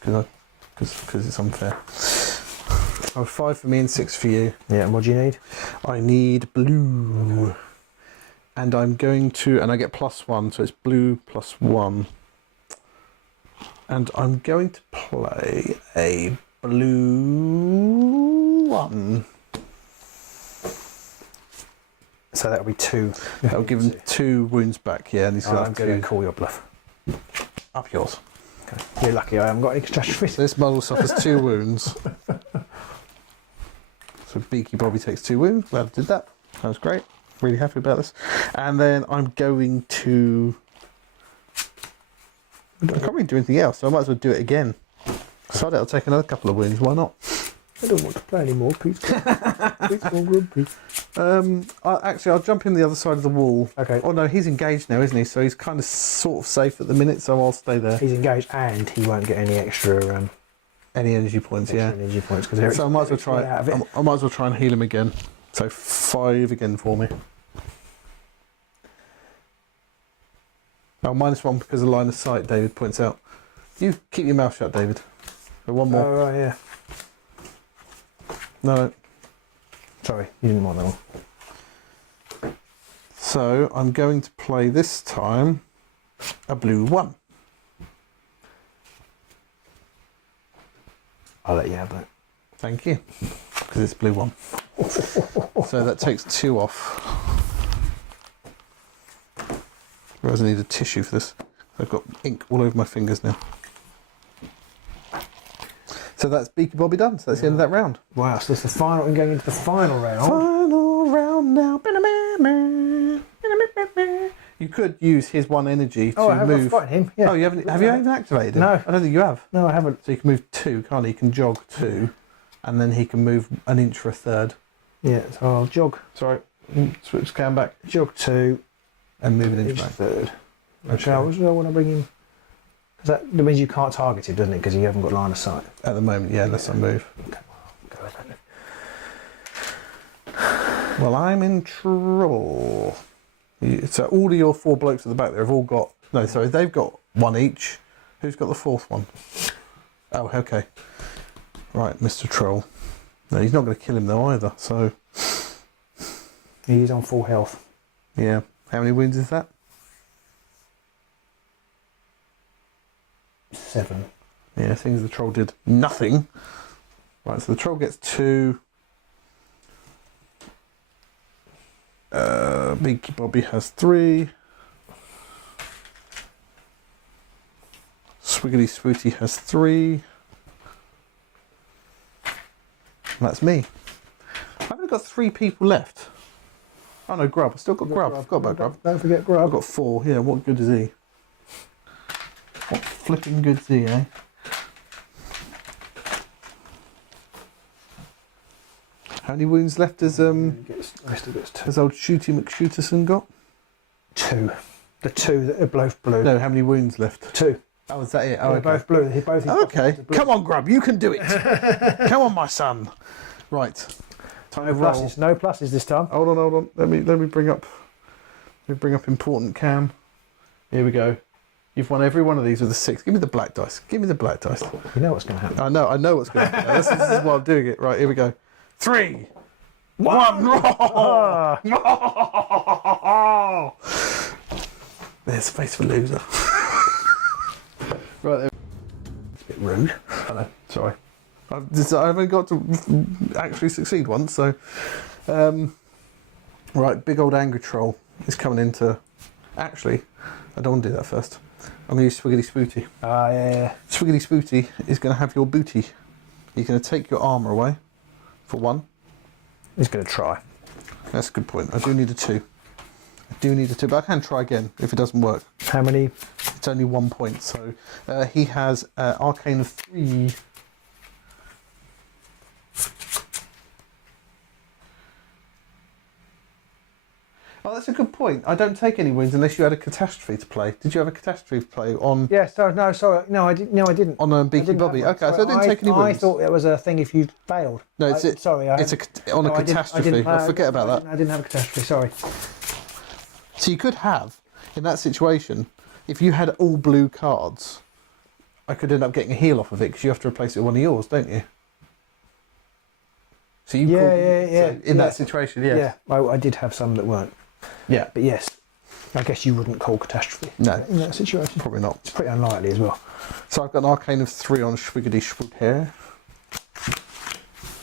because it's unfair. Oh, 5 for me and 6 for you. Yeah, and what do you need? I need blue, and I'm going to, and I get +1, so it's blue +1. And I'm going to play a blue 1. So that'll be 2. That'll give him 2 wounds back, yeah, and he's I'm got going to 2. call your bluff. Up yours. Okay. You're lucky I haven't got any catastrophes. So this model suffers 2 wounds. So Beaky Bobby takes 2 wounds. Glad I did that. That was great. Really happy about this. And then I'm going to... I can't really do anything else, so I might as well do it again. Sod it, I'll take another couple of wounds. Why not? I don't want to play anymore, please. Please, grumpy. I'll jump in the other side of the wall. Okay. Oh no, he's engaged now, isn't he? So he's kind of sort of safe at the minute, so I'll stay there. He's engaged and he won't get any extra Any energy points, yeah. energy points because So I might as well try. out of it. I might as well try and heal him again. So 5 again for me. Oh, -1 because of line of sight. David points out. You keep your mouth shut, David. So 1 more. Oh right, yeah. No. Sorry, you didn't want that one. So I'm going to play this time a blue 1. I'll let you have that. Thank you. Because it's blue 1. So that takes 2 off. Whereas I need a tissue for this. I've got ink all over my fingers now. So that's Beaky Bobby done. So that's the end of that round. Wow, so it's the final and going into the final round. Final round now. You could use his 1 energy to I've move. forgotten him. Yeah. Oh, you haven't? Have you even activated him? No. I don't think you have. No, I haven't. So you can move 2, can't he? He can jog 2, and then he can move an inch for a third. Yeah, so I'll jog. Sorry, switch cam back Jog 2. and move an inch Inch back. third. Okay. Okay, what do I want to bring him? Because that means you can't target him, doesn't it? Because you haven't got line of sight. At the moment, yeah, unless I move. Okay, well, go with that. Well, I'm in trouble. So all of your 4 blokes at the back there have all got... No, sorry, they've got 1 each. Who's got the 4th one? Oh, okay. Right, Mr. Troll. No, he's not going to kill him though either, so... He's on full health. Yeah. How many wounds is that? 7. Yeah, things the troll did nothing. Right, so the troll gets 2. Beaky Bobby has 3. Swiggity Swooty has 3. And that's me. I've only got 3 people left. Oh no, Grub. I've still got Grub. I forgot about Grub. Don't forget Grub. I've got 4. Yeah, what good is he? What flipping good is he, eh? How many wounds left has has old Shooty McShooterson got? 2. The 2 that are both blue. No, how many wounds left? 2. Oh, is that it? Oh, They're okay. both blue. They're both Okay, come on, Grub, you can do it. Come on, my son. Right, time No to roll. pluses. No pluses this time. Hold on. Let me bring up. Important cam. Here we go. You've won every one of these with a 6. Give me the black dice. Give me the black dice. You know what's going to happen. I know what's going to happen. This is why I'm doing it. Right, here we go. 3, 1. There's a face of a loser. Right there. It's a bit rude. I know. Sorry. I've only got to actually succeed once, so. Right, big old angry troll is coming into. Actually, I don't want to do that first. I'm going to use Swiggity Spooty. Yeah. Swiggity Spooty is going to have your booty. He's going to take your armour away for 1. He's going to try. That's a good point. I do need a 2. But I can try again if it doesn't work. How many? It's only 1 point, so he has Arcane of 3. Oh, that's a good point. I don't take any wounds unless you had a catastrophe to play. Did you have a catastrophe to play on? Yeah, sorry, no, I didn't. On a Beaky Bobby. Okay, so I didn't take any wounds. I thought it was a thing if you failed. No, it's it's on a catastrophe. I forget about that. I didn't have a catastrophe. Sorry. So you could have, in that situation, if you had all blue cards, I could end up getting a heal off of it because you have to replace it with one of yours, don't you? So you in that situation, yes. Yeah, I did have some that weren't. Yeah. But yes, I guess you wouldn't call catastrophe. No. In that situation. Probably not. It's pretty unlikely as well. So I've got an Arcane of 3 on Schwiggity Schwood here.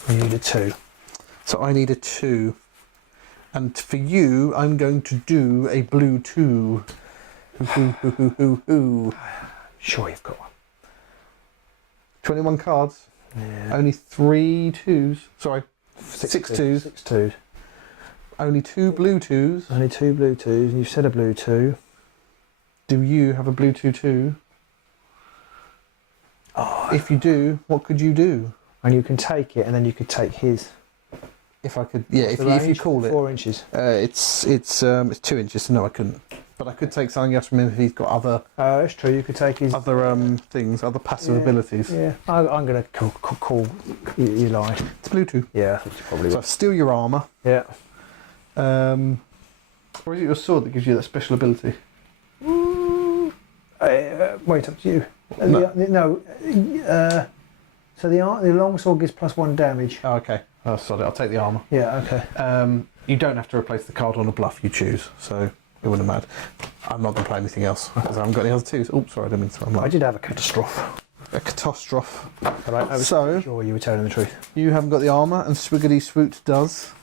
You need a 2. So I need a 2. And for you, I'm going to do a blue 2. Sure you've got one. 21 cards. Yeah. Only 3 2s. Sorry, 6 2s. 6 2s. Only 2 blue 2s. Only 2 blue 2s, and you've said a blue 2. Do you have a blue 2 too? Oh. If you do, what could you do? And you can take it, and then you could take his. If I could, yeah. If you call it, 4 inches. it's 2 inches. So no, I couldn't. But I could take something else from him if he's got other. That's true. You could take his other things, other passive abilities. Yeah, I'm going to call you lied. It's blue 2. Yeah, I think you probably So will. steal your armour. Yeah. Or is it your sword that gives you that special ability? Wait, up to you. No. So the long sword gives +1 damage. Oh, okay. Oh, sorry, I'll take the armour. Yeah, okay. You don't have to replace the card on a bluff you choose, so it wouldn't matter. I'm not going to play anything else because I haven't got any other 2s. Oh, sorry, I didn't mean to. I did have a catastrophe. A catastrophe. But I was So- sure you were telling the truth. You haven't got the armour, and Swiggity Swoot does.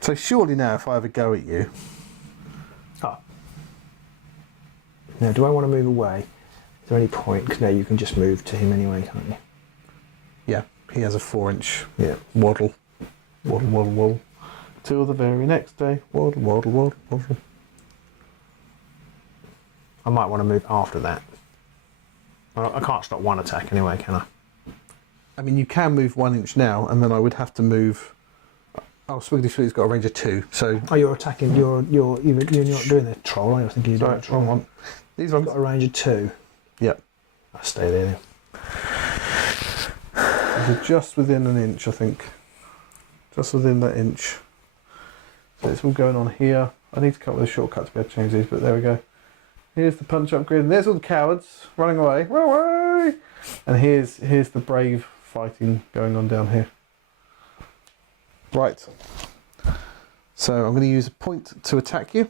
So surely now, if I have a go at you, Oh. Now, do I want to move away? Is there any point? Because now you can just move to him anyway, can't you? yeah, he has a 4-inch Yeah. waddle, waddle. Till the very next day, waddle. I might want to move after that. Well, I can't stop one attack anyway, can I? I mean, you can move 1 inch now, and then I would have to move. Oh, Swiggity Swoot's got a range of 2, so. Oh, you're attacking. You're not doing the troll. I was thinking you're doing Right, the troll. wrong one. These You've ones. got a range of 2. Yep. I'll stay there then. They're just within an inch, I think. Just within that inch. So it's all going on here. I need to come up with a shortcut to be able to change these, but there we go. Here's the punch up grid, and there's all the cowards running away. Run away! And here's the brave fighting going on down here. Right. So I'm going to use a point to attack you.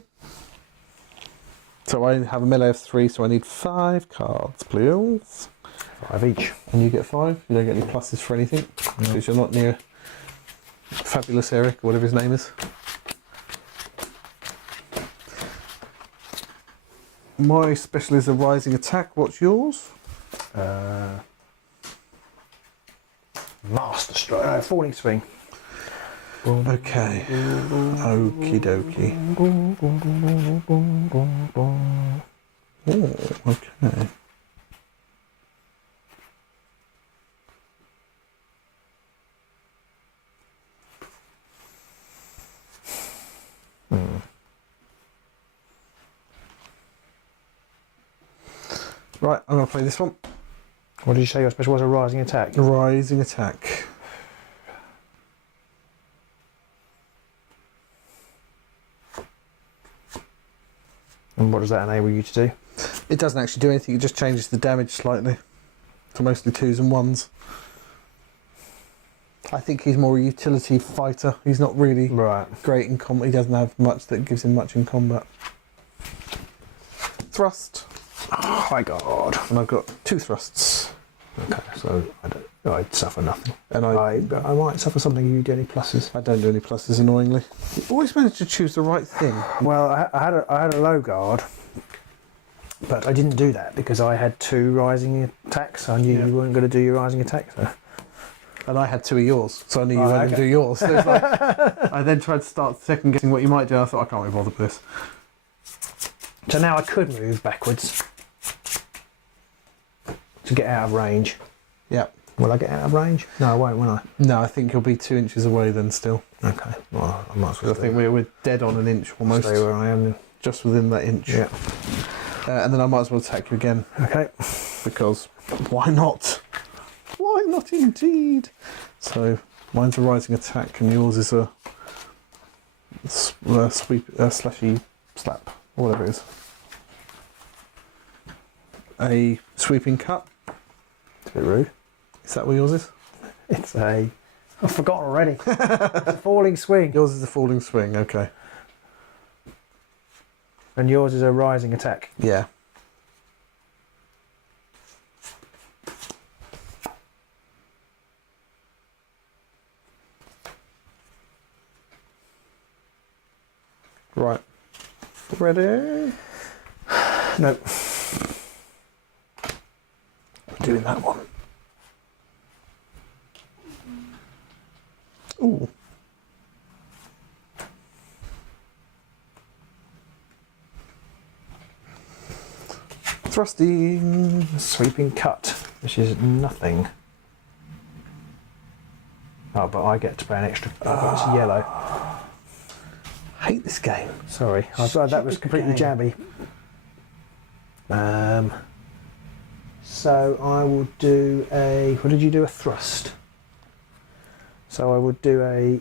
So I have a melee of 3, so I need 5 cards, please. 5 each. And you get 5. You don't get any pluses for anything because you're not near Fabulous Eric or whatever his name is. My special is a rising attack. What's yours? Master Strike. Falling Swing. Okay. Okie dokie. Oh, okay. Right, I'm going to play this one. What did you say your special was? A rising attack? Rising attack. And what does that enable you to do? It doesn't actually do anything, it just changes the damage slightly to mostly 2s and 1s. I think he's more a utility fighter. He's not really great in combat. He doesn't have much that gives him much in combat. Thrust. Oh my god. And I've got 2 thrusts. Okay, so I'd suffer nothing. And I might suffer something. You do any pluses? I don't do any pluses, annoyingly. You always manage to choose the right thing. Well, I had a low guard, but I didn't do that because I had 2 rising attacks. I knew you weren't going to do your rising attack. So. And I had 2 of yours, so I knew you weren't going to do yours. So it's like, I then tried to start second guessing what you might do. I thought, I can't be bothered with this. So now I could move backwards to get out of range. Yeah. Will I get out of range? No, I won't, will I? No, I think you'll be 2 inches away then still. Okay. Well, I might as well. I think we're dead on an inch almost. Stay where I am then. Just within that inch. Yeah. And then I might as well attack you again. Okay. Because why not? Why not indeed? So mine's a rising attack and yours is a slashy slap, or whatever it is. A sweeping cut. It's a bit rude. Is that what yours is? It's a... I've forgotten already. It's a falling swing. Yours is a falling swing, okay. And yours is a rising attack. Yeah. Right. Ready? No. I'm doing that one. Ooh. Thrusting. Sweeping cut, which is nothing. Oh, but I get to pay an extra. It's yellow. I hate this game. Sorry, that was completely game. jammy. So I will do a. What did you do? A thrust. So I would do a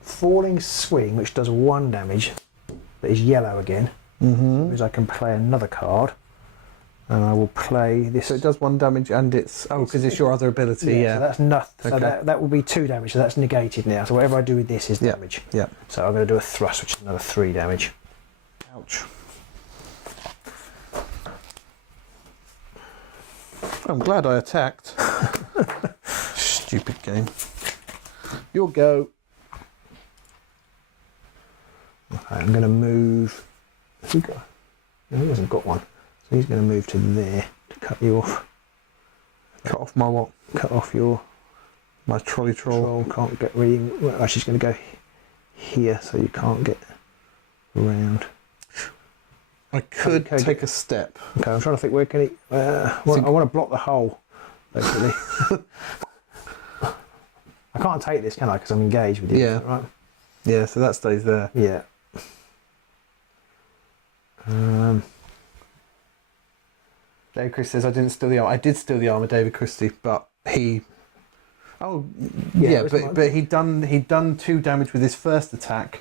falling swing, which does 1 damage, but is yellow again. Mm-hmm. Because I can play another card, and I will play this. So it does 1 damage, and it's because it's your other ability. Yeah. So that's nothing. Okay. So that will be 2 damage. So that's negated now. So whatever I do with this is damage. Yeah. So I'm going to do a thrust, which is another 3 damage. Ouch. I'm glad I attacked. Stupid game. Your go. Okay, I'm going to move. Has he got? No, he hasn't got one. So he's going to move to there to cut you off. Cut off my what? Cut off your My trolley troll. Can't get really. Well, actually, it's going to go here, so you can't get around. I could Okay, take a step. Okay, I'm trying to think where can he. I want to block the hole, basically. I can't take this, can I? Because I'm engaged with you. Yeah. Right. Yeah, so that stays there. Yeah. David Christie says I didn't steal the armor. I did steal the armor, David Christie, but he. Oh, yeah, but he'd done 2 damage with his first attack,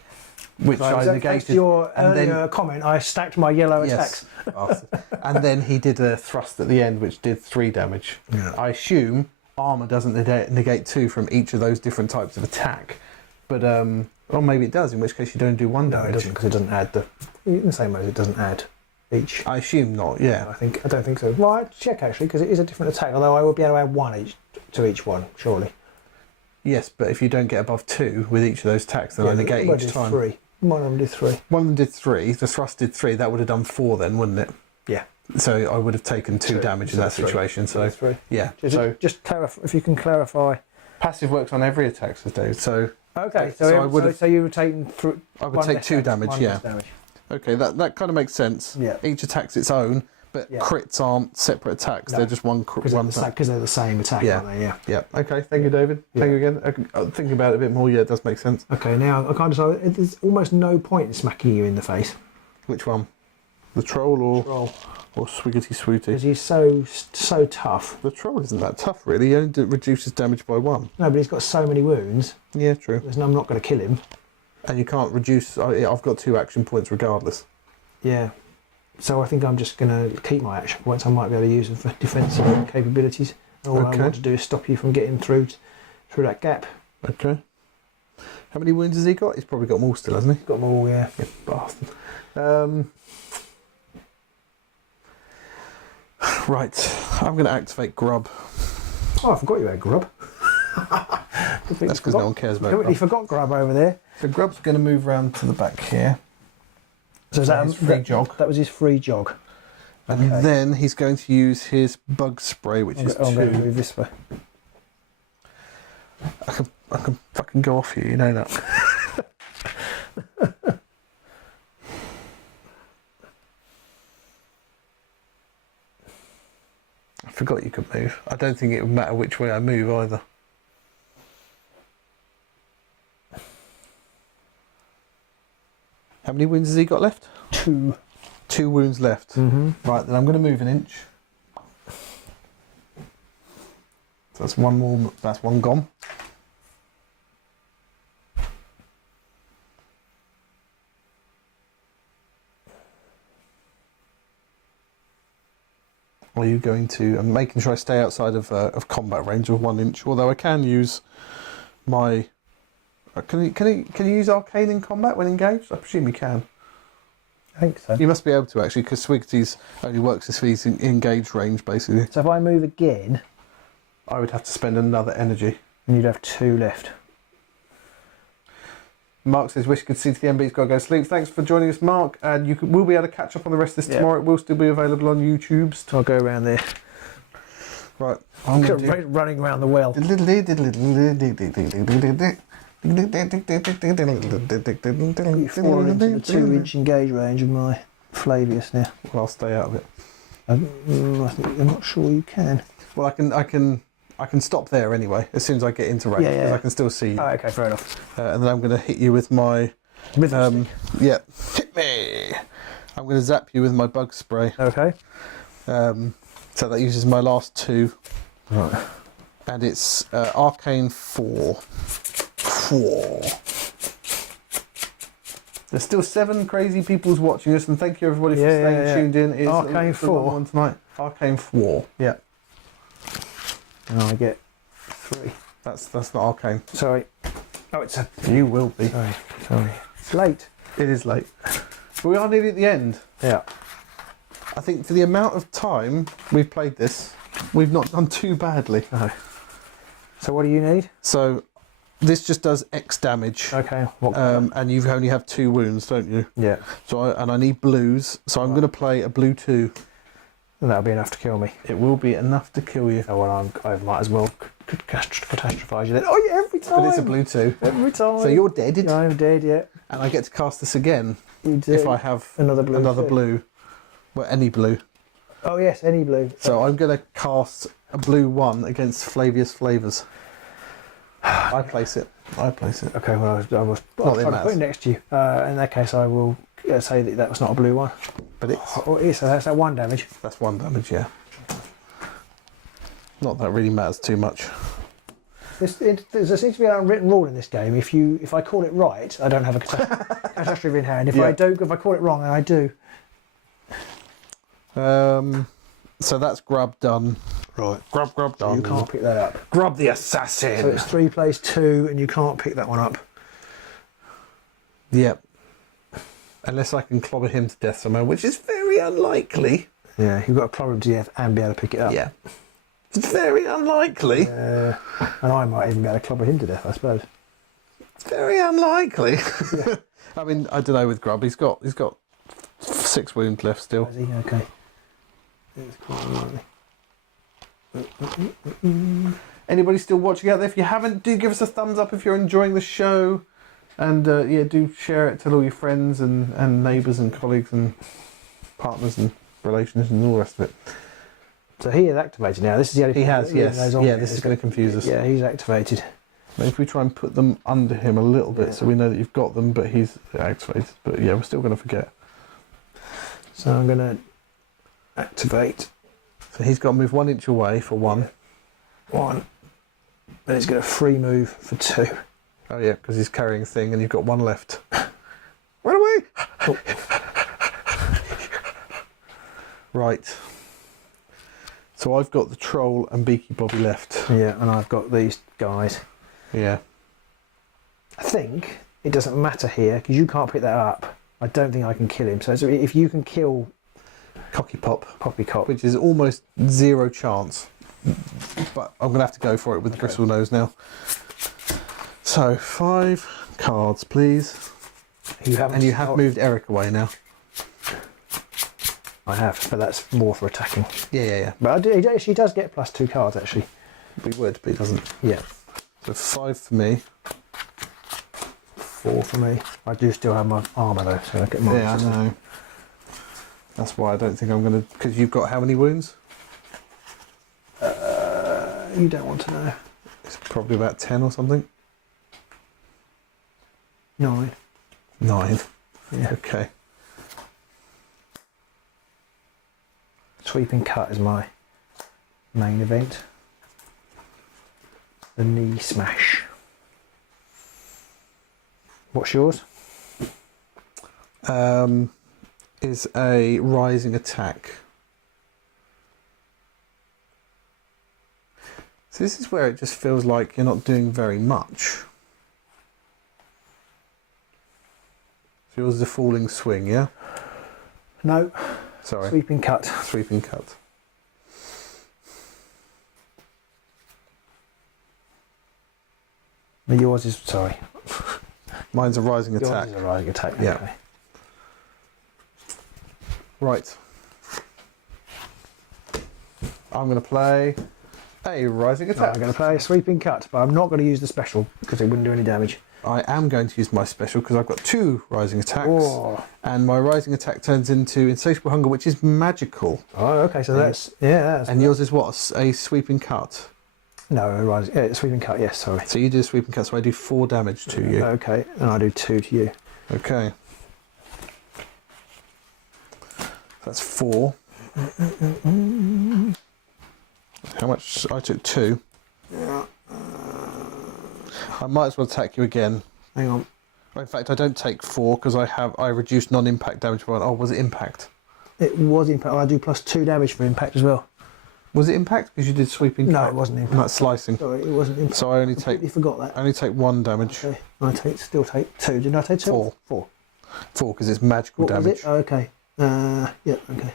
which I negated. Thanks to your and earlier then comment, I stacked my yellow attacks. Yes, and then he did a thrust at the end, which did 3 damage. Yeah. I assume armor doesn't negate 2 from each of those different types of attack, but or maybe it does. In which case you don't do 1 No, damage. it doesn't, because it doesn't add the. In the same way, it doesn't add. each. I assume not. Yeah. I don't think so. Well, I'd check actually because it is a different attack. Although I will be able to add one to each one, surely. Yes, but if you don't get above 2 with each of those attacks, then I negate each time. 3. One of them did 3. One of them did 3. The thrust did 3. That would have done 4 then, wouldn't it? Yeah. So I would have taken 2 damage in that situation. So 3. yeah. Just clarify if you can clarify. Passive works on every attack, says Dave. So okay. So you were taking. I would take 2 damage. Yeah. Damage. Okay, that kind of makes sense. Yeah. Each attack's its own, but crits aren't separate attacks. No. They're just one attack. Because they're the same attack, aren't they? Yeah. Yeah. Okay. Thank you, David. Thank you again. Thinking about it a bit more, yeah, it does make sense. Okay. Now I can't decide. There's almost no point in smacking you in the face. Which one? The troll or Swiggity Swooty? Because he's so tough. The troll isn't that tough, really. He only reduces damage by 1. No, but he's got so many wounds. Yeah, true. I'm not going to kill him. And you can't reduce. I've got 2 action points regardless. Yeah. So I think I'm just going to keep my action points. I might be able to use them for defensive capabilities. All I want to do is stop you from getting through that gap. Okay. How many wounds has he got? He's probably got them all still, hasn't he? Got them all, yeah. You bastard. Right. I'm going to activate Grub. Oh, I forgot you had Grub. That's because no one cares about Completely Grub. forgot Grub over there. So Grub's going to move round to the back here. So is that his free jog? That was his free jog. And then he's going to use his bug spray, which is 2. I'm going to move this way. I can fucking go off you know that. I forgot you could move. I don't think it would matter which way I move either. How many wounds has he got left? 2. 2 wounds left. Mm-hmm. Right, then I'm going to move an inch. So that's one more. That's 1 gone. Are you going to? I'm making sure I stay outside of combat range of 1 inch. Although I can use my. Can you use arcane in combat when engaged? I presume you can. I think so. You must be able to actually, because Swigty's only works if he's in engaged range, basically. So if I move again, I would have to spend another energy. and you'd have 2 left. Mark says, wish you could see to the MB's got to go to sleep. Thanks for joining us, Mark. And we'll be able to catch up on the rest of this tomorrow. It will still be available on YouTube. So I'll go around there. Right. Running around the well. 4 into the 2-inch engage range of my Flavius now. Well, I'll stay out of it. I'm not sure you can. Well, I can stop there anyway, as soon as I get into range, because I can still see you. Oh, okay, fair enough. And then I'm going to hit you with my... yeah, hit me! I'm going to zap you with my bug spray. Okay. So that uses my last 2. Right. And it's Arcane 4. There's still 7 crazy people's watching us, and thank you everybody for staying tuned in. It's Arcane 4 one tonight. Arcane 4. Yeah. And I get 3. That's not Arcane. Sorry. Oh, it's a... You will be. Sorry. It's late. It is late. But we are nearly at the end. Yeah. I think for the amount of time we've played this, we've not done too badly. No. So what do you need? So this just does X damage. Okay. And you only have 2 wounds, don't you? Yeah. So I need blues. So I'm going to play a blue 2. And that'll be enough to kill me. It will be enough to kill you. Oh, well, I might as well catastrophize you then. Oh, yeah, every time. But it's a blue 2. Every time. So you're dead. Yeah, I'm dead, yeah. And I get to cast this again You do. if I have Another blue. blue. Well, any blue. Oh, yes, any blue. So I'm going to cast a blue 1 against Flavius Flavors. I place it. Okay, well, I'll Not that try to matters. put it next to you. In that case, I will say that was not a blue one. But it's... Oh, it is, so that's that 1 damage. That's 1 damage, yeah. Not that really matters too much. There seems to be an unwritten rule in this game. If I call it right, I don't have a catastrophe in hand. If I call it wrong, then I do. So that's grub done. Right. Grub done. You can't pick that up. Grub the assassin. So it's 3 plays 2, and you can't pick that one up. Yep. Unless I can clobber him to death somehow, which is very very unlikely. Yeah, you've got to climb up to the F and be able to pick it up. Yeah. It's very unlikely. And I might even be able to clobber him to death, I suppose. It's very unlikely. I mean, I don't know with Grub. He's got 6 wounds left still. Is he? Okay. It's quite unlikely. Anybody still watching out there? If you haven't, do give us a thumbs up if you're enjoying the show. And yeah, do share it, tell all your friends and neighbours and colleagues and partners and relations and all the rest of it. So he is activated now. This is the only He has, yes. Yeah, this is going to confuse us. Yeah, he's activated. Maybe if we try and put them under him a little bit so we know that you've got them, but he's activated. But yeah, we're still going to forget. So I'm going to activate So he's got to move 1 inch away for 1. 1. Then he's going to free move for 2. Oh yeah, because he's carrying a thing and you've got 1 left. Run away! Oh. Right. So I've got the troll and Beaky Bobby left. Yeah, and I've got these guys. Yeah. I think it doesn't matter here because you can't pick that up. I don't think I can kill him. So if you can kill Cocky Pop. Poppycock, Which is almost 0 chance. But I'm going to have to go for it with Bristle Nose now. So 5 cards, please. you haven't. And you have moved Eric away now. I have, but that's more for attacking. Yeah. But I do, he actually does get +2 cards actually. We would, but he doesn't. Yeah. So 5 for me. 4 for me. I do still have my armour though, so I get more. Yeah, I know. That's why I don't think I'm going to... Because you've got how many wounds? You don't want to know. It's probably about 10 or something. 9. 9. Yeah. Okay. Sweeping cut is my main event. The knee smash. What's yours? Is a rising attack. So this is where it just feels like you're not doing very much. So yours is a falling swing, yeah? No. Sorry. Sweeping cut. Sweeping cut. But yours is, sorry. Mine's a rising Yours attack. is a rising attack. Yeah. Okay. Right. I'm going to play a rising Right, attack. I'm going to play a sweeping cut, but I'm not going to use the special because it wouldn't do any damage. I am going to use my special because I've got 2 rising attacks. Oh. And my rising attack turns into Insatiable Hunger, which is magical. Oh, okay. So that's that's. And yours is what? A sweeping cut. No, rising. Sweeping cut. Yes, sorry. So you do a sweeping cut, so I do 4 damage to you. Okay, and I do 2 to you. Okay. That's 4. How much? I took 2. I might as well attack you again. Hang on. In fact, I don't take 4 because I reduced non-impact damage by 1. Oh, was it impact? It was impact. I do +2 damage for impact as well. Was it impact? Because you did sweeping No, cut. it wasn't impact. And that's slicing. Sorry, it wasn't impact. So I only I completely forgot that. only take 1 damage. Okay. I still take 2. Didn't I take 2? 4. 4. 4 because it's magical What damage. was it? Oh, okay. Yeah. Okay.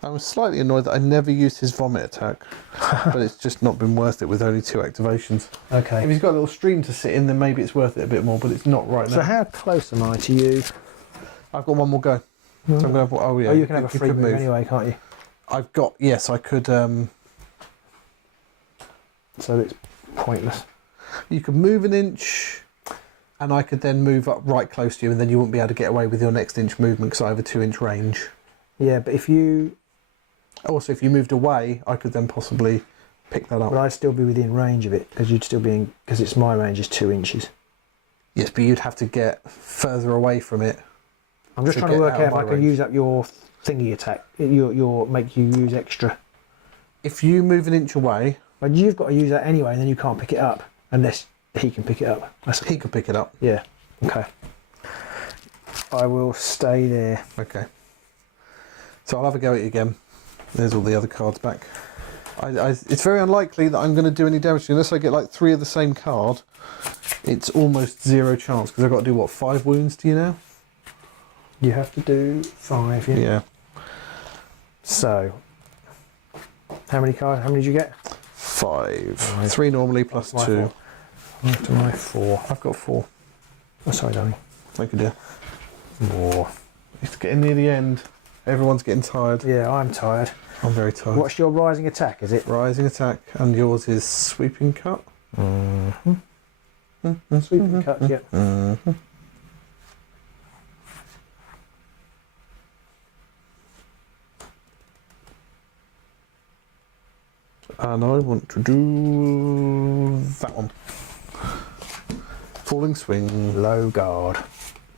I was slightly annoyed that I never used his vomit attack, but it's just not been worth it with only 2 activations. Okay. If he's got a little stream to sit in, then maybe it's worth it a bit more, but it's not right now. So how close am I to you? I've got 1 more go. So I'm gonna have, oh yeah. Oh, you can have a you free could move anyway, can't you? I've got, yes, I could. So it's pointless. You could move 1 inch, and I could then move up right close to you, and then you wouldn't be able to get away with your next inch movement because I have a 2 inch range. Yeah, but if you... Also, if you moved away, I could then possibly pick that up. But I'd still be within range of it because you'd still be in... Because it's my range is 2 inches. Yes, but you'd have to get further away from it. I'm just To trying to get work out out of if I my can range. use up your thingy attack. Your make you use extra. If you move 1 inch away, But you've got to use that anyway, and then you can't pick it up unless he can pick it up. he could pick it up. Yeah. Okay. I will stay there. Okay. So I'll have a go at you again. There's all the other cards back. It's very unlikely that I'm going to do any damage to you. Unless I get like 3 of the same card, it's almost 0 chance because I've got to do, what, 5 wounds to you now? You have to do 5, yeah? Yeah. So, how many cards? How many did you get? 5. Right. 3 normally plus My 2. 4. After my 4. I've got 4. Oh, sorry, darling. Thank you, dear. More. It's getting near the end. Everyone's getting tired. Yeah, I'm tired. I'm very tired. What's your rising attack, is it? Rising attack, and yours is sweeping cut. Mm-hmm. Sweeping cut, yeah. Mm-hmm. And I want to do that one. Falling swing. Low guard.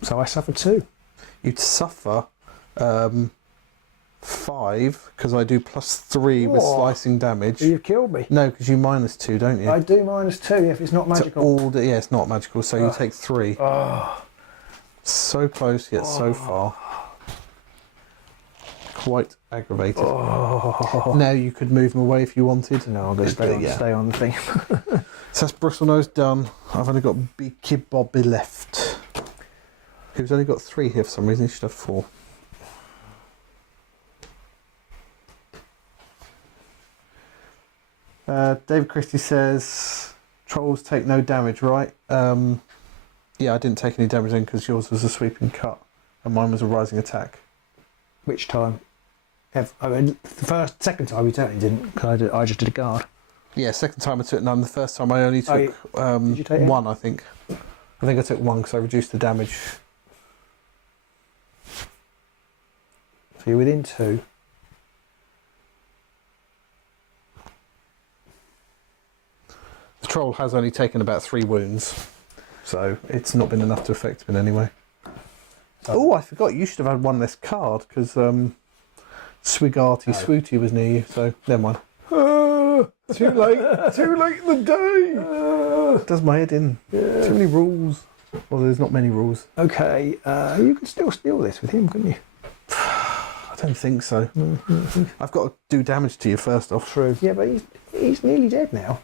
So I suffer 2. You'd suffer 5 because I do +3 with Whoa. slicing damage. You've killed me. No, because you -2, don't you? I do -2 if it's not magical. Yeah, it's not magical, so you take 3. Oh. So close yet so far. Quite aggravated. Oh. Now you could move them away if you wanted. No, I'm going to stay on the thing. So that's Bristlenose done. I've only got Beaky Bobby left. Who's only got 3 here for some reason. He should have 4. David Christie says, trolls take no damage, right? Yeah, I didn't take any damage then because yours was a sweeping cut and mine was a rising attack. Which time? I mean, second time you certainly didn't, because I just did a guard. Yeah, second time I took none. The first time I only took did you take 1, I think. I think I took 1 because I reduced the damage. So you're within 2. The troll has only taken about 3 wounds, so it's not been enough to affect him in any way. Oh, I forgot, you should have had 1 less card because Swigarty Swooty was near you, so never mind. Too late in the day! Does my head in. Yeah. Too many rules. Well, there's not many rules. Okay, you could still steal this with him, couldn't you? I don't think so. I've got to do damage to you first off. True. Yeah, but he's nearly dead now.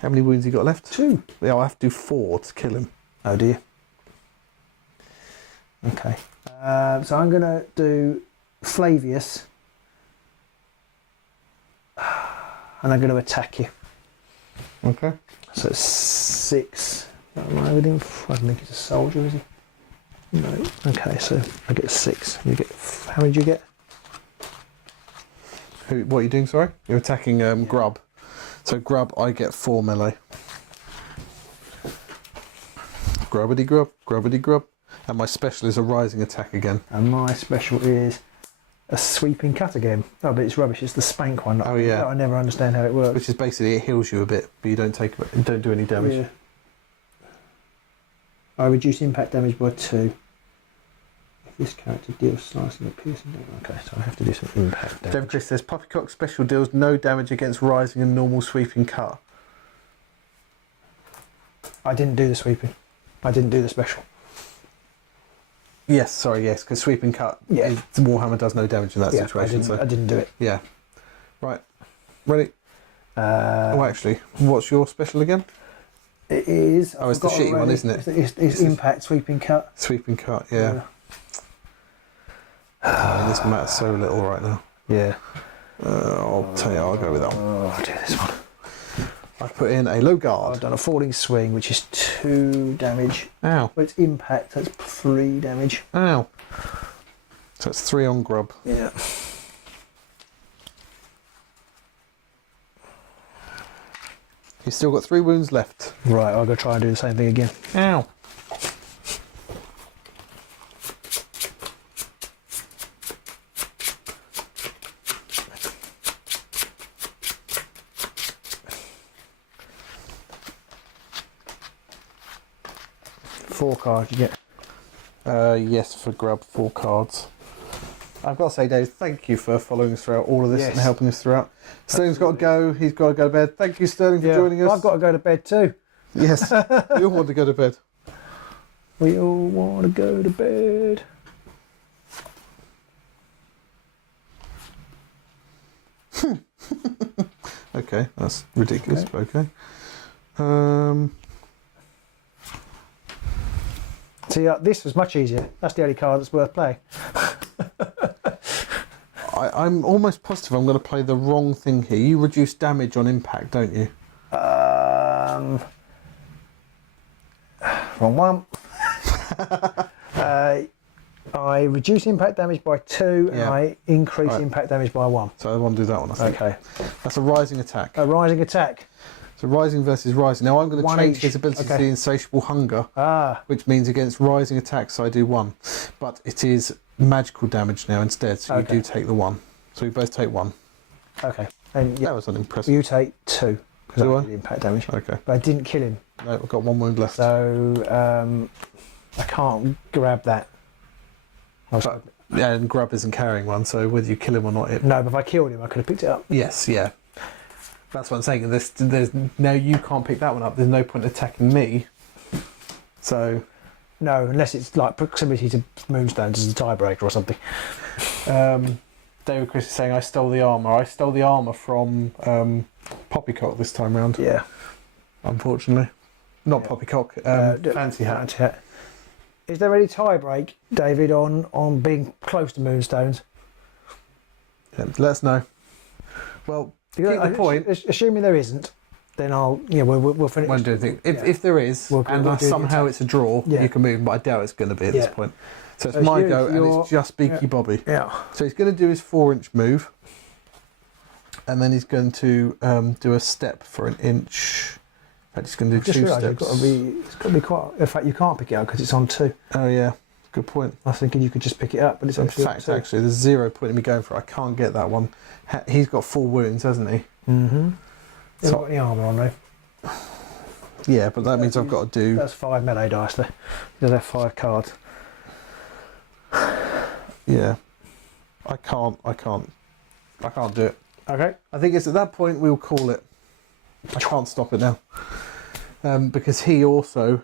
How many wounds you got left? 2. Yeah, I'll have to do 4 to kill him. Oh dear. Okay. So I'm going to do Flavius. And I'm going to attack you. Okay. So it's 6. Am I within? I don't think he's a soldier, is he? No. Okay, so I get 6. You get. How many do you get? What are you doing, sorry? You're attacking Grub. So Grub, I get 4 melee. Grubbity grub, grubbity grub. And my special is a rising attack again. And my special is a sweeping cut again. Oh, but it's rubbish. It's the spank one. Oh, yeah. I never understand how it works. Which is basically it heals you a bit, but you don't do any damage. Yeah. I reduce impact damage by 2. If this character deals slicing or piercing damage. Okay, so I have to do some impact damage. David Chris says Poppycock special deals no damage against rising and normal sweeping cut. I didn't do the sweeping. I didn't do the special. Yes, sorry, yes, because sweeping cut, Yeah. Warhammer does no damage in that Yeah, situation. I didn't do it. Yeah. Right. Ready? Oh, actually, what's your special again? It is. Oh, it's the shitty one, isn't it? It's impact, sweeping cut. Sweeping cut, yeah. This matters so little right now. Yeah. I'll tell you, I'll go with that one. Oh, I'll do this one. I've put in a low guard. I've done a falling swing, which is 2 damage. Ow. But it's impact, that's 3 damage. Ow. So it's 3 on Grub. Yeah. You've still got 3 wounds left. Right, I'll go try and do the same thing again. Ow. Four cards you get. Yes, for Grub, 4 cards. I've got to say, Dave, thank you for following us throughout all of this and helping us throughout. Sterling's got to go. He's got to go to bed. Thank you, Sterling, for joining us. I've got to go to bed too. Yes, we all want to go to bed. We all want to go to bed. Okay, that's ridiculous, but okay. So See, this was much easier. That's the only card that's worth playing. I'm almost positive I'm going to play the wrong thing here. You reduce damage on impact, don't you? Wrong one. I reduce impact damage by 2 and I increase impact damage by 1. So I want to do that one, I think. Okay. That's a rising attack. A rising attack. So rising versus rising. Now I'm going to One change each. his ability to the insatiable hunger, which means against rising attacks I do 1. But it is magical damage now instead, so you do take the 1. So we both take 1. Okay. And That was unimpressive. you take 2 because Do I I? did impact damage. Okay. But I didn't kill him, No, I've got 1 wound left. so I can't grab that. But, yeah, and grub isn't carrying one, so whether you kill him or not, it... No, but if I killed him, I could have picked it up. Yes, yeah. That's what I'm saying. There's now you can't pick that one up. There's no point attacking me. So... No, unless it's like proximity to Moonstones as a tiebreaker or something. David Chris is saying I stole the armour. I stole the armour from Poppycock this time round. Yeah. Unfortunately. Not Poppycock, Fancy Hat. Fancy Hat. Is there any tie-break, David, on being close to Moonstones? Yeah, let us know. Well, keep the point. Assuming there isn't, then we'll finish. Won't do anything. If there is, we'll do somehow it's a draw, you can move, but I doubt it's going to be at this point. So it's my go, and it's just Beaky Bobby. Yeah. So he's going to do his 4-inch move, and then he's going to do a step for an inch. In fact, he's going to do 2 steps. It's got to be quite. In fact, you can't pick it up because it's on 2. Oh yeah, good point. I was thinking you could just pick it up, but it's In actually fact, actually, there's 0 point in me going for it. I can't get that one. He's got 4 wounds, hasn't he? Mm-hmm. He's So- got any armour on though. Yeah, but that means I've got to do. That's 5 melee dice there. He does have 5 cards. Yeah, I can't do it. Okay. I think it's at that point we'll call it. I can't stop it now. Because he also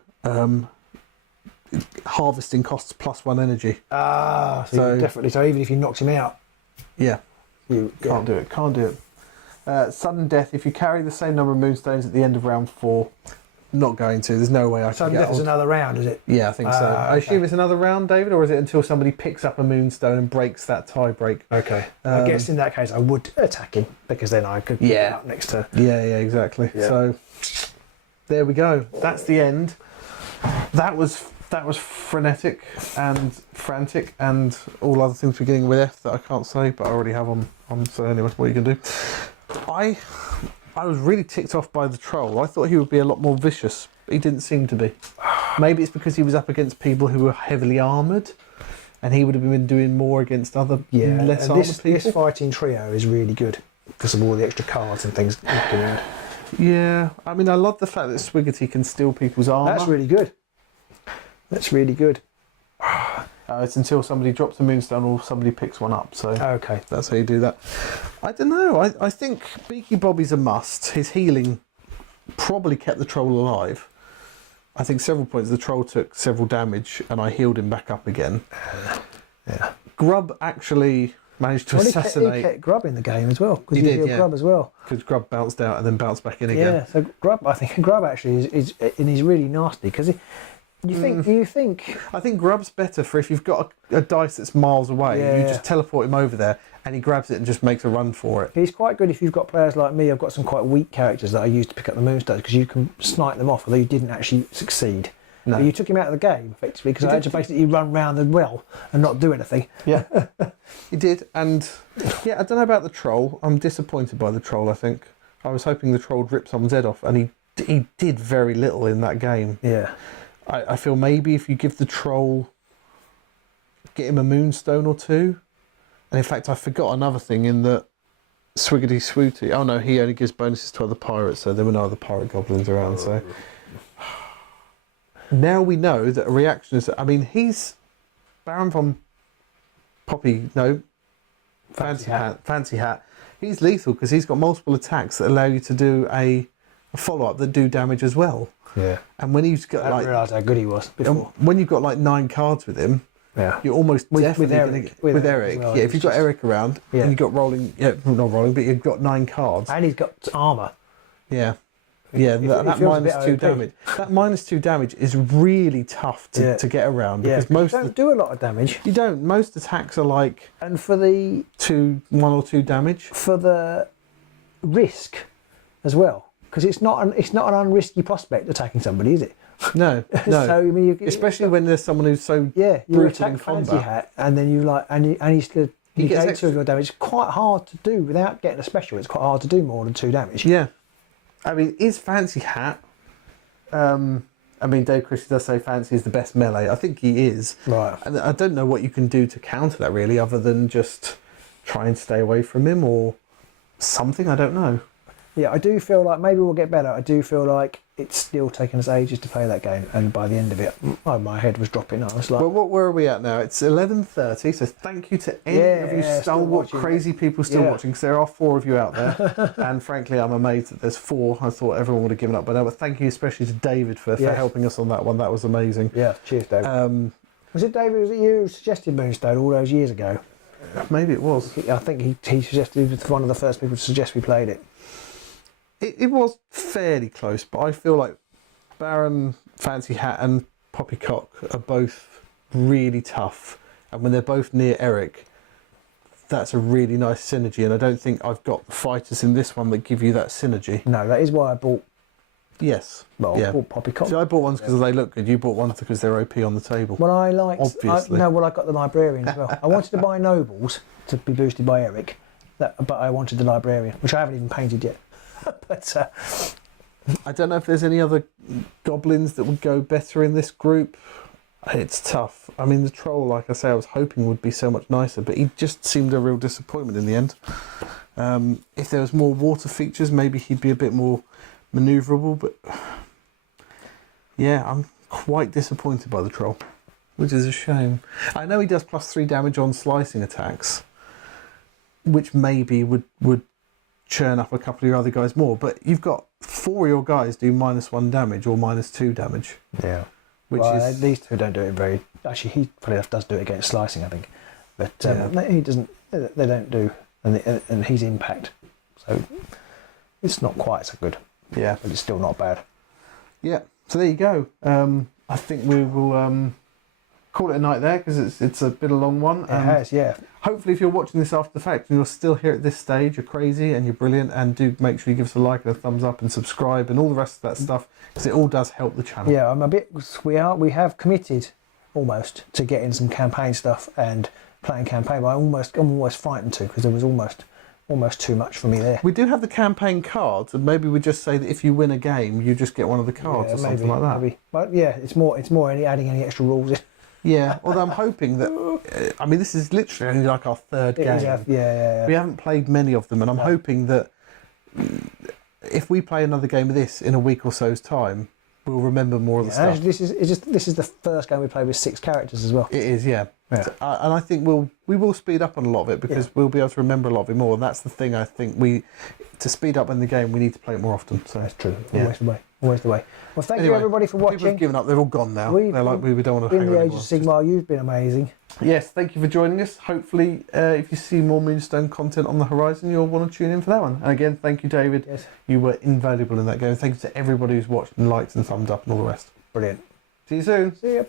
harvesting costs +1 energy. So definitely. So even if he knocks him out, Yeah, you can't do it. Can't do it. Sudden death. If you carry the same number of moonstones at the end of round 4, not going to. There's no way I can Sudden get death is old. another round, is it? Yeah, I think so. I assume it's another round, David, or is it until somebody picks up a moonstone and breaks that tie break? Okay. I guess in that case I would attack him because then I could pick him up next to. Yeah, exactly. Yeah. So there we go. That's the end. That was frenetic and frantic and all other things beginning with F that I can't say, but I already have on. So anyway, what you can do. I was really ticked off by the troll. I thought he would be a lot more vicious. But he didn't seem to be. Maybe it's because he was up against people who were heavily armoured, and he would have been doing more against other less armoured people. This fighting trio is really good because of all the extra cards and things. Yeah, I mean, I love the fact that Swiggerty can steal people's armour. That's really good. That's really good. It's until somebody drops a moonstone or somebody picks one up. So Okay. that's how you do that. I don't know. I think Beaky Bobby's a must. His healing probably kept the troll alive. I think several points the troll took several damage and I healed him back up again. Yeah. Grub actually managed to assassinate. He kept Grub in the game as well because He you did, healed yeah. Grub as well. Because Grub bounced out and then bounced back in again. Yeah. So Grub, I think Grub actually is really nasty because you think. I think Grub's better for if you've got a dice that's miles away. Yeah, you just teleport him over there and he grabs it and just makes a run for it. He's quite good if you've got players like me. I've got some quite weak characters that I use to pick up the moonstones because you can snipe them off, although you didn't actually succeed. No. But you took him out of the game effectively because I had to basically run round the well and not do anything. Yeah, he did. And yeah, I don't know about the troll. I'm disappointed by the troll, I think. I was hoping the troll would rip someone's head off, and he did very little in that game. Yeah. I feel maybe if you give the troll, get him a moonstone or 2. And in fact, I forgot another thing in that Swiggity Swooty. Oh no, he only gives bonuses to other pirates, so there were no other pirate goblins around. So now we know that a reaction is. I mean, he's Baron von Fancy Hat. He's lethal because he's got multiple attacks that allow you to do a follow-up that do damage as well. Yeah. And when he's got I didn't realise how good he was before. when you've got like 9 cards with him, Yeah. you're almost definitely with Eric. as well, Yeah, if it's you've got just- Eric around and you've got rolling, not rolling, but you've got 9 cards. And he's got armour. Yeah. Yeah, It that feels a minus bit 2 OP. damage. That minus 2 damage is really tough to get around because you most don't do a lot of damage. you don't. Most attacks are like And for the 1 or 2 damage. risk as well, because it's not an unrisky prospect attacking somebody, is it? No, no. So I mean, especially when there's someone who's so you brutal in attack Fancy combat. Hat, and then you like, and he's going to He gets negate extra- 2 of your damage. It's quite hard to do without getting a special. It's quite hard to do more than 2 damage. Yeah, I mean, is Fancy Hat? I mean, Dave Christie does say Fancy is the best melee. I think he is. Right. And I don't know what you can do to counter that really, other than just try and stay away from him or something. I don't know. Yeah, I do feel like maybe we'll get better. I do feel like it's still taking us ages to play that game, and by the end of it, my head was dropping. I was like, Well, where are we at now? It's 11:30, so thank you to any of you still stalwart, watching. crazy people still watching, because there are 4 of you out there. And frankly, I'm amazed that there's 4. I thought everyone would have given up by now, but thank you especially to David for helping us on that one. That was amazing. yeah, cheers, David. Was it David? Was it you who suggested Moonstone all those years ago? Maybe it was. I think he suggested, he was one of the first people to suggest we played it. It was fairly close, but I feel like Baron, Fancy Hat and Poppycock are both really tough. And when they're both near Eric, that's a really nice synergy. And I don't think I've got the fighters in this one that give you that synergy. No, that is why I bought. Yes. Well, yeah. I bought Poppycock. See, I bought ones because they look good. You bought ones because they're OP on the table. Well, I liked. Obviously. I got the Librarian as well. I wanted to buy Nobles to be boosted by Eric, but I wanted the Librarian, which I haven't even painted yet. But I don't know if there's any other goblins that would go better in this group. It's tough. I mean, the troll, like I say, I was hoping would be so much nicer, but he just seemed a real disappointment in the end. If there was more water features, maybe he'd be a bit more manoeuvrable, but yeah, I'm quite disappointed by the troll, which is a shame. I know he does +3 damage on slicing attacks, which maybe would churn up a couple of your other guys more, but you've got 4 of your guys do -1 damage or -2 damage. yeah, Which is these 2 don't do it very. Actually, he probably does do it against slicing, I think, but he doesn't. They don't do, and he's impact, so it's not quite so good. yeah, But it's still not bad. yeah. So there you go. I think we will call it a night there because it's a bit of a long one. It has, yeah. Hopefully, if you're watching this after the fact and you're still here at this stage, you're crazy and you're brilliant. And do make sure you give us a like and a thumbs up and subscribe and all the rest of that stuff, because it all does help the channel. Yeah, I'm a bit. We have committed almost to getting some campaign stuff and playing campaign. But I'm almost frightened to, because there was almost too much for me there. We do have the campaign cards, and maybe we just say that if you win a game, you just get one of the cards or something like that. Maybe. But yeah, it's more adding any extra rules in. Yeah, although I'm hoping that, I mean, this is literally only like our 3rd game. Yeah. We haven't played many of them, and I'm hoping that if we play another game of this in a week or so's time, we'll remember more of the stuff. This is the first game we played with 6 characters as well. It is, yeah. Yeah. And I think we will speed up on a lot of it, because we'll be able to remember a lot of it more. And that's the thing. I think to speed up in the game, we need to play it more often. So That's true. Yeah. Always the way. Well, thank you Anyway, everybody for people have watching. given up. They're all gone now. They're like, we don't want to In hang the on Age of anymore. Sigmar, you've been amazing. Yes, thank you for joining us. Hopefully, if you see more Moonstone content on the horizon, you'll want to tune in for that one. And again, thank you, David. Yes. You were invaluable in that game. Thank you to everybody who's watched and liked and thumbs up and all the rest. Brilliant. See you soon. See ya.